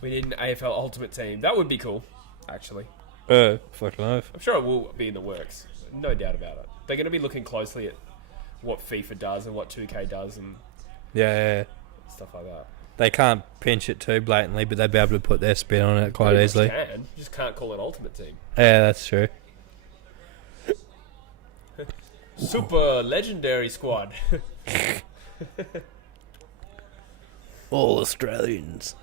We need an AFL Ultimate Team. That would be cool, actually. Fucking oath. I'm sure it will be in the works. No doubt about it. They're going to be looking closely at what FIFA does and what 2K does and stuff like that. They can't pinch it too blatantly, but they'd be able to put their spin on it quite easily. You can. You just can't call it Ultimate Team. Yeah, that's true. Super Legendary Squad. All Australians.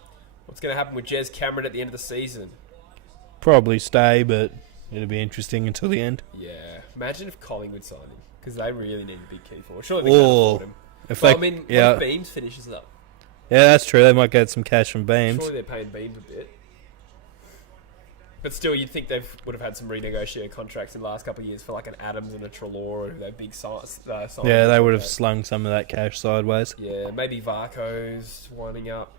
What's going to happen with Jez Cameron at the end of the season? Probably stay, but it'll be interesting until the end. Yeah. Imagine if Collingwood signed him, because they really need a big key forward. Surely they can't afford him. What if Beams finishes up? Yeah, that's true. They might get some cash from Beams. Surely they're paying Beams a bit. But still, you'd think they would have had some renegotiated contracts in the last couple of years for like an Adams and a Trelaw, or their big size. Yeah, they would have slung some of that cash sideways. Yeah, maybe Varco's winding up.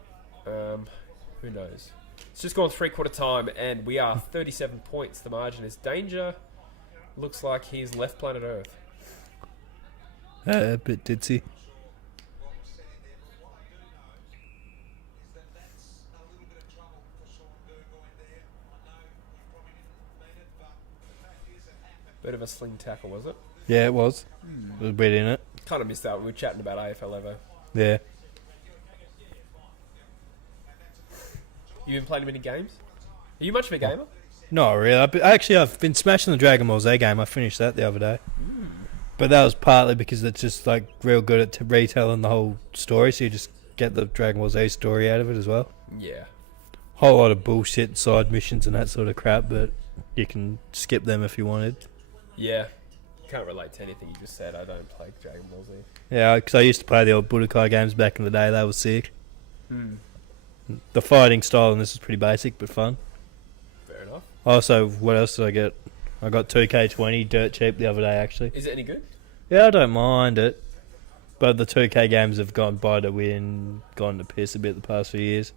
Who knows? It's just gone 3/4 time, and we are 37 points. The margin is danger. Looks like he's left planet Earth. A bit ditzy. Bit of a sling tackle, was it? Yeah, it was. There was a bit in it. Kind of missed out. We were chatting about AFL Evo. Yeah. You been playing many games? Are you much of a gamer? Not really. I've been smashing the Dragon Ball Z game. I finished that the other day. But that was partly because it's just like real good at retelling the whole story, so you just get the Dragon Ball Z story out of it as well. Yeah. Whole lot of bullshit side missions and that sort of crap, but you can skip them if you wanted. Yeah. Can't relate to anything you just said. I don't play Dragon Ball Z. Yeah, because I used to play the old Budokai games back in the day. They were sick. The fighting style in this is pretty basic but fun. Fair enough. Also, what else did I get? I got 2K20 dirt cheap the other day, actually. Is it any good? Yeah, I don't mind it. But the 2K games have gone by the win, gone to piss a bit the past few years.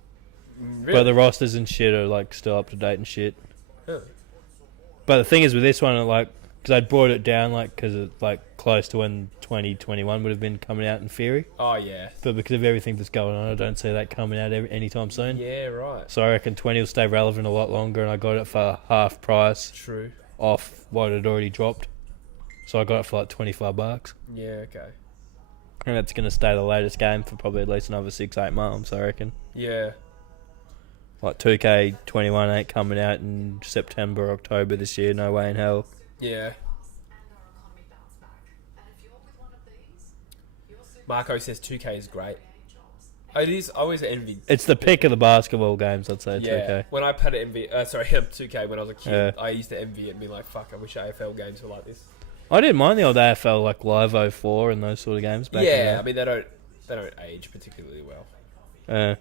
Really? But the rosters and shit are like still up to date and shit. Huh. But the thing is with this one, because I brought it down because it's like close to when 2021 would have been coming out in theory. Oh, yeah. But because of everything that's going on, I don't see that coming out anytime soon. Yeah, right. So I reckon 20 will stay relevant a lot longer, and I got it for half price True. off what had already dropped. So I got it for like $25. Yeah, okay. And it's going to stay the latest game for probably at least another 6-8 months, I reckon. Yeah. Like 2K21 ain't coming out in September, October this year. No way in hell. Yeah. Marco says 2K is great. It is. I always envied. It's the pick of the basketball games, I'd say. Yeah. 2K. When I played at 2K when I was a kid, I used to envy it and be like, "Fuck, I wish AFL games were like this." I didn't mind the old AFL like Live 04 and those sort of games back in the day. I mean they don't age particularly well. Yeah.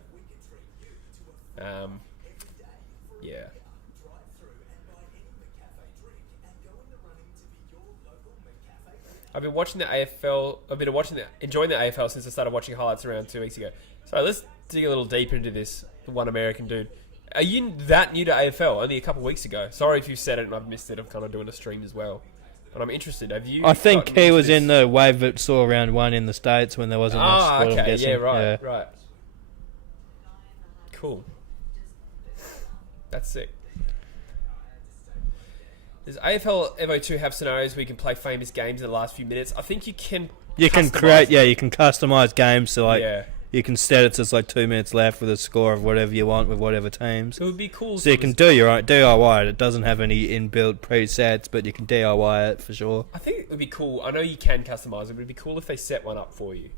I've been watching the AFL. Enjoying the AFL since I started watching highlights around 2 weeks ago. So let's dig a little deeper into this. The one American dude. Are you that new to AFL? Only a couple of weeks ago. Sorry if you said it and I've missed it. I'm kind of doing a stream as well. But I'm interested. Have you? I think he was in the wave that saw round 1 in the States when there wasn't much sport, okay. I'm guessing. Yeah, right. Cool. That's sick. Does AFL Evo 2 have scenarios where you can play famous games in the last few minutes? I think you can. You can customize games so you can set it to it's like 2 minutes left with a score of whatever you want with whatever teams. It would be cool. So you can do your own DIY it. It doesn't have any inbuilt presets, but you can DIY it for sure. I think it would be cool. I know you can customize it, but it'd be cool if they set one up for you.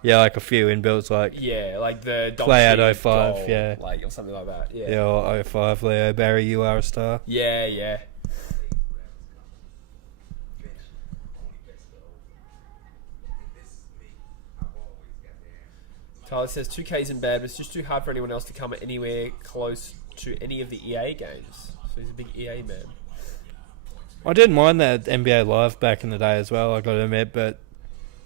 Yeah, like a few inbuilts, like like the play out 05, goal, yeah, like or something like that. Yeah, or 05 Leo Barry, you are a star. Yeah. Tyler says 2K isn't bad, but it's just too hard for anyone else to come anywhere close to any of the EA games. So he's a big EA man. I didn't mind that NBA Live back in the day as well, I got to admit, but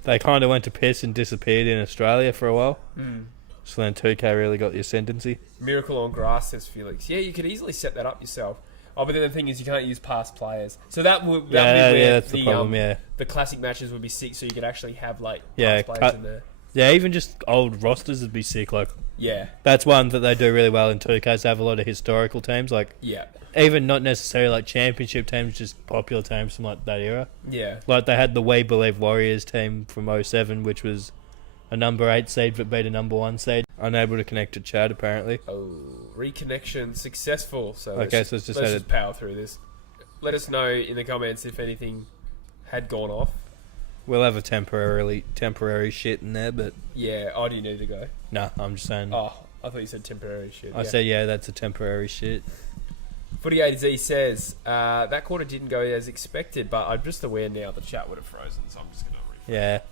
they kind of went to piss and disappeared in Australia for a while. So then 2K really got the ascendancy. Miracle on Grass, says Felix. Yeah, you could easily set that up yourself. Oh, but then the thing is, you can't use past players. So that would be where that's the problem, the classic matches would be sick, so you could actually have like past players in there. Yeah, even just old rosters would be sick. Like, yeah, that's one that they do really well in 2K. They have a lot of historical teams, like even not necessarily like championship teams, just popular teams from like that era. Yeah, like they had the We Believe Warriors team from 07, which was a number 8 seed but beat a number 1 seed. Unable to connect to chat apparently. Oh, reconnection successful. So okay, let's just power through this. Let us know in the comments if anything had gone off. We'll have a temporary shit in there, but yeah. Oh, do you need to go? No, I'm just saying. Oh, I thought you said temporary shit. I said that's a temporary shit. Footy A to Z says that quarter didn't go as expected, but I'm just aware now the chat would have frozen, so I'm just gonna refresh.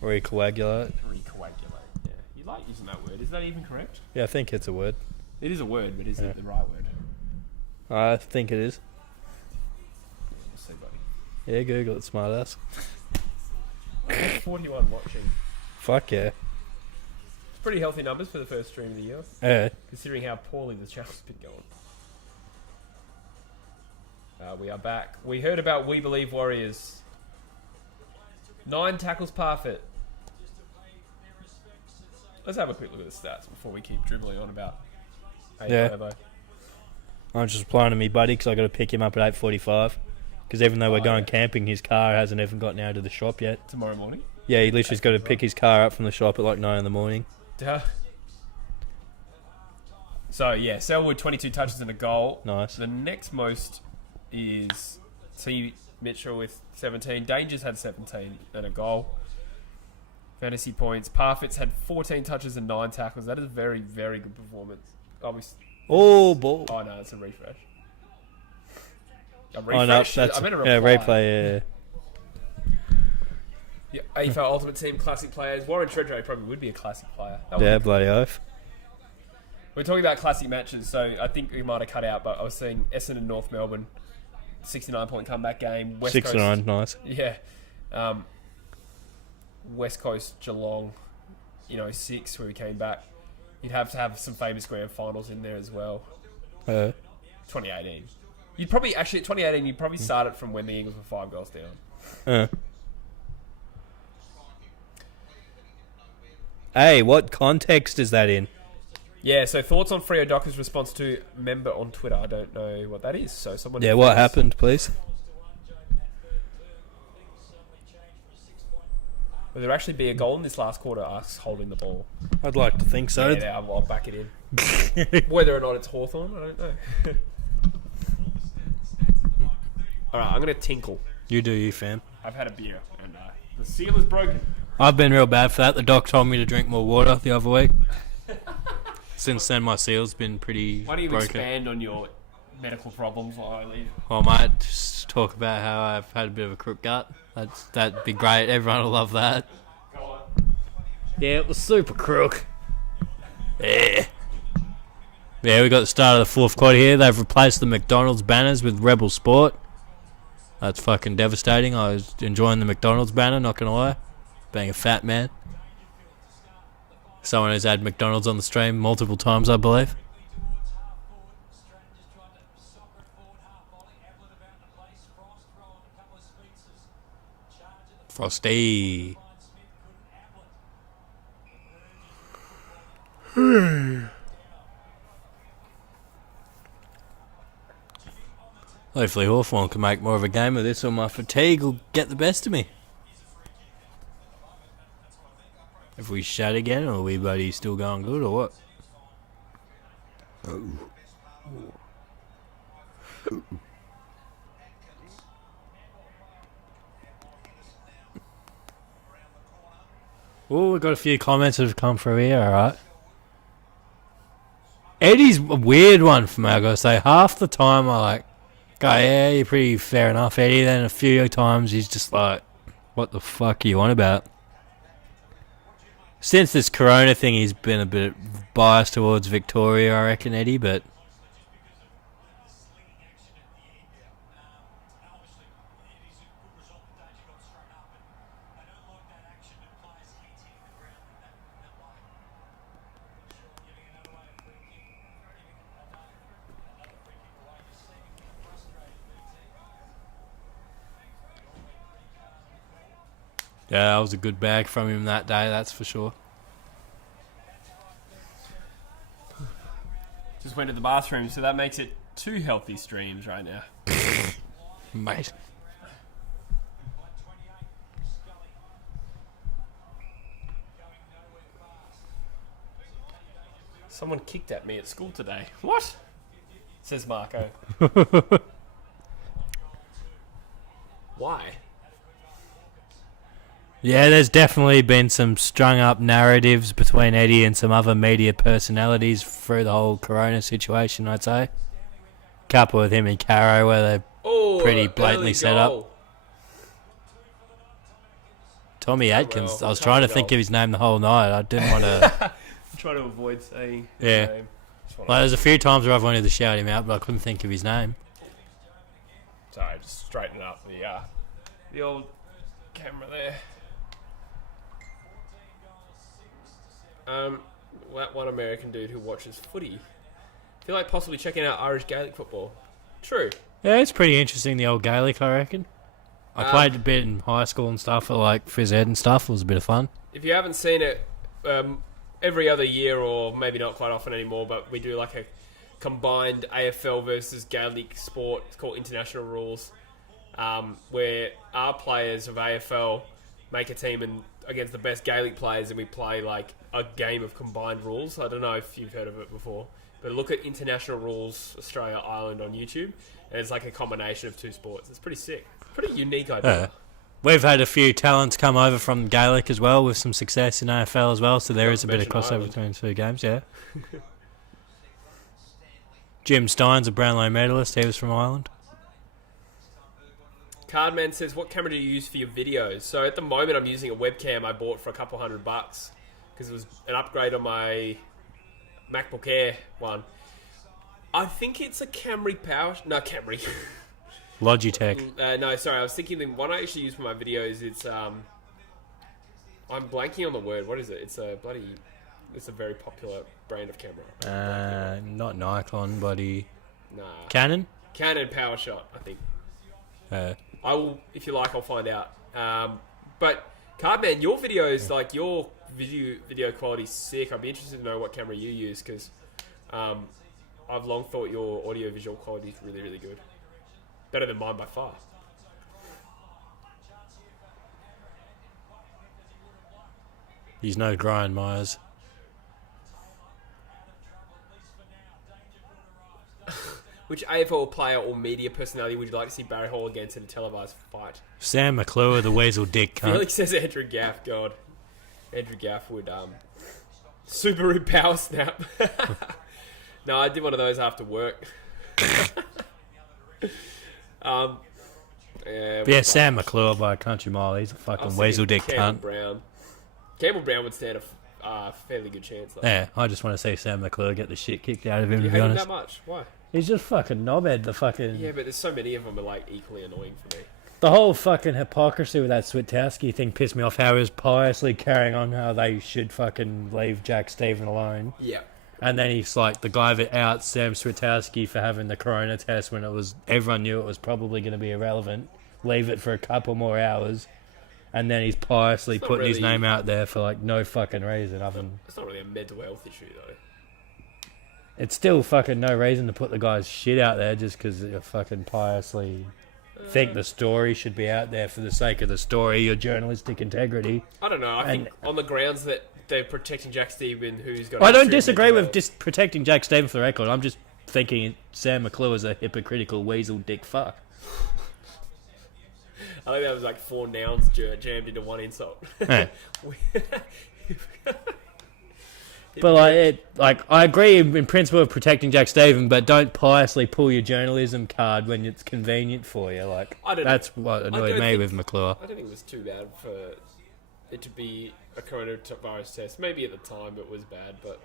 Recoagulate. Yeah, you like using that word. Is that even correct? Yeah, I think it's a word. It is a word, but is it the right word? I think it is. See, buddy. Yeah, Google it, smartass. 41 watching. Fuck yeah. It's pretty healthy numbers for the first stream of the year. Yeah. Considering how poorly the channel's been going. We are back. We heard about We Believe Warriors. 9 tackles Parfitt. Let's have a quick look at the stats before we keep dribbling on about AFL. I'm just replying to me buddy because I got to pick him up at 8:45. Because even though we're going camping, his car hasn't even gotten out of the shop yet. Tomorrow morning? Yeah, he literally's got to pick his car up from the shop at like 9 in the morning. Duh. So, yeah, Selwood, 22 touches and a goal. Nice. The next most is T. Mitchell with 17. Dangers had 17 and a goal. Fantasy points. Parfitt's had 14 touches and 9 tackles. That is a very, very good performance. Ball. Oh, no, it's a refresh. I meant a replay, yeah. AFL Ultimate Team classic players. Warren Treadray probably would be a classic player. Bloody oath. We're talking about classic matches, so I think we might have cut out, but I was seeing Essendon and North Melbourne, 69-point comeback game. West 69, nice. Yeah. West Coast Geelong, 06, where we came back. You'd have to have some famous grand finals in there as well. 2018. You'd probably, 2018, you'd probably start it from when the Eagles were 5 goals down. Hey, what context is that in? Yeah, so thoughts on Freo Docker's response to member on Twitter. I don't know what that is. So someone. Yeah, what happened, please? Will there actually be a goal in this last quarter? Us holding the ball. I'd like to think so. Yeah, I'll back it in. Whether or not it's Hawthorn, I don't know. All right, I'm gonna tinkle. You do you, fam. I've had a beer and the seal is broken. I've been real bad for that. The doc told me to drink more water the other week. Since then, my seal's been pretty Why don't you broken. expand on your medical problems while I leave? I might just talk about how I've had a bit of a crook gut. That'd be great. Everyone will love that. Go on. Yeah, it was super crook. Yeah. Yeah, we got the start of the fourth quarter here. They've replaced the McDonald's banners with Rebel Sport. That's fucking devastating. I was enjoying the McDonald's banner, not gonna lie. Being a fat man. Someone who's had McDonald's on the stream multiple times, I believe. Frosty. Hopefully Hawthorn can make more of a game of this, or my fatigue will get the best of me. If we shut again, or are we buddy still going good, or what? Oh, we've got a few comments that have come through here, alright. Eddie's a weird one for me, I gotta say. Half the time I like, go, yeah, you're pretty fair enough, Eddie. Then a few times he's just like, what the fuck are you on about? Since this corona thing, he's been a bit biased towards Victoria, I reckon, Eddie, but... Yeah, that was a good bag from him that day, that's for sure. Just went to the bathroom, so that makes it 2 healthy streams right now. Mate. Someone kicked at me at school today. What? Says Marco. Why? Yeah, there's definitely been some strung up narratives between Eddie and some other media personalities through the whole corona situation, I'd say. Couple with him and Caro where they're pretty blatantly set up. Tommy Adkins, I was trying to think of his name the whole night. I didn't want to... I'm trying to avoid saying yeah. his name. Well, there's a few times where I've wanted to shout him out, but I couldn't think of his name. Sorry, just straighten up the old camera there. One American dude who watches footy. Feel like possibly checking out Irish Gaelic football. True. Yeah, it's pretty interesting, the old Gaelic, I reckon. I played a bit in high school and stuff, for like phys ed and stuff. It was a bit of fun. If you haven't seen it, every other year, or maybe not quite often anymore, but we do like a combined AFL versus Gaelic sport. It's called International Rules, where our players of AFL make a team and against the best Gaelic players, and we play like a game of combined rules. I don't know if you've heard of it before, but look at International Rules Australia Ireland on YouTube, and it's like a combination of 2 sports. It's pretty sick. Pretty unique idea. We've had a few talents come over from Gaelic as well, with some success in AFL as well, so there is a bit of crossover between the 2 games, yeah. Jim Stein's a Brownlow medalist, he was from Ireland. Cardman says, what camera do you use for your videos? So at the moment I'm using a webcam I bought for a couple $100 because it was an upgrade on my MacBook Air one. I think it's a Camry Camry. Logitech. No, sorry, I was thinking the one I actually use for my videos, it's I'm blanking on the word. What is it? It's a very popular brand of camera. Not Nikon, buddy. Nah. Canon? Canon PowerShot, I think. I will, if you like, I'll find out. But Cardman, your videos, like your video quality's sick. I'd be interested to know what camera you use because I've long thought your audio visual quality is really, really good. Better than mine by far. He's no Brian Myers. Which AFL player or media personality would you like to see Barry Hall against in a televised fight? Sam McClure, the weasel dick cunt. Felix says Andrew Gaff. God, Andrew Gaff would Subaru power snap. No, I did one of those after work. Yeah, Sam McClure by a country mile. He's a fucking weasel dick cunt. Campbell Brown would stand a fairly good chance, though. Yeah, I just want to see Sam McClure get the shit kicked out of him, You to hate be him honest. that much? Why? He's just fucking knobhead, the fucking... Yeah, but there's so many of them are, like, equally annoying for me. The whole fucking hypocrisy with that Switkowski thing pissed me off, how he was piously carrying on how they should fucking leave Jack Stephen alone. Yeah. And then he's like, the guy that out Sam Switkowski for having the corona test when everyone knew it was probably going to be irrelevant. Leave it for a couple more hours. And then he's piously putting his name out there for like no fucking reason other than... It's not really a mental health issue, though. It's still fucking no reason to put the guy's shit out there just because you fucking piously think the story should be out there for the sake of the story, your journalistic integrity. I don't know. I think on the grounds that they're protecting Jack Stephen, who's got... I don't disagree with just protecting Jack Stephen for the record. I'm just thinking Sam McClure is a hypocritical weasel dick fuck. I think that was like 4 nouns jammed into one insult. Yeah. But I agree in principle of protecting Jack Stephen, but don't piously pull your journalism card when it's convenient for you. That's what annoyed me with McClure. I don't think it was too bad for it to be a coronavirus test. Maybe at the time it was bad, but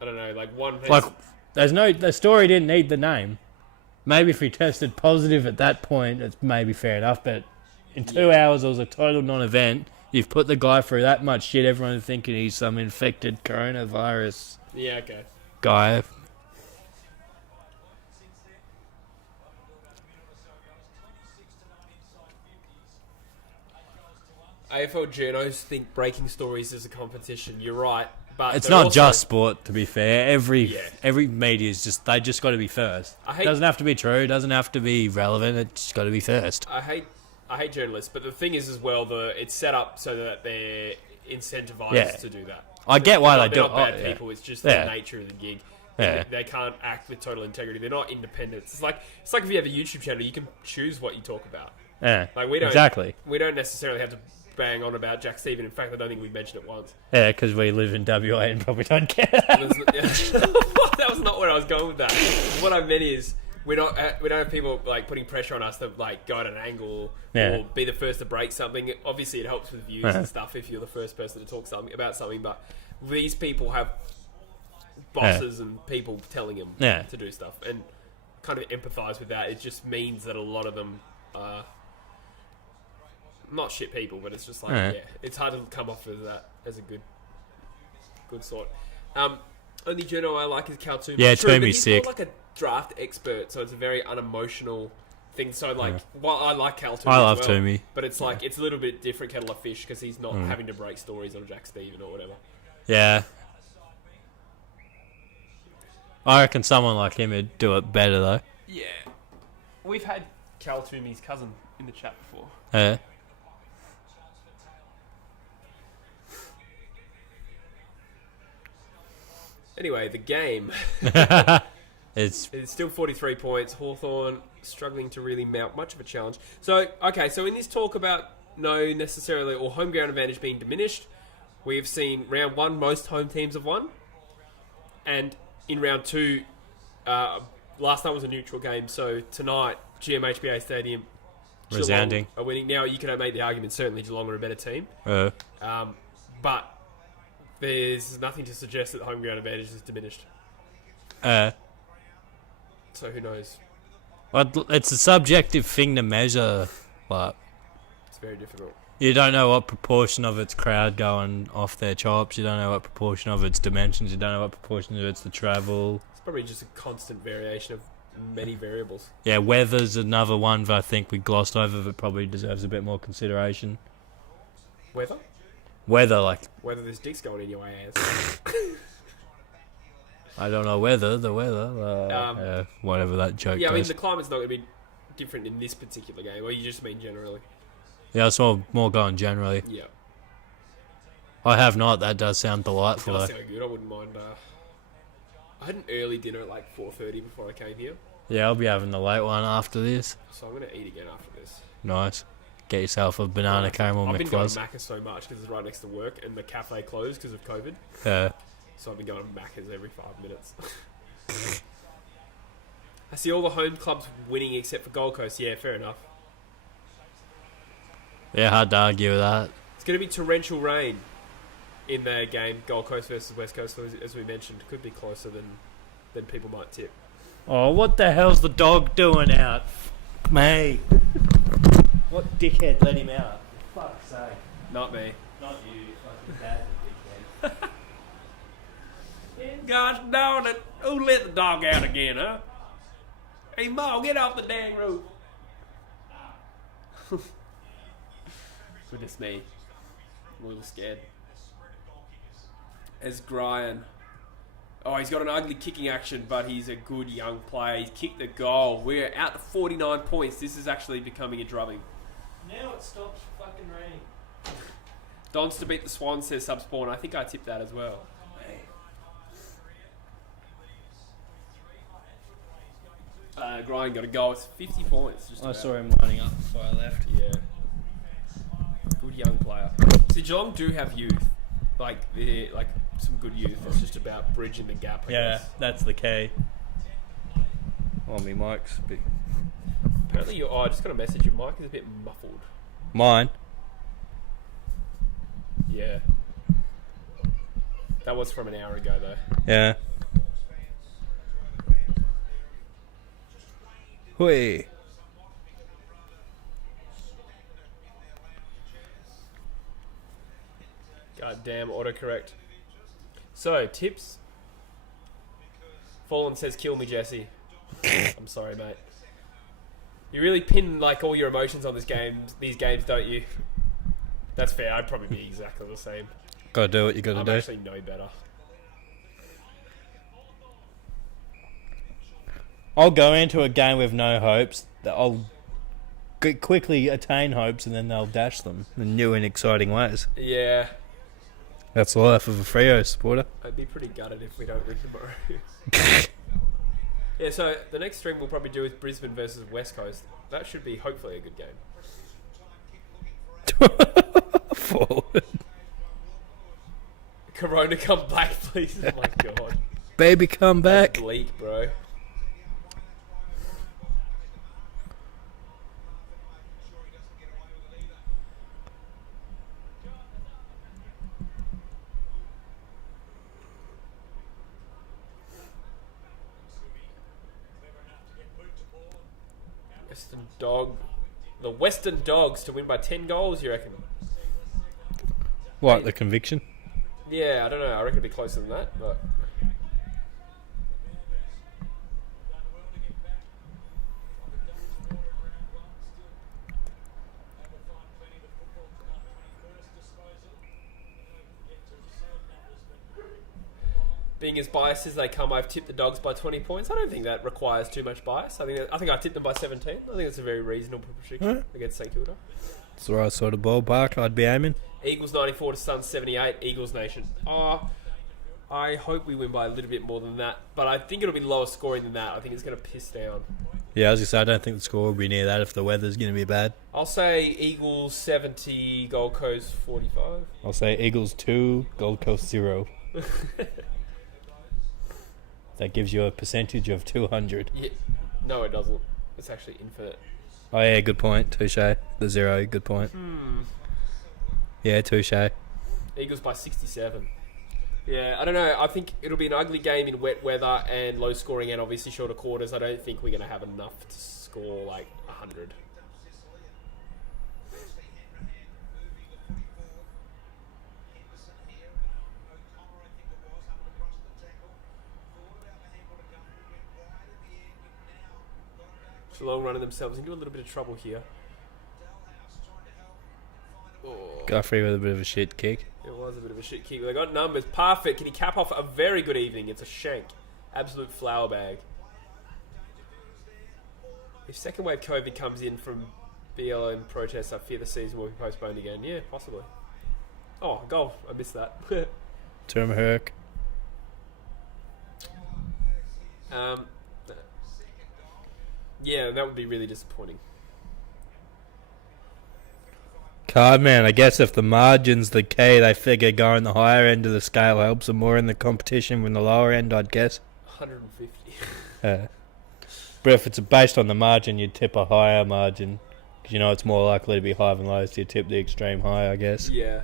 I don't know. The story didn't need the name. Maybe if he tested positive at that point, it's maybe fair enough. But in 2 hours, it was a total non-event. You've put the guy through that much shit, everyone's thinking he's some infected coronavirus guy. AFL journos think breaking stories is a competition. You're right. But it's not just sport, to be fair. Every media is they just got to be first. It doesn't have to be true, doesn't have to be relevant, it's just got to be first. I hate journalists, but the thing is as well, it's set up so that they're incentivized to do that. I get why they do it. They're not bad people, it's just the nature of the gig. They can't act with total integrity. They're not independent. It's like if you have a YouTube channel, you can choose what you talk about. Yeah, we don't exactly. We don't necessarily have to bang on about Jack Stephen. In fact, I don't think we mentioned it once. Yeah, because we live in WA and probably don't care. That was not where I was going with that. What I meant is we don't have people putting pressure on us to go at an angle or be the first to break something. Obviously, it helps with views and stuff if you're the first person to talk about something. But these people have bosses and people telling them to do stuff, and kind of empathise with that. It just means that a lot of them are not shit people, but it's just it's hard to come off as that as a good sort. Only journal I like is Cal Toomey. Yeah, Toomey's sick. He's more like a draft expert, so it's a very unemotional thing. So while I like Cal Toomey, I love Toomey, but it's it's a little bit different kettle of fish because he's not having to break stories on Jack Stephen or whatever. Yeah, I reckon someone like him would do it better though. Yeah, we've had Cal Toomey's cousin in the chat before. Yeah. Anyway, the game. It's still 43 points. Hawthorn struggling to really mount much of a challenge. So in this talk about no necessarily or home ground advantage being diminished, we have seen round 1 most home teams have won, and in round 2, last night was a neutral game. So tonight, GMHBA Stadium, resounding Geelong are winning. Now you can make the argument certainly Geelong are a better team, but there's nothing to suggest that home ground advantage is diminished. So who knows? Well, it's a subjective thing to measure. But it's very difficult. You don't know what proportion of it's crowd going off their chops. You don't know what proportion of it's dimensions. You don't know what proportion of it's the travel. It's probably just a constant variation of many variables. Yeah, weather's another one that I think we glossed over that probably deserves a bit more consideration. Weather, whether there's dicks going in your ass. I don't know the weather, whatever that joke. Yeah, I mean the climate's not going to be different in this particular game, or you just mean generally? Yeah, it's more going generally. Yeah. I have not. That does sound delightful, Does though. sound good. I wouldn't mind. I had an early dinner at like 4:30 before I came here, Yeah, I'll be having the late one after this. so I'm gonna eat again after this. Nice. Get yourself a banana caramel I've been going McFuzz. to Macca's so much because it's right next to work, and the cafe closed because of COVID. Yeah. So I've been going to Macca's every 5 minutes. I see all the home clubs winning except for Gold Coast. Yeah, fair enough. Yeah, hard to argue with that. It's going to be torrential rain in the game, Gold Coast versus West Coast, as we mentioned. Could be closer than people might tip. Oh, what the hell's the dog doing out? Me. What dickhead let him out? For fuck's sake. Not me. Not you, fucking dad, dickhead. Gosh darn it. Who let the dog out again, huh? Hey, Ma, get off the dang roof. Goodness me. I'm a little scared. As Brian. Oh, he's got an ugly kicking action, but he's a good young player. He's kicked the goal. We're out to 49 points. This is actually becoming a drubbing. Now it stops fucking raining. Dons to beat the Swans, says Subspawn. I think I tipped that as well. Brian got a goal. It's 50 points. Just I about. saw him lining up before I left. Yeah. Good young player. See, Geelong do have youth. Like some good youth. It's just about bridging the gap. I Yeah, guess. that's the key. Oh, me mic's a bit... Apparently, I just got a message. Your mic is a bit muffled. Mine? Yeah. That was from an hour ago, though. Yeah. Hui. God damn, autocorrect. So, tips. Fallen says, kill me, Jesse. I'm sorry, mate. You really pin like all your emotions on these games, don't you? That's fair. I'd probably be exactly the same. Gotta do what you gotta I'm do. actually no better. I'll go into a game with no hopes. I'll quickly attain hopes and then they'll dash them in new and exciting ways. Yeah, That's the life of a Freo supporter. I'd be pretty gutted if we don't win tomorrow. Yeah, so the next stream we'll probably do is Brisbane versus West Coast. That should be hopefully a good game. Forward. Corona, come back, please. Oh my god. Baby, come back. That's bleak, bro. The Western Dogs to win by 10 goals, you reckon? What, the conviction? Yeah, I don't know. I reckon it'd be closer than that, but... Being as biased as they come, I've tipped the Dogs by 20 points. I don't think that requires too much bias. I think I tipped them by 17. I think it's a very reasonable prediction against St Kilda. It's the right sort of ballpark I'd be aiming. Eagles 94 to Suns 78. Eagles Nation. I hope we win by a little bit more than that, but I think it'll be lower scoring than that. I think it's going to piss down. Yeah, as you say, I don't think the score will be near that if the weather's going to be bad. I'll say Eagles 70, Gold Coast 45. I'll say Eagles 2, Gold Coast 0. That gives you a percentage of 200. Yeah. No, it doesn't. It's actually infinite. Oh yeah, good point. Touche. The 0, good point. Yeah, touche. Eagles by 67. Yeah, I don't know. I think it'll be an ugly game in wet weather and low scoring and obviously shorter quarters. I don't think we're going to have enough to score like 100. Geelong running themselves into a little bit of trouble here. Oh. Guthrie with a bit of a shit kick. It was a bit of a shit kick. They got numbers. Perfect. Can he cap off a very good evening? It's a shank. Absolute flower bag. If second wave COVID comes in from BLM protests, I fear the season will be postponed again. Yeah, possibly. Oh, goal. I missed that. Term Herc. Yeah, that would be really disappointing. Card man, I guess if the margin's the key, they figure going the higher end of the scale helps them more in the competition than the lower end, I'd guess. 150. But if it's based on the margin, you'd tip a higher margin. Because you know it's more likely to be higher than low, so you tip the extreme high, I guess. Yeah.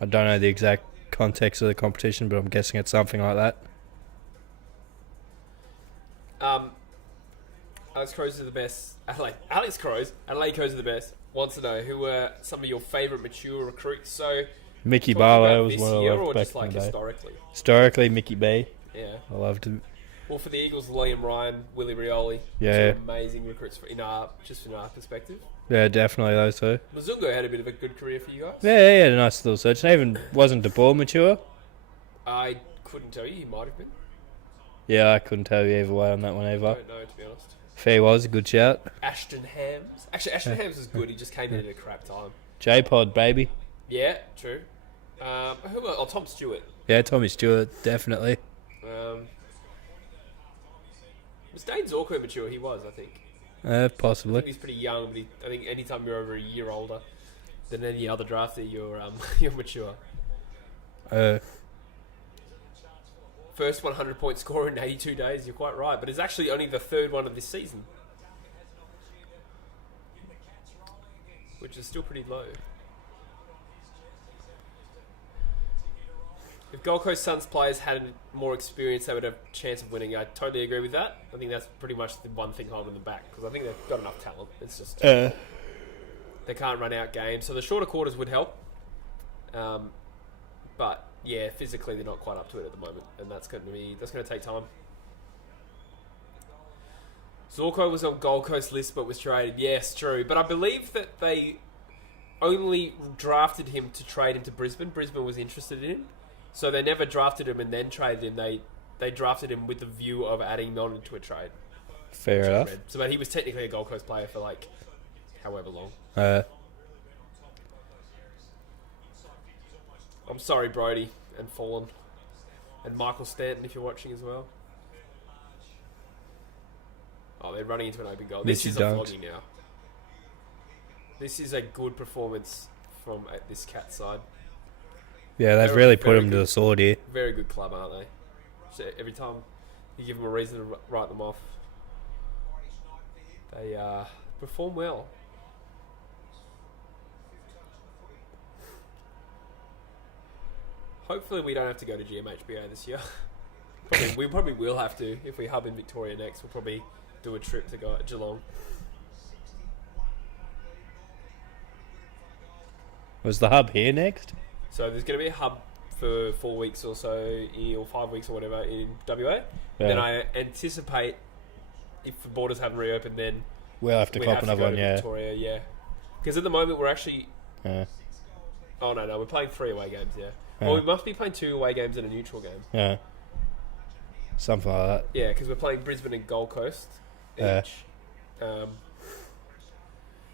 I don't know the exact context of the competition, but I'm guessing it's something like that. Alex Crows are the best. Alex Crows, Adelaide Crows are the best. Wants to know who were some of your favourite mature recruits. So, Mickey talking Barlow about was this one I year loved or back just in like the day. historically? Historically, Mickey B. Yeah. I loved him. Well, for the Eagles, Liam Ryan, Willie Rioli. Yeah. Two amazing recruits in our perspective. Yeah, definitely those two. Mazungo had a bit of a good career for you guys. Yeah, he had a nice little search. And even wasn't De Boer mature. I couldn't tell you. He might have been. Yeah, I couldn't tell you either way on that one I either. don't know, to be honest. If he was, a good shout. Ashton Hams. Actually, Ashton Hams was good. He just came in at a crap time. J-Pod, baby. Yeah, true. Who else? Oh, Tom Stewart. Yeah, Tommy Stewart, definitely. Was Dane Zorko mature? He was, I think. I Possibly. think he's pretty young, but I think anytime you're over a year older than any other draftee, you're you're mature. First 100-point scorer in 82 days, you're quite right. But it's actually only the third one of this season. Which is still pretty low. If Gold Coast Suns players had more experience, they would have a chance of winning. I totally agree with that. I think that's pretty much the one thing holding them back. Because I think they've got enough talent. It's just... they can't run out games. So the shorter quarters would help. But... yeah, physically they're not quite up to it at the moment, and that's going to take time. Zorko was on Gold Coast list but was traded. Yes, true. But I believe that they only drafted him to trade him to Brisbane. Brisbane was interested in him, so they never drafted him and then traded him. They drafted him with the view of adding him on into a trade. Fair enough. So, but he was technically a Gold Coast player for like however long. I'm sorry, Brody and Fallen. And Michael Stanton, if you're watching as well. Oh, they're running into an open goal. This is a flogging now. This is a good performance from this Cat side. Yeah, they've really put him to the sword here. Very good club, aren't they? So every time you give them a reason to write them off, they perform well. Hopefully we don't have to go to GMHBA this year. We probably will have to. If we hub in Victoria next, we'll probably do a trip to go to Geelong. Was the hub here next? So there's going to be a hub for 4 weeks or so, or 5 weeks or whatever in WA. Yeah. Then I anticipate, if the borders haven't reopened, then We'll have to cop another one, yeah. Victoria, yeah. Because at the moment we're actually... Yeah. Oh, no, we're playing 3 away games, yeah. Yeah. Well, we must be playing 2 away games and a neutral game. Yeah. Something like that. Yeah, because we're playing Brisbane and Gold Coast each. Yeah.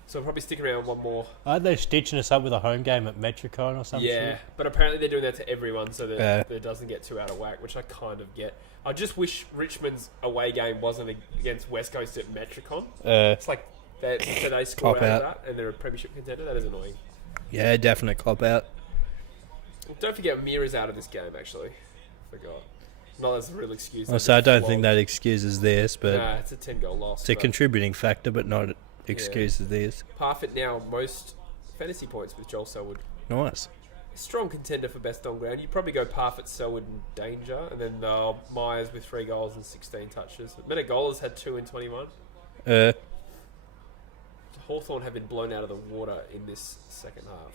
So we'll probably stick around one more. Aren't they stitching us up with a home game at Metricon or something? Yeah, but apparently they're doing that to everyone so that Yeah. it doesn't get too out of whack, which I kind of get. I just wish Richmond's away game wasn't against West Coast at Metricon. It's like they score Cop out out. of that and they're a premiership contender. That is annoying. Yeah, definite cop out. Don't forget Mira's out of this game, actually. Forgot. Not as a real excuse. So I don't think that excuses this, but Nah, it's a 10-goal loss. it's a contributing factor, but not excuses this. Parfitt now most fantasy points with Joel Selwood. Nice. Strong contender for best on ground. You'd probably go Parfitt, Selwood and Danger, and then Myers with 3 goals and 16 touches. Menegola's had 2 in 21. Hawthorn have been blown out of the water in this second half.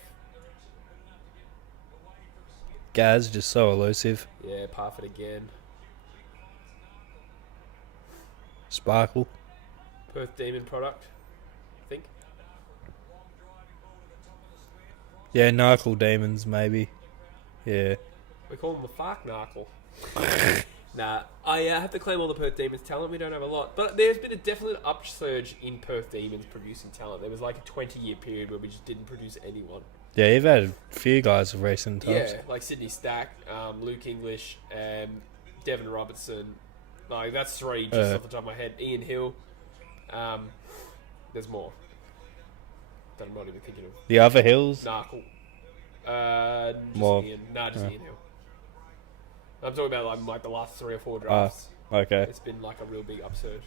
Gaz, just so elusive. Yeah, Parfitt again. Sparkle. Perth Demon product, I think. Yeah, Narcle Demons, maybe. Yeah. We call them the Fark Narcle. Nah, I have to claim all the Perth Demons talent. We don't have a lot. But there's been a definite upsurge in Perth Demons producing talent. There was like a 20-year period where we just didn't produce anyone. Yeah, you've had a few guys of recent times. Yeah, like Sydney Stack, Luke English, Devon Robertson. Like, that's three just off the top of my head. Ian Hill. There's more that I'm not even thinking of. The other Hills? Nah, cool. Just More. Ian. Nah, just Ian Hill. I'm talking about like the last 3 or 4 drafts. Okay. It's been like a real big upsurge.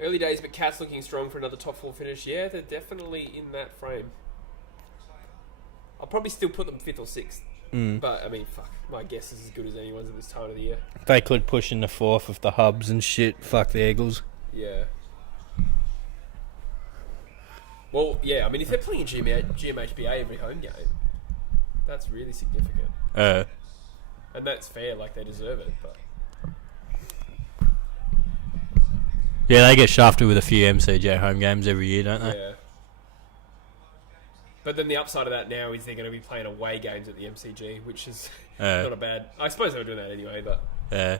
Early days, but Cats looking strong for another top 4 finish. Yeah, they're definitely in that frame. I'll probably still put them 5th or 6th. But, I mean, fuck. My guess is as good as anyone's at this time of the year. They could push in the 4th with the hubs and shit. Fuck the Eagles. Yeah. Well, yeah, I mean, if they're playing GMHBA every home game, that's really significant. And that's fair, like, they deserve it, but... Yeah, they get shafted with a few MCJ home games every year, don't they? Yeah. But then the upside of that now is they're going to be playing away games at the MCG, which is not a bad... I suppose they were doing that anyway, but... Yeah.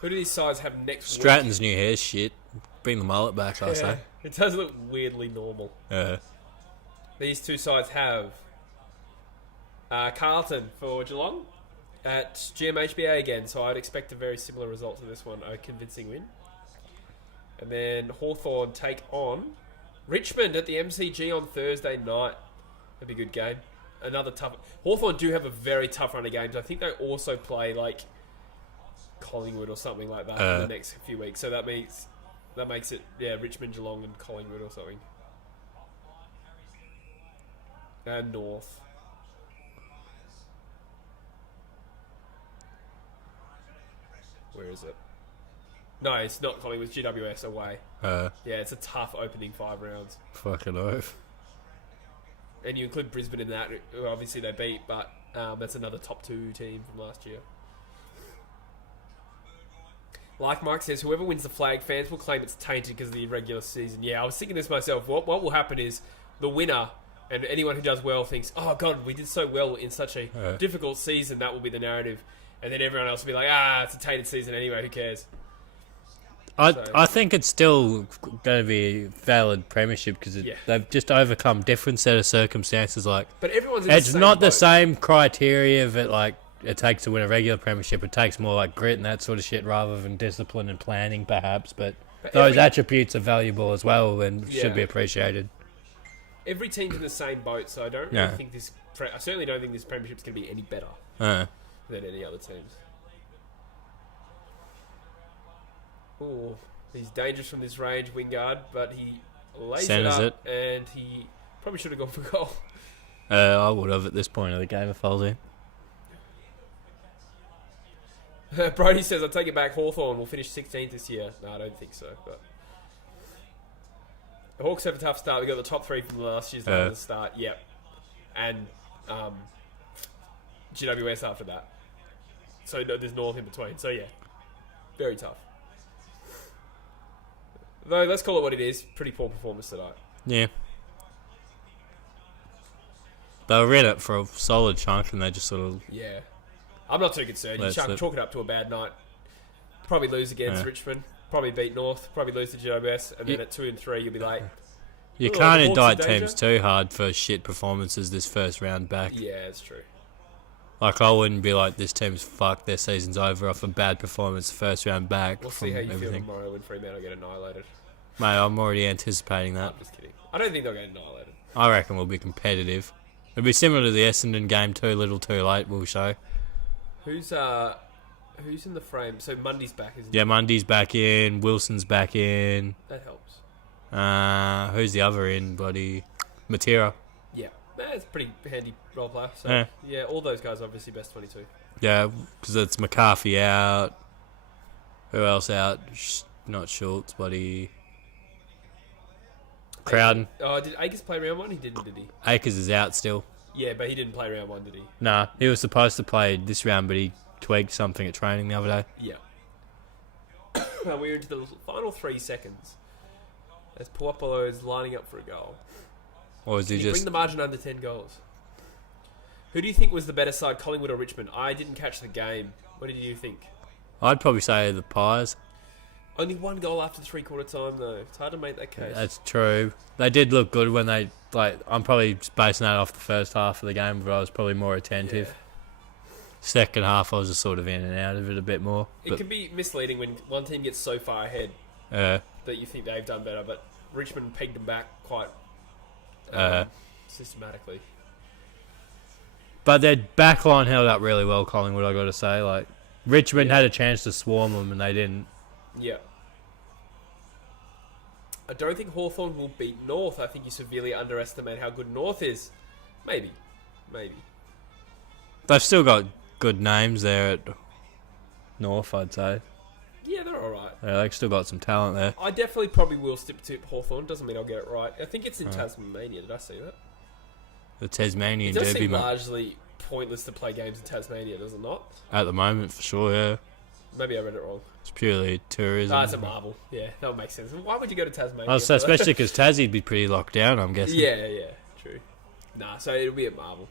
Who do these sides have next Stratton's new hair's shit. Bring the mullet back, I say. It does look weirdly normal. These two sides have Carlton for Geelong at GMHBA again, so I'd expect a very similar result to this one, a convincing win. And then Hawthorn take on Richmond at the MCG on Thursday night. That'd be a good game. Another tough... Hawthorn do have a very tough run of games. I think they also play like Collingwood or something like that in the next few weeks. So that makes it, Richmond, Geelong and Collingwood or something. And North. Where is it? No, it's not Collingwood. It's GWS away. Yeah, it's a tough opening 5 rounds. Fucking oath. And you include Brisbane in that, who obviously they beat, but that's another top 2 team from last year. Like Mike says, whoever wins the flag, fans will claim it's tainted because of the irregular season. Yeah, I was thinking this myself. What will happen is the winner and anyone who does well thinks, oh, God, we did so well in such a difficult season. That will be the narrative. And then everyone else will be like, it's a tainted season anyway. Who cares? I think it's still going to be a valid premiership because they've just overcome different set of circumstances. Like, but everyone's in it's the same not the boat. same criteria that like it takes to win a regular premiership. It takes more like grit and that sort of shit rather than discipline and planning, perhaps. But those attributes are valuable as well and should be appreciated. Every team's in the same boat, so I don't really think this. I certainly don't think this premiership's going to be any better than any other teams. Oh, he's dangerous from this range, Wingard, but he lays Centers it up, and he probably should have gone for goal. I would have at this point of the game if I was in. Brody says, I take it back, Hawthorn will finish 16th this year. No, I don't think so. But the Hawks have a tough start. We got the top 3 from last year's start. Yep. And GWS after that. So there's North in between. So yeah, very tough. Though, let's call it what it is. Pretty poor performance tonight. Yeah. They were in it for a solid chunk and they just sort of... Yeah. I'm not too concerned. You chalk it up to a bad night. Probably lose against Richmond. Probably beat North. Probably lose to GWS. And then at 2 and 3, you'll be like... You can't indict teams too hard for shit performances this first round back. Yeah, it's true. Like, I wouldn't be like, this team's fucked, their season's over off a bad performance first round back. We'll see how you feel tomorrow when Fremantle get annihilated. Mate, I'm already anticipating that. I'm just kidding. I don't think they'll get annihilated. I reckon we'll be competitive. It'll be similar to the Essendon game, too little too late, we'll show. Who's in the frame? So Mundy's back, isn't he? Yeah, Mundy's back in, Wilson's back in. That helps. Who's the other in, buddy? Matera. Yeah. That's a pretty handy role player. So, yeah, all those guys obviously best 22. Yeah, because it's McCarthy out. Who else out? Not Schultz, buddy. Crowden. Did Akers play round 1? He didn't, did he? Akers is out still. Yeah, but he didn't play round 1, did he? Nah, he was supposed to play this round, but he tweaked something at training the other day. Yeah. We're into the final 3 seconds. As Puopolo is lining up for a goal. Or is he Can you bring the margin under 10 goals? Who do you think was the better side, Collingwood or Richmond? I didn't catch the game. What did you think? I'd probably say the Pies. Only one goal after three-quarter time, though. It's hard to make that case. That's true. They did look good when they... I'm probably basing that off the first half of the game, but I was probably more attentive. Yeah. Second half, I was just sort of in and out of it a bit more. It can be misleading when one team gets so far ahead that you think they've done better, but Richmond pegged them back quite systematically. But their back line held up really well, Collingwood, I got to say. Richmond had a chance to swarm them, and they didn't. Yeah. I don't think Hawthorn will beat North. I think you severely underestimate how good North is. Maybe. They've still got good names there at North, I'd say. Yeah, they're alright. Yeah, they've still got some talent there. I definitely probably will stick to Hawthorn. Doesn't mean I'll get it right. I think it's in Tasmania. Did I see that? The Tasmanian It does Derby, seem mate. largely pointless to play games in Tasmania, does it not? At the moment, for sure, yeah. Maybe I read it wrong. It's purely tourism. It's a marvel. Yeah, that would make sense. Why would you go to Tasmania? Oh, so especially because Tassie'd be pretty locked down, I'm guessing. Yeah, true. Nah, so it'll be at Marvel.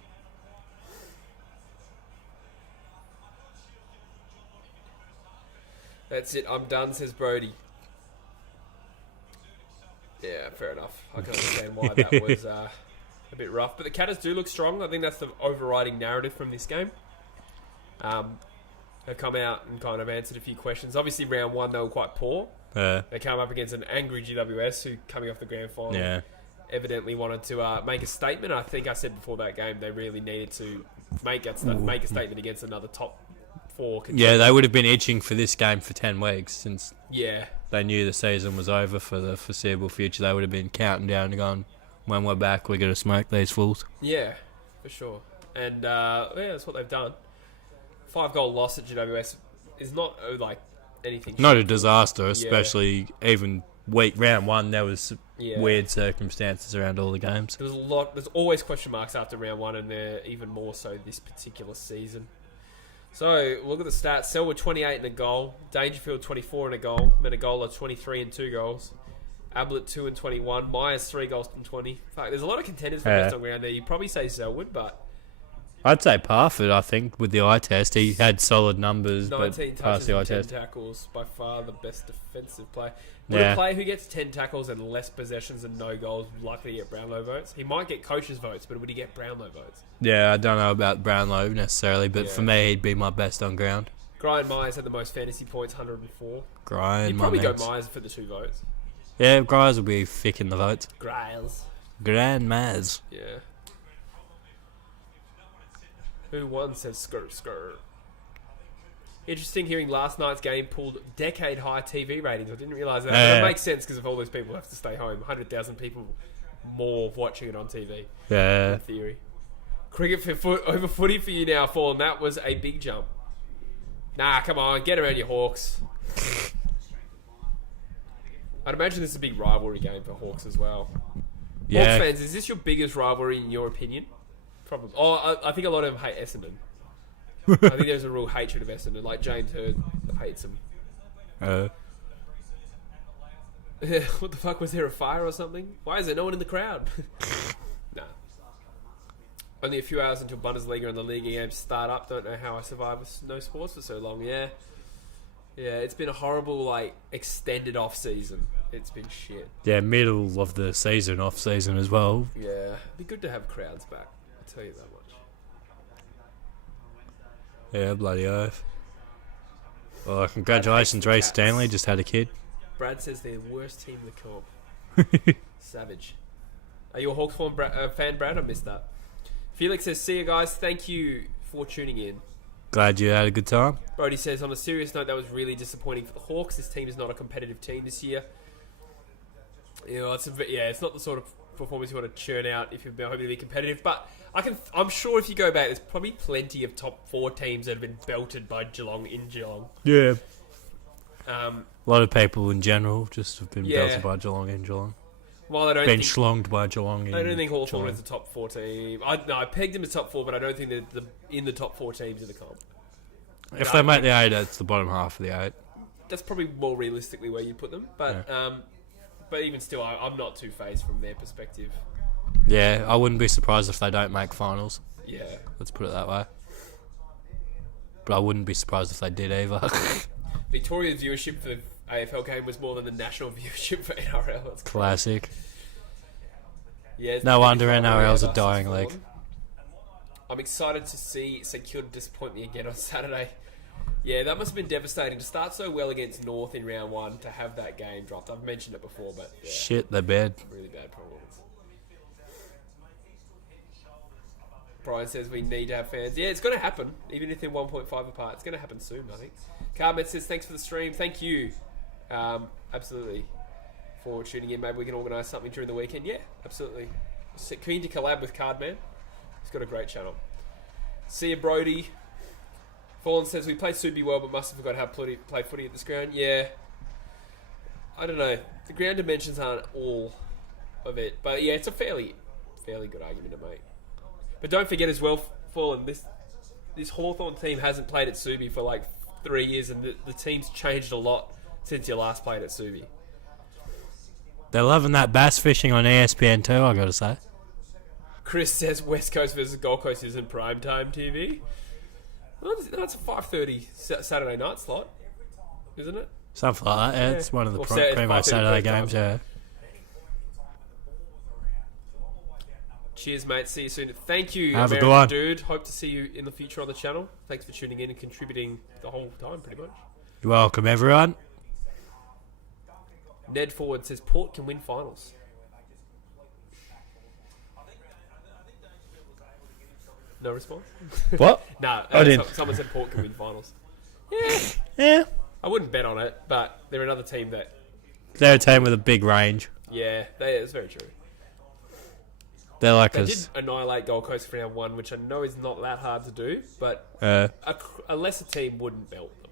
That's it, I'm done, says Brody. Yeah, fair enough. I can understand why that was a bit rough. But the Cats do look strong. I think that's the overriding narrative from this game. They've come out and kind of answered a few questions. Obviously, round one, they were quite poor. They came up against an angry GWS who, coming off the grand final, evidently wanted to make a statement. I think I said before that game they really needed to make a statement against another top four contender. Yeah, they would have been itching for this game for 10 weeks since they knew the season was over for the foreseeable future. They would have been counting down and going, when we're back, we're going to smoke these fools. Yeah, for sure. And that's what they've done. 5-goal loss at GWS is not anything. Not a disaster, especially even round one. There was weird circumstances around all the games. There's always question marks after round one, and they're even more so this particular season. So look at the stats. Selwood 28 and a goal, Dangerfield 24 and a goal, Menegola 23 and 2 goals, Ablett 2 and 21, Myers 3 goals and 20. In fact, there's a lot of contenders for best on ground there. You'd probably say Selwood, but I'd say Parford, I think, with the eye test. He had solid numbers, 19 but passed touches the eye and 10 test. tackles, by far the best defensive player. Would a player who gets 10 tackles and less possessions and no goals likely to get Brownlow votes? He might get coaches' votes, but would he get Brownlow votes? Yeah, I don't know about Brownlow necessarily, but for me, he'd be my best on ground. Brian Myers had the most fantasy points, 104. You'd probably go Myers for the 2 votes. Yeah, Grimes will be thick in the votes. Griles. Grand Maz. Yeah. Who won, says Skirt. Interesting hearing last night's game pulled decade-high TV ratings. I didn't realise that. But it makes sense because of all those people who have to stay home. 100,000 people more watching it on TV. Yeah. In theory. Cricket over footy for you now, Fallen. That was a big jump. Nah, come on. Get around your Hawks. I'd imagine this is a big rivalry game for Hawks as well. Yeah. Hawks fans, is this your biggest rivalry in your opinion? Probably. Oh, I think a lot of them hate Essendon. I think there's a real hatred of Essendon. Like James Hurd hates them. What the fuck? Was there a fire or something? Why is there no one in the crowd? Nah. Only a few hours until Bundesliga and the Liga games start up. Don't know how I survived with no sports for so long. Yeah, it's been a horrible, extended off-season. It's been shit. Yeah, middle of the season, off-season as well. Yeah, it'd be good to have crowds back. I'll tell you that much. Yeah, bloody oath. Well, congratulations, Ray Stanley. Just had a kid. Brad says they're the worst team in the comp. Savage. Are you a Hawks fan, Brad? I missed that. Felix says, see you guys. Thank you for tuning in. Glad you had a good time. Brody says, on a serious note, that was really disappointing for the Hawks. This team is not a competitive team this year. It's not the sort of performance you want to churn out if you're hoping to be competitive. But I'm sure if you go back, there's probably plenty of top 4 teams that have been belted by Geelong in Geelong. Yeah. A lot of people in general just have been belted by Geelong in Geelong. Well, I don't been schlonged by Geelong in I don't think Hawthorn Geelong. is the top 4 team. I pegged them as top 4, but I don't think they're in the top 4 teams in the comp. If they make the 8, it's the bottom half of the 8. That's probably more realistically where you put them. But but even still, I'm not too phased from their perspective. Yeah, I wouldn't be surprised if they don't make finals. Yeah. Let's put it that way. But I wouldn't be surprised if they did either. Victoria's viewership for the AFL game was more than the national viewership for NRL. That's Classic. Yeah, No wonder NRL's a dying league. I'm excited to see St Kilda disappoint me again on Saturday. Yeah, that must have been devastating to start so well against North in round 1 to have that game dropped. I've mentioned it before, but yeah, shit, they're bad. really bad performance. Brian says we need to have fans. Yeah, it's going to happen, even if they're 1.5 apart. It's going to happen soon, I think. Carmen says thanks for the stream. Thank you, absolutely, for tuning in. Maybe we can organise something during the weekend. Yeah, absolutely. Keen to collab with Cardman. He's got a great channel. See ya, Brody. Fallen says we play Subi well, but must have forgot how to play footy at this ground. Yeah, I don't know. The ground dimensions aren't all of it, but yeah, it's a fairly good argument to make. But don't forget as well, Fallen, this Hawthorn team hasn't played at Subi for like 3 years, and the team's changed a lot since you last played at Subi. They're loving that bass fishing on ESPN too, I gotta say. Chris says West Coast versus Gold Coast isn't primetime TV. Well, that's a 5:30 Saturday night slot, isn't it? Something like that, yeah. It's one of the Or primo 5:30 Saturday first games, time. yeah. Cheers, mate. See you soon. Thank you, Have a good American one. Dude. Hope to see you in the future on the channel. Thanks for tuning in and contributing the whole time, pretty much. You're welcome, everyone. Ned Forward says Port can win finals. No response? What? No, I didn't. someone said Port can win finals. Yeah. I wouldn't bet on it, but they're another team that, They're a team with a big range. yeah, it's very true. They're like They us. did annihilate Gold Coast for round 1, which I know is not that hard to do, but a lesser team wouldn't belt them.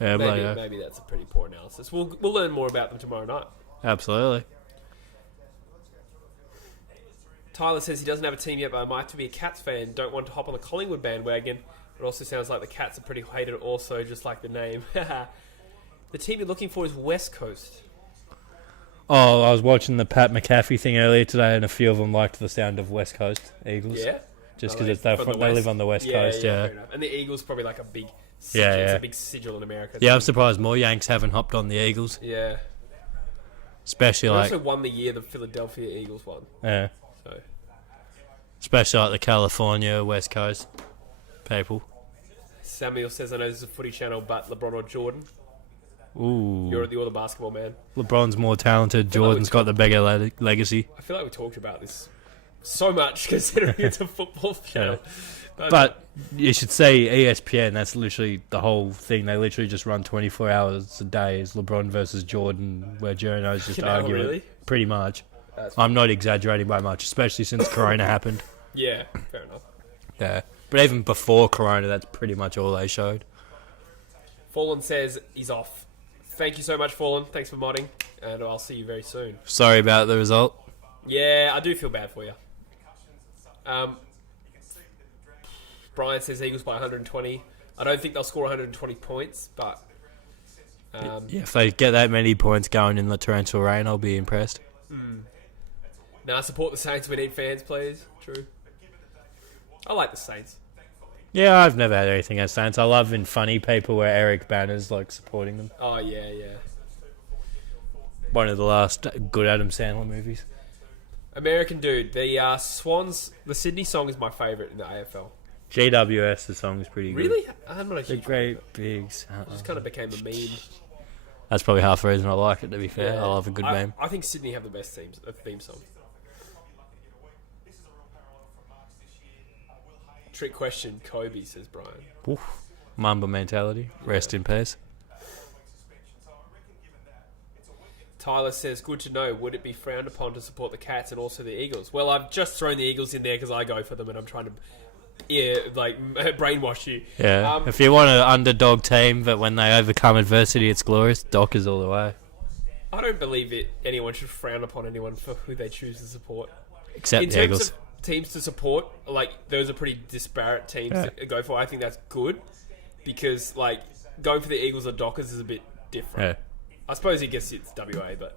Yeah, Maybe that's a pretty poor analysis. We'll learn more about them tomorrow night. absolutely. Tyler says he doesn't have a team yet, but I might to be a Cats fan. Don't want to hop on the Collingwood bandwagon. It also sounds like the Cats are pretty hated also, just like the name. The team you're looking for is West Coast. Oh, I was watching the Pat McAfee thing earlier today, and a few of them liked the sound of West Coast Eagles. Yeah? Just Oh, because they- they from the live West. on the West Coast, yeah. fair enough. And the Eagles probably like a big sigil. Yeah, It's yeah. a big sigil in America. Yeah, I'm surprised more Yanks haven't hopped on the Eagles. Yeah. Especially They like, also won the year the Philadelphia Eagles won. yeah. So Especially like the California West Coast people. Samuel says, I know this is a footy channel, but LeBron or Jordan? Ooh. You're the basketball man. LeBron's more talented. Jordan's got the bigger legacy. I feel like we talked about this so much considering it's a football channel. But you should say ESPN, that's literally the whole thing. They literally just run 24 hours a day. It's LeBron versus Jordan, where journos just argue really? it. Pretty much. That's I'm not exaggerating by much, especially since Corona happened. Yeah, fair enough. Yeah. But even before Corona, that's pretty much all they showed. Fallen says he's off. Thank you so much, Fallen. Thanks for modding, and I'll see you very soon. Sorry about the result. Yeah, I do feel bad for you. Brian says Eagles by 120. I don't think they'll score 120 points, but Yeah, if they get that many points going in the torrential rain, I'll be impressed. support the Saints. We need fans, please. True. I like the Saints. Yeah, I've never had anything against Saints. I love in funny people where Eric Banner's like supporting them. Oh, yeah. One of the last good Adam Sandler movies. American Dude. The Swans, the Sydney song is my favourite in the AFL. GWS, the song is pretty good. Really? I'm not a The huge fan. great big sound. It just kind of became a meme. That's probably half the reason I like it, to be fair. Yeah. I love a good meme. I think Sydney have the best theme song. Trick question, Kobe, says Brian. Oof. Mamba mentality. Rest in peace. Tyler says, good to know. Would it be frowned upon to support the Cats and also the Eagles? Well, I've just thrown the Eagles in there because I go for them and I'm trying to, brainwash you. Yeah. If you want an underdog team, but when they overcome adversity, it's glorious, Dockers all the way. I don't believe anyone should frown upon anyone for who they choose to support. Except In the terms Eagles. of teams to support, those are pretty disparate teams to go for. I think that's good because, going for the Eagles or Dockers is a bit different. Yeah. I suppose he guess it's WA, but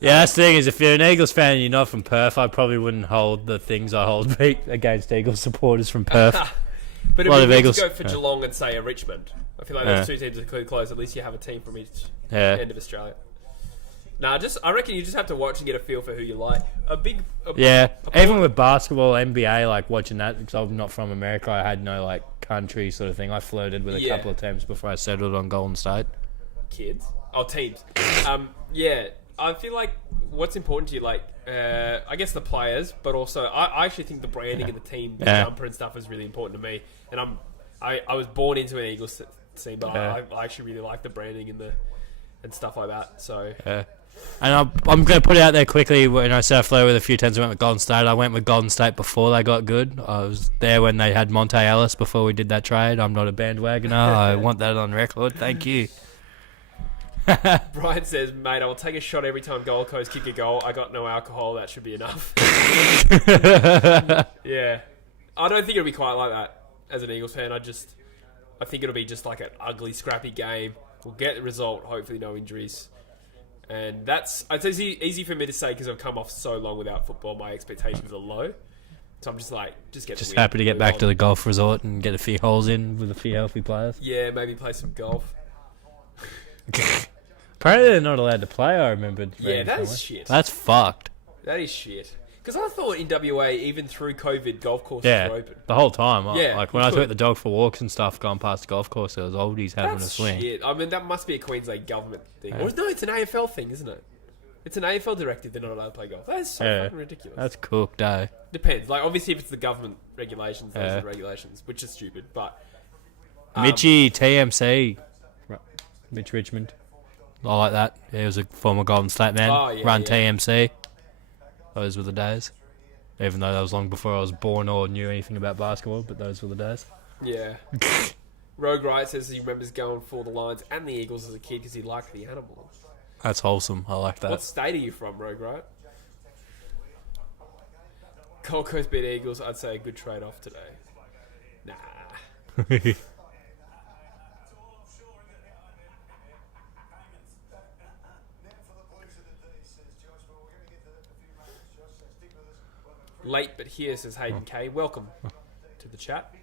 Yeah, that's the thing is, if you're an Eagles fan and you're not from Perth, I probably wouldn't hold the things I hold against Eagles supporters from Perth. But if you go for Geelong and say a Richmond, I feel like those two teams are clearly close. At least you have a team from each end of Australia. I reckon you just have to watch and get a feel for who you like. Even with basketball, NBA, like watching that, because I'm not from America, I had no like country sort of thing. I flirted with a couple of teams before I settled on Golden State. Teams. I feel like what's important to you, like, I guess the players, but also I actually think the branding of the team, the jumper and stuff is really important to me. And I was born into an Eagles team, but I actually really like the branding and stuff like that. So. And I'm going to put it out there quickly. When I said I flew with a few times, I went with Golden State. I went with Golden State before they got good. I was there when they had Monte Ellis before we did that trade. I'm not a bandwagoner. I want that on record. Thank you. Brian says, mate, I will take a shot every time Gold Coast kick a goal. I got no alcohol. That should be enough. Yeah. I don't think it'll be quite like that as an Eagles fan. I think it'll be just like an ugly, scrappy game. We'll get the result. Hopefully no injuries. And it's easy for me to say because I've come off so long without football. My expectations are low. So I'm just like, just happy to get back to the golf resort and get a few holes in with a few healthy players. Yeah, maybe play some golf. Apparently they're not allowed to play, I remembered. Yeah, that is shit. That's fucked. That is shit. Because I thought in WA, even through COVID, golf courses were open. The whole time. Yeah, like when I took the dog for walks and stuff, going past the golf course, there was oldies having a swing. Shit. I mean, that must be a Queensland government thing. Or no, it's an AFL thing, isn't it? It's an AFL directive they're not allowed to play golf. That is so fucking ridiculous. That's cooked, eh? Depends. Like, obviously, if it's the government regulations, those are the regulations, which is stupid. But Mitchie, TMC. Mitch Richmond. I like that. He was a former Golden State man. Run TMC. Those were the days. Even though that was long before I was born or knew anything about basketball, but those were the days. Yeah. Rogue Wright says he remembers going for the Lions and the Eagles as a kid because he liked the animals. That's wholesome. I like that. What state are you from, Rogue Wright? Gold Coast beat Eagles. I'd say a good trade-off today. Nah. Late but here, says Hayden K. Welcome to the chat.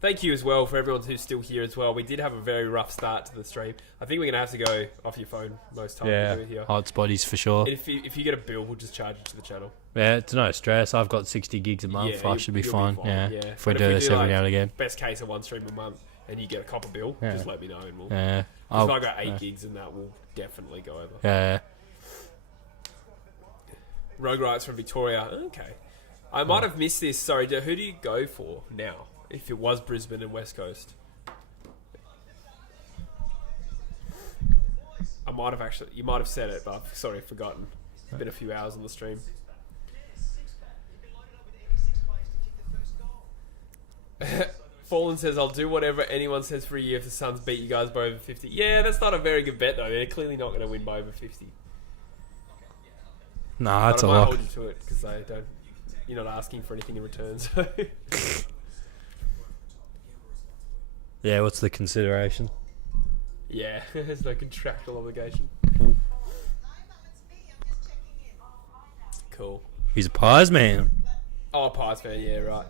Thank you as well for everyone who's still here as well. We did have a very rough start to the stream. I think we're going to have to go off your phone most times. Yeah, to do it here. hotspotties for sure. And if you get a bill, we'll just charge it to the channel. Yeah, it's no stress. I've got 60 gigs a month. I should be fine. Yeah. If we do this every now and again. Best case of one stream a month and you get a copper bill, just let me know. And we'll, yeah. If I got 8 gigs and that will definitely go over. Yeah. Rogue Wright's from Victoria. Okay. I might have missed this. Sorry, who do you go for now? If it was Brisbane and West Coast, I might have actually. You might have said it, but I've forgotten. It's been a few hours on the stream. Fallen says, "I'll do whatever anyone says for a year if the Suns beat you guys by over 50." Yeah, that's not a very good bet though. They're clearly not going to win by over 50. No, that's a lot. I might lot. hold you to it because they don't. You're not asking for anything in return, so. Yeah, what's the consideration? Yeah, there's no contractual obligation. Cool. He's a Pies man. Oh, Pies fan, yeah, right.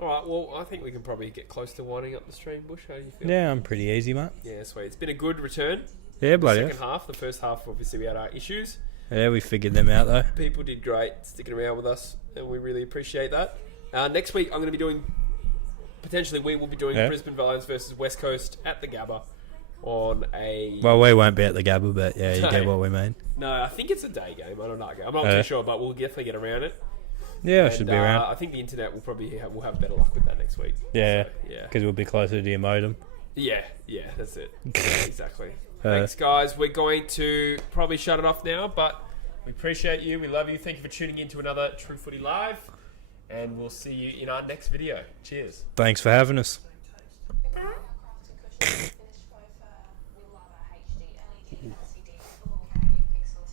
Alright, well, I think we can probably get close to winding up the stream, Bush. How do you feel? Yeah, I'm pretty easy, mate. Yeah, sweet. It's been a good return. Yeah, bloody The second half. The first half, obviously, we had our issues. Yeah, we figured them out, though. People did great sticking around with us, and we really appreciate that. Next week, I'm going to be doing... Potentially, we will be doing Brisbane Lions versus West Coast at the Gabba on a... Well, we won't be at the Gabba, but yeah, you get what we mean. No, I think it's a day game. I don't know. I'm not too sure, but we'll definitely get around it. Yeah, I should be around. I think the internet will probably we'll have better luck with that next week. Yeah, so, yeah, because we'll be closer to your modem. Yeah, that's it. Yeah, exactly. Thanks, guys. We're going to probably shut it off now, but we appreciate you. We love you. Thank you for tuning in to another True Footy Live, and we'll see you in our next video. Cheers. Thanks for having us.